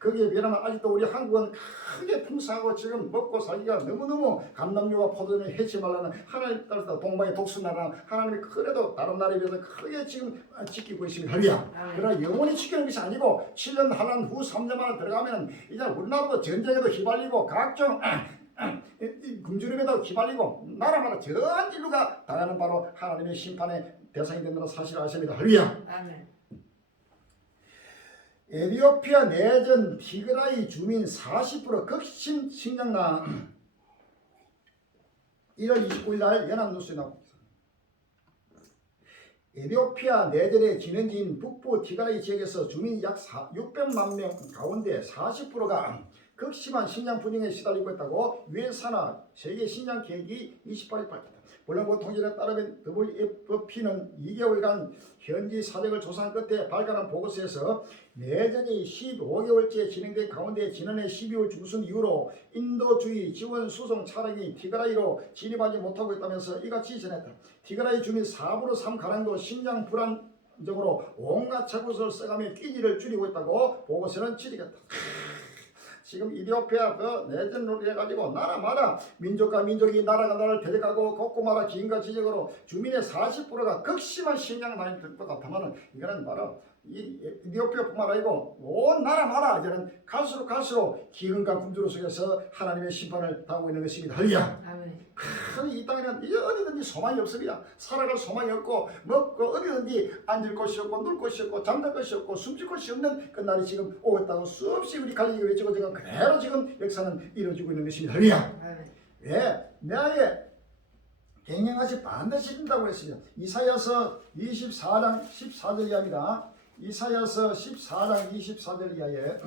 거기에 비하면 아직도 우리 한국은 크게 풍성하고 지금 먹고 살기가 너무너무 감남류와 포도를 해치 말라는 하나님 따라서 동방의 독수나라 하나님이 그래도 다른 나라에 비해서 크게 지금 지키고 있습니다. 할렐루야. 그러나 영원히 지키는 것이 아니고 7년 한란 후 3년 만에 들어가면 이제 우리나라도 전쟁에도 휘발리고 각종 굶주림에도 휘발리고 나라마다 전 인류가 당하는 바로 하나님의 심판의 대상이 된다는 사실을 아십니다. 할렐루야. 아멘. 에티오피아 내전 티그라이 주민 40% 극심 식량난 1월 29일 날 연합뉴스에 나옵니다. 에티오피아 내전의 진원지인 북부 티그라이 지역에서 주민 약 600만 명 가운데 40%가 극심한 식량 부정에 시달리고 있다고 유엔 산하 세계 식량 계획이 28일 밝혔다. 블룸버그 통신에 따르면 WFP는 2개월간 현지 사정을 조사한 끝에 발간한 보고서에서 내전이 15개월째 진행된 가운데 지난해 12월 중순 이후로 인도주의 지원 수송 차량이 티그라이로 진입하지 못하고 있다면서 이같이 전했다. 티그라이 주민 4분의 3 가량도 식량 불안정으로 온갖 채굴을 써가며 끼니를 줄이고 있다고 보고서는 지적했다. 지금 이디오피아 그 내전으로 해가지고 나라마다 민족과 민족이 나라가 나라를 대적하고 곳곳마다 기인과 지적으로 주민의 40%가 극심한 식량난이 될 것 같으면 이거는 바로 이 이디오피아뿐만 아니고 온 나라마다 이제는 갈수록 기근과 굶주림 속에서 하나님의 심판을 당하고 있는 것입니다. 할렐루야. 이 땅에는 어디든지 소망이 없습니다. 살아갈 소망이 없고 먹고 어디든지 앉을 곳이 없고 눌 곳이 없고 잠들 곳이 없고 숨질 곳이 없는 그 날이 지금 오겠다고 수없이 우리 갈리기 외치고 지금 그대로 지금 역사는 이루어지고 있는 것입니다. 할렐루야. 왜? 내아에 갱년같이 반드시 된다고 했습니다. 이사야서 24장 14절 이하입니다. 이사야서 14장 24절 이하에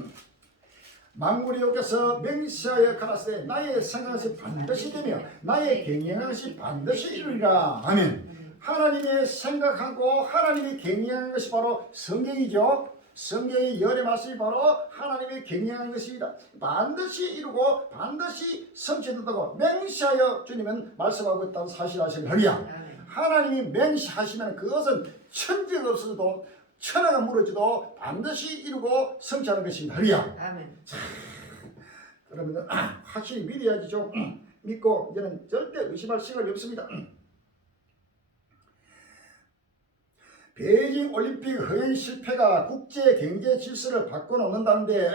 만군의 여호와께서 맹세하여 가라사대 나의 생각이 반드시 되며 나의 경영한 것이 반드시 이루리라. 아멘. 하나님의 생각하고 하나님이 경영한 것이 바로 성경이죠. 성경의 열의 말씀이 바로 하나님의 경영한 것입니다. 반드시 이루고 반드시 성취된다고 맹세하여 주님은 말씀하고 있다는 사실 아십니까? 할렐루야. 하나님이 맹세하시면 그것은 천지가 없어도 천하가 무너져도 반드시 이루고 성취하는 것입니다. 할렐루야. 아멘. 그러면 확실히 믿어야지 좀 믿고 이제는 절대 의심할 시간이 없습니다. 베이징 올림픽 허행 실패가 국제 경제 질서를 바꿔놓는다는데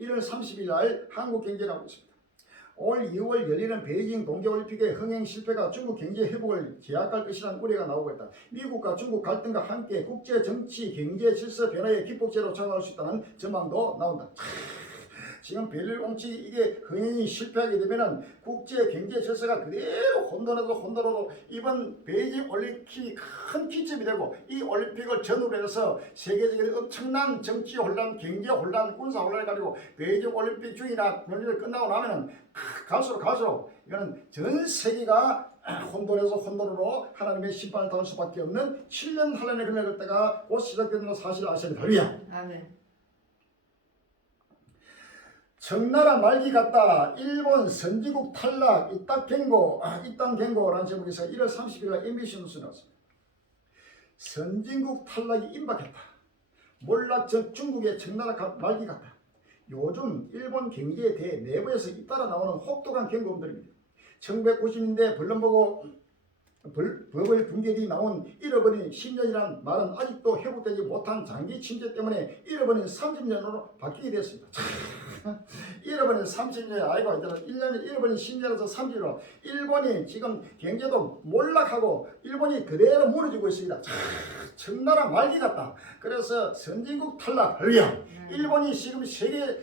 1월 30일 날 한국경제 나오고 있습니다. 올 2월 열리는 베이징 동계올림픽의 흥행 실패가 중국 경제 회복을 제약할 것이라는 우려가 나오고 있다. 미국과 중국 갈등과 함께 국제 정치 경제 질서 변화의 기폭제로 작용할 수 있다는 전망도 나온다. 지금 베를린 공치 이게 흥행이 실패하게 되면은 국제 경제 질서가 그대로 혼돈으로 이번 베이징 올림픽이 큰 기점이 되고 이 올림픽을 전후로 해서 세계적인 엄청난 정치 혼란, 경제 혼란, 군사 혼란을 가지고 베이징 올림픽 중이나 논의를 끝나고 나면은 갈수록 이거는 전 세계가 혼돈에서 혼돈으로 하나님의 심판을 당할 수밖에 없는 7년 한란의 그날 때가 곧 시작되는 사실을 아셔야 됩니다. 아멘. 청나라 말기 같다. 일본 선진국 탈락 이땅 경고라는 제목에서 1월 30일 날 MBC 뉴스 나왔습니다. 선진국 탈락이 임박했다. 몰락 전 중국의 청나라 말기 같다. 요즘 일본 경제에 대해 내부에서 잇따라 나오는 혹독한 경고음들입니다. 1990년대 법의 붕괴이 나온 잃어버린 10년이라는 말은 아직도 회복되지 못한 장기 침체 때문에 잃어버린 30년으로 바뀌게 됐습니다. 잃어버린 30년 아이고 이제는 1년에 잃어버린 10년에서 30년으로 일본이 지금 경제도 몰락하고 일본이 그대로 무너지고 있습니다. 청나라 말기 같다. 그래서 선진국 탈락. 일본이 지금 세계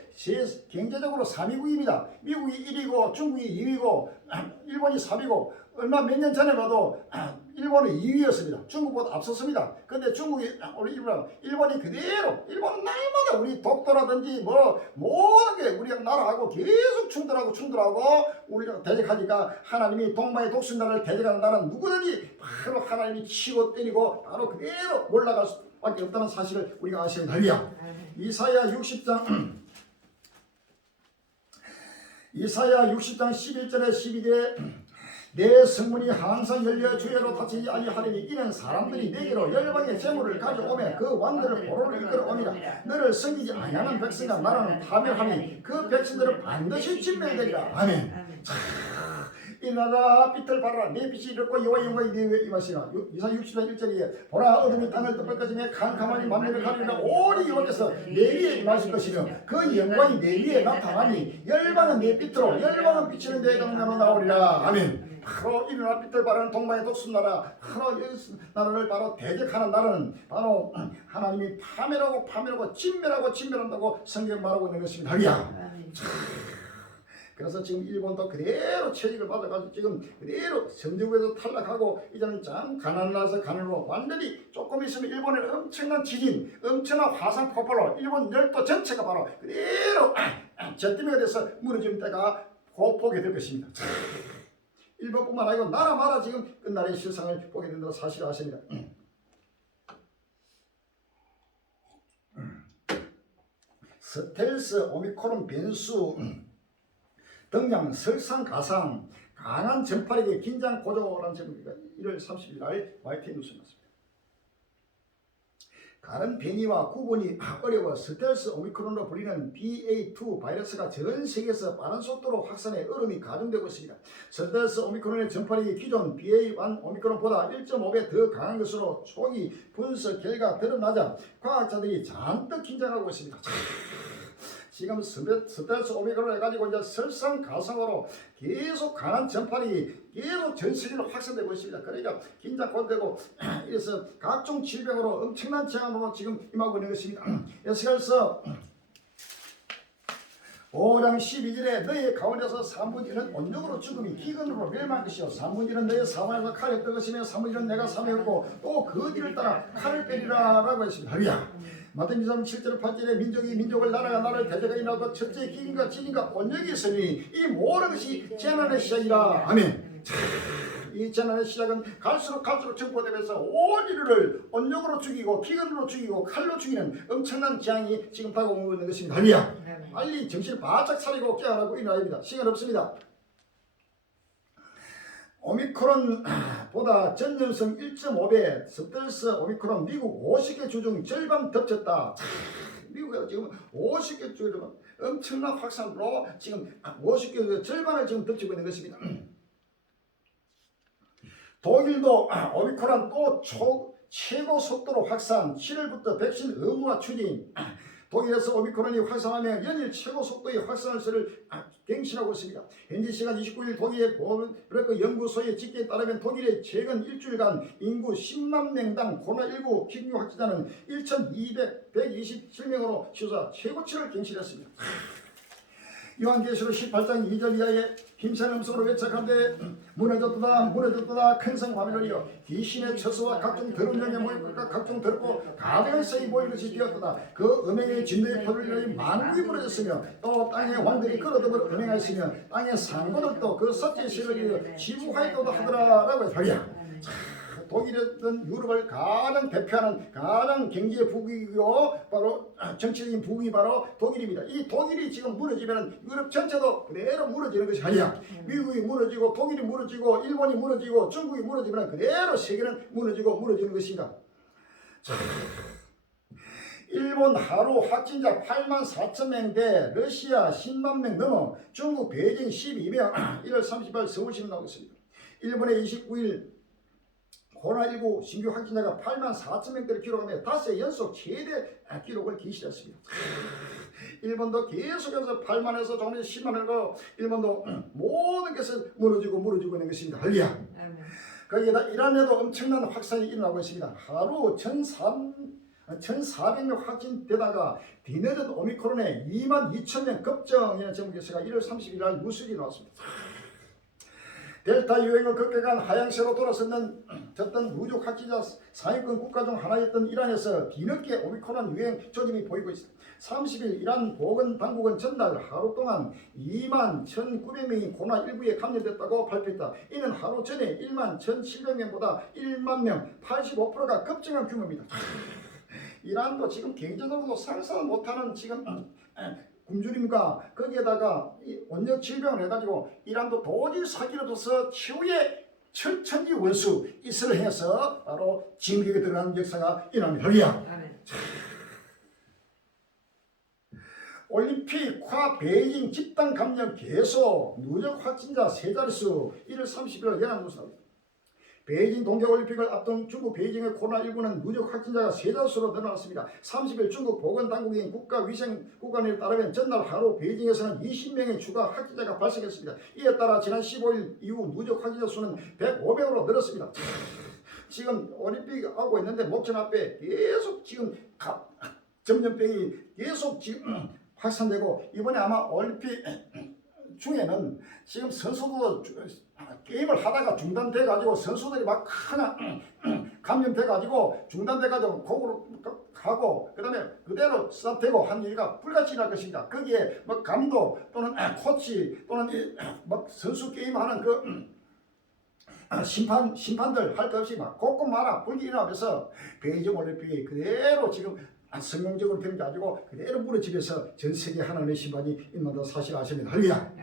경제적으로 3위국입니다. 미국이 1위고 중국이 2위고 일본이 3위고 얼마 몇 년 전에 봐도 일본이 2위였습니다. 중국보다 앞섰습니다. 근데 일본이 그대로 일본은 날마다 우리 독도라든지 뭐 모든 게 우리 나라하고 계속 충돌하고 우리가 대적하니까 하나님이 동방의 독수나라를 대적하는 나라는 누구든지 바로 하나님이 치고 때리고 바로 그대로 올라갈 수밖에 없다는 사실을 우리가 아셔야 합니다. 이사야 60장 11절에 12절에 내 성문이 항상 열려 주야로 닫히지 아니하리니 이는 사람들이 내게로 열방의 재물을 가져오며 그 왕들을 보로를 이끌어오니라. 너를 섬기지 아니하는 백성과 나라는 파멸하니 그 백성들은 반드시 진멸되리라. 아멘. 이 나라 빛을 발하라. 내 빛이 이렇고 여호와의 영광이 내 위에 임하시라. 이사 60장 1절에 보라 어둠이 땅을 덮을 것이며 캄캄하니 만민을 가리리라. 오직 여호와께서 내 위에 임하실 것이며 그 영광이 내 위에 나타나니 열방은 내 빛으로 열방은 비치는 내 강나로 나오리라. 아멘. 바로 이 나라 빛을 발하는 동방의 독수나라 바로 이 나라를 바로 대적하는 나라는 바로 하나님이 파멸하고 진멸한다고 성경 말하고 있는 것입니다. 아멘. 그래서 지금 일본도 그대로 체직을 받아가지고 지금 그대로 선진국에서 탈락하고 이제는 참 가난으로 완전히 조금 있으면 일본의 엄청난 지진, 엄청난 화산 폭발로 일본 열도 전체가 바로 그대로 잿더미가 돼서 무너지는 때가 곧 보게 될 것입니다. 일본뿐만 아니고 나라마다 지금 끝날의 실상을 보게 된다는 사실을 아십니다. 스텔스 오미크론 변수 등량 설상가상 강한 전파력의 긴장 고조라는 제목입니다. 1월 30일 날 YTN 뉴스 났습니다. 다른 변이와 구분이 어려워 스텔스 오미크론으로 불리는 BA2 바이러스가 전 세계에서 빠른 속도로 확산에 어려움이 가중되고 있습니다. 스텔스 오미크론의 전파력이 기존 BA1 오미크론보다 1.5배 더 강한 것으로 초기 분석 결과 드러나자 과학자들이 잔뜩 긴장하고 있습니다. 지금 스텔스 오미크론을 해가지고 이제 설상가상으로 계속 강한 전파력이 계속 전 세계로 확산되고 있습니다. 그러니까 긴장 고되고 이래서 각종 질병으로 엄청난 재앙으로 지금 임하고 있는 것입니다. 그래서 5장 12절에 너희 가운데서 3분의 1은 온종으로 죽음이 기근으로 멸망할 것이요 3분의 1은 너희 사망에서 칼에 떨 것이며 3분의 1은 내가 사명했고 또 그 뒤를 따라 칼을 빼리라 라고 했습니다. 할렐루야. 마태복음 7절 8절에 민족이 민족을 나라가 나라를 대적하여 나도 첫째 기근과 지진과 온역이 있으니 이 모든 것이 재난의 시작이라. 아멘. 이 재난의 시작은 갈수록 증폭되면서 온 인류를 온역으로 죽이고 기근으로 죽이고 칼로 죽이는 엄청난 재앙이 지금 다가오고 있는 것입니다. 할렐루야. 빨리 정신을 바짝 차리고 깨어나고 일어나야 합니다. 시간 없습니다. 오미크론보다 전염성 1.5배 스텔스 오미크론 미국 50개 주 중 절반 덮쳤다. 미국에서 지금 50개 주 중 엄청난 확산으로 지금 50개 주 절반을 지금 덮치고 있는 것입니다. 독일도 오미크론 또 최고 속도로 확산 7월부터 백신 의무화 추진 독일에서 오미크론이 확산하며 연일 최고 속도의 확산세를 갱신하고 있습니다. 현지 시간 29일 독일의 보르크 연구소의 집계에 따르면 독일의 최근 일주일간 인구 10만 명당 코로나19 신규 확진자는 1,227명으로 시사 최고치를 갱신했습니다. 요한계시록 18장 2절 이하에 힘센 음성으로 외쳐간대 무너졌도다 큰 성 바빌론이여 귀신의 처소와 각종 더러운 영의 모임과 각종 더럽고 가득한 성이 모인 것이 되었도다. 그 음행의 진노의 포도를 만국이 무너졌으며 또 땅의 왕들이 끌어들어 음행하였으며 땅의 상고들도 그 섭지의 세력이 지부하였도다 하더라라고 하리야. 독일이었던 유럽을 가장 대표하는 가장 경제 부국이고 바로 정치적인 부국이 바로 독일입니다. 이 독일이 지금 무너지면 유럽 전체도 그대로 무너지는 것이 아니야. 미국이 무너지고 독일이 무너지고 일본이 무너지고 중국이 무너지면 그대로 세계는 무너지는 것인가. 일본 하루 확진자 84,000명대 러시아 10만 명 넘어 중국 베이징 12명 1월 30일 서울신문 나오고 있습니다. 일본의 29일 코로나19 신규 확진자가 84,000명대를 기록하며 닷새 연속 최대 기록을 기시했습니다. 일본도 계속해서 8만에서 조금씩 10만을 일본도 모든 것을 무너지고 있는 것입니다. 할리야. 거기에다 이란에도 엄청난 확산이 일어나고 있습니다. 하루 1,400명 확진되다가 뒤늦은 오미크론에 22,000명 급증이라는 전문기사가 1월 30일 날 뉴스에 나왔습니다. 델타 유행을 극격한 하향세로 돌아섰던 누적 확진자 상위권 국가 중 하나였던 이란에서 뒤늦게 오미크론 유행 조짐이 보이고 있습니다. 30일 이란 보건당국은 전날 하루 동안 21,900명이 코로나19에 감염됐다고 발표했다. 이는 하루 전에 11,700명보다 1만 명 85%가 급증한 규모입니다. 이란도 지금 경제적으로 상상 못하는 지금 굶주림과 거기에다가 원적 질병을 해가지고 이란도 도저히 사기를 둬서 최후의 철천지 원수 이스를 해서 바로 징계에 들어가는 역사가 일어납니다. 올림픽 화 베이징 집단 감염 계속 누적 확진자 세 자릿수 1월 30일 연합뉴스 나옵니다. 베이징 동계올림픽을 앞둔 중국 베이징의 코로나19는 누적 확진자가 세 자릿수로 늘어났습니다. 30일 중국 보건당국인 국가위생국관에 따르면 전날 하루 베이징에서는 20명의 추가 확진자가 발생했습니다. 이에 따라 지난 15일 이후 누적 확진자 수는 105명으로 늘었습니다. 지금 올림픽 하고 있는데 목전 앞에 계속 지금 전염병이 계속 지금 확산되고 이번에 아마 올림픽 중에는 지금 선수도 게임을 하다가 중단돼 가지고 선수들이 막 하나 감염돼 가지고 중단돼 가지고 곡으로 가고 그다음에 그대로 스탑되고 한 얘기가 불같이 날 것입니다. 거기에 뭐 감독 또는 코치 또는 막 선수 게임하는 그 심판들 할 것 없이 막 곳곳 마라 불기 일어나면서 베이징 올림픽이 그대로 지금 성공적으로 되는 게 아니고 그대로 무너지면서 전 세계 하나님의 심판이 임한다 사실 아십니다. 할렐루야.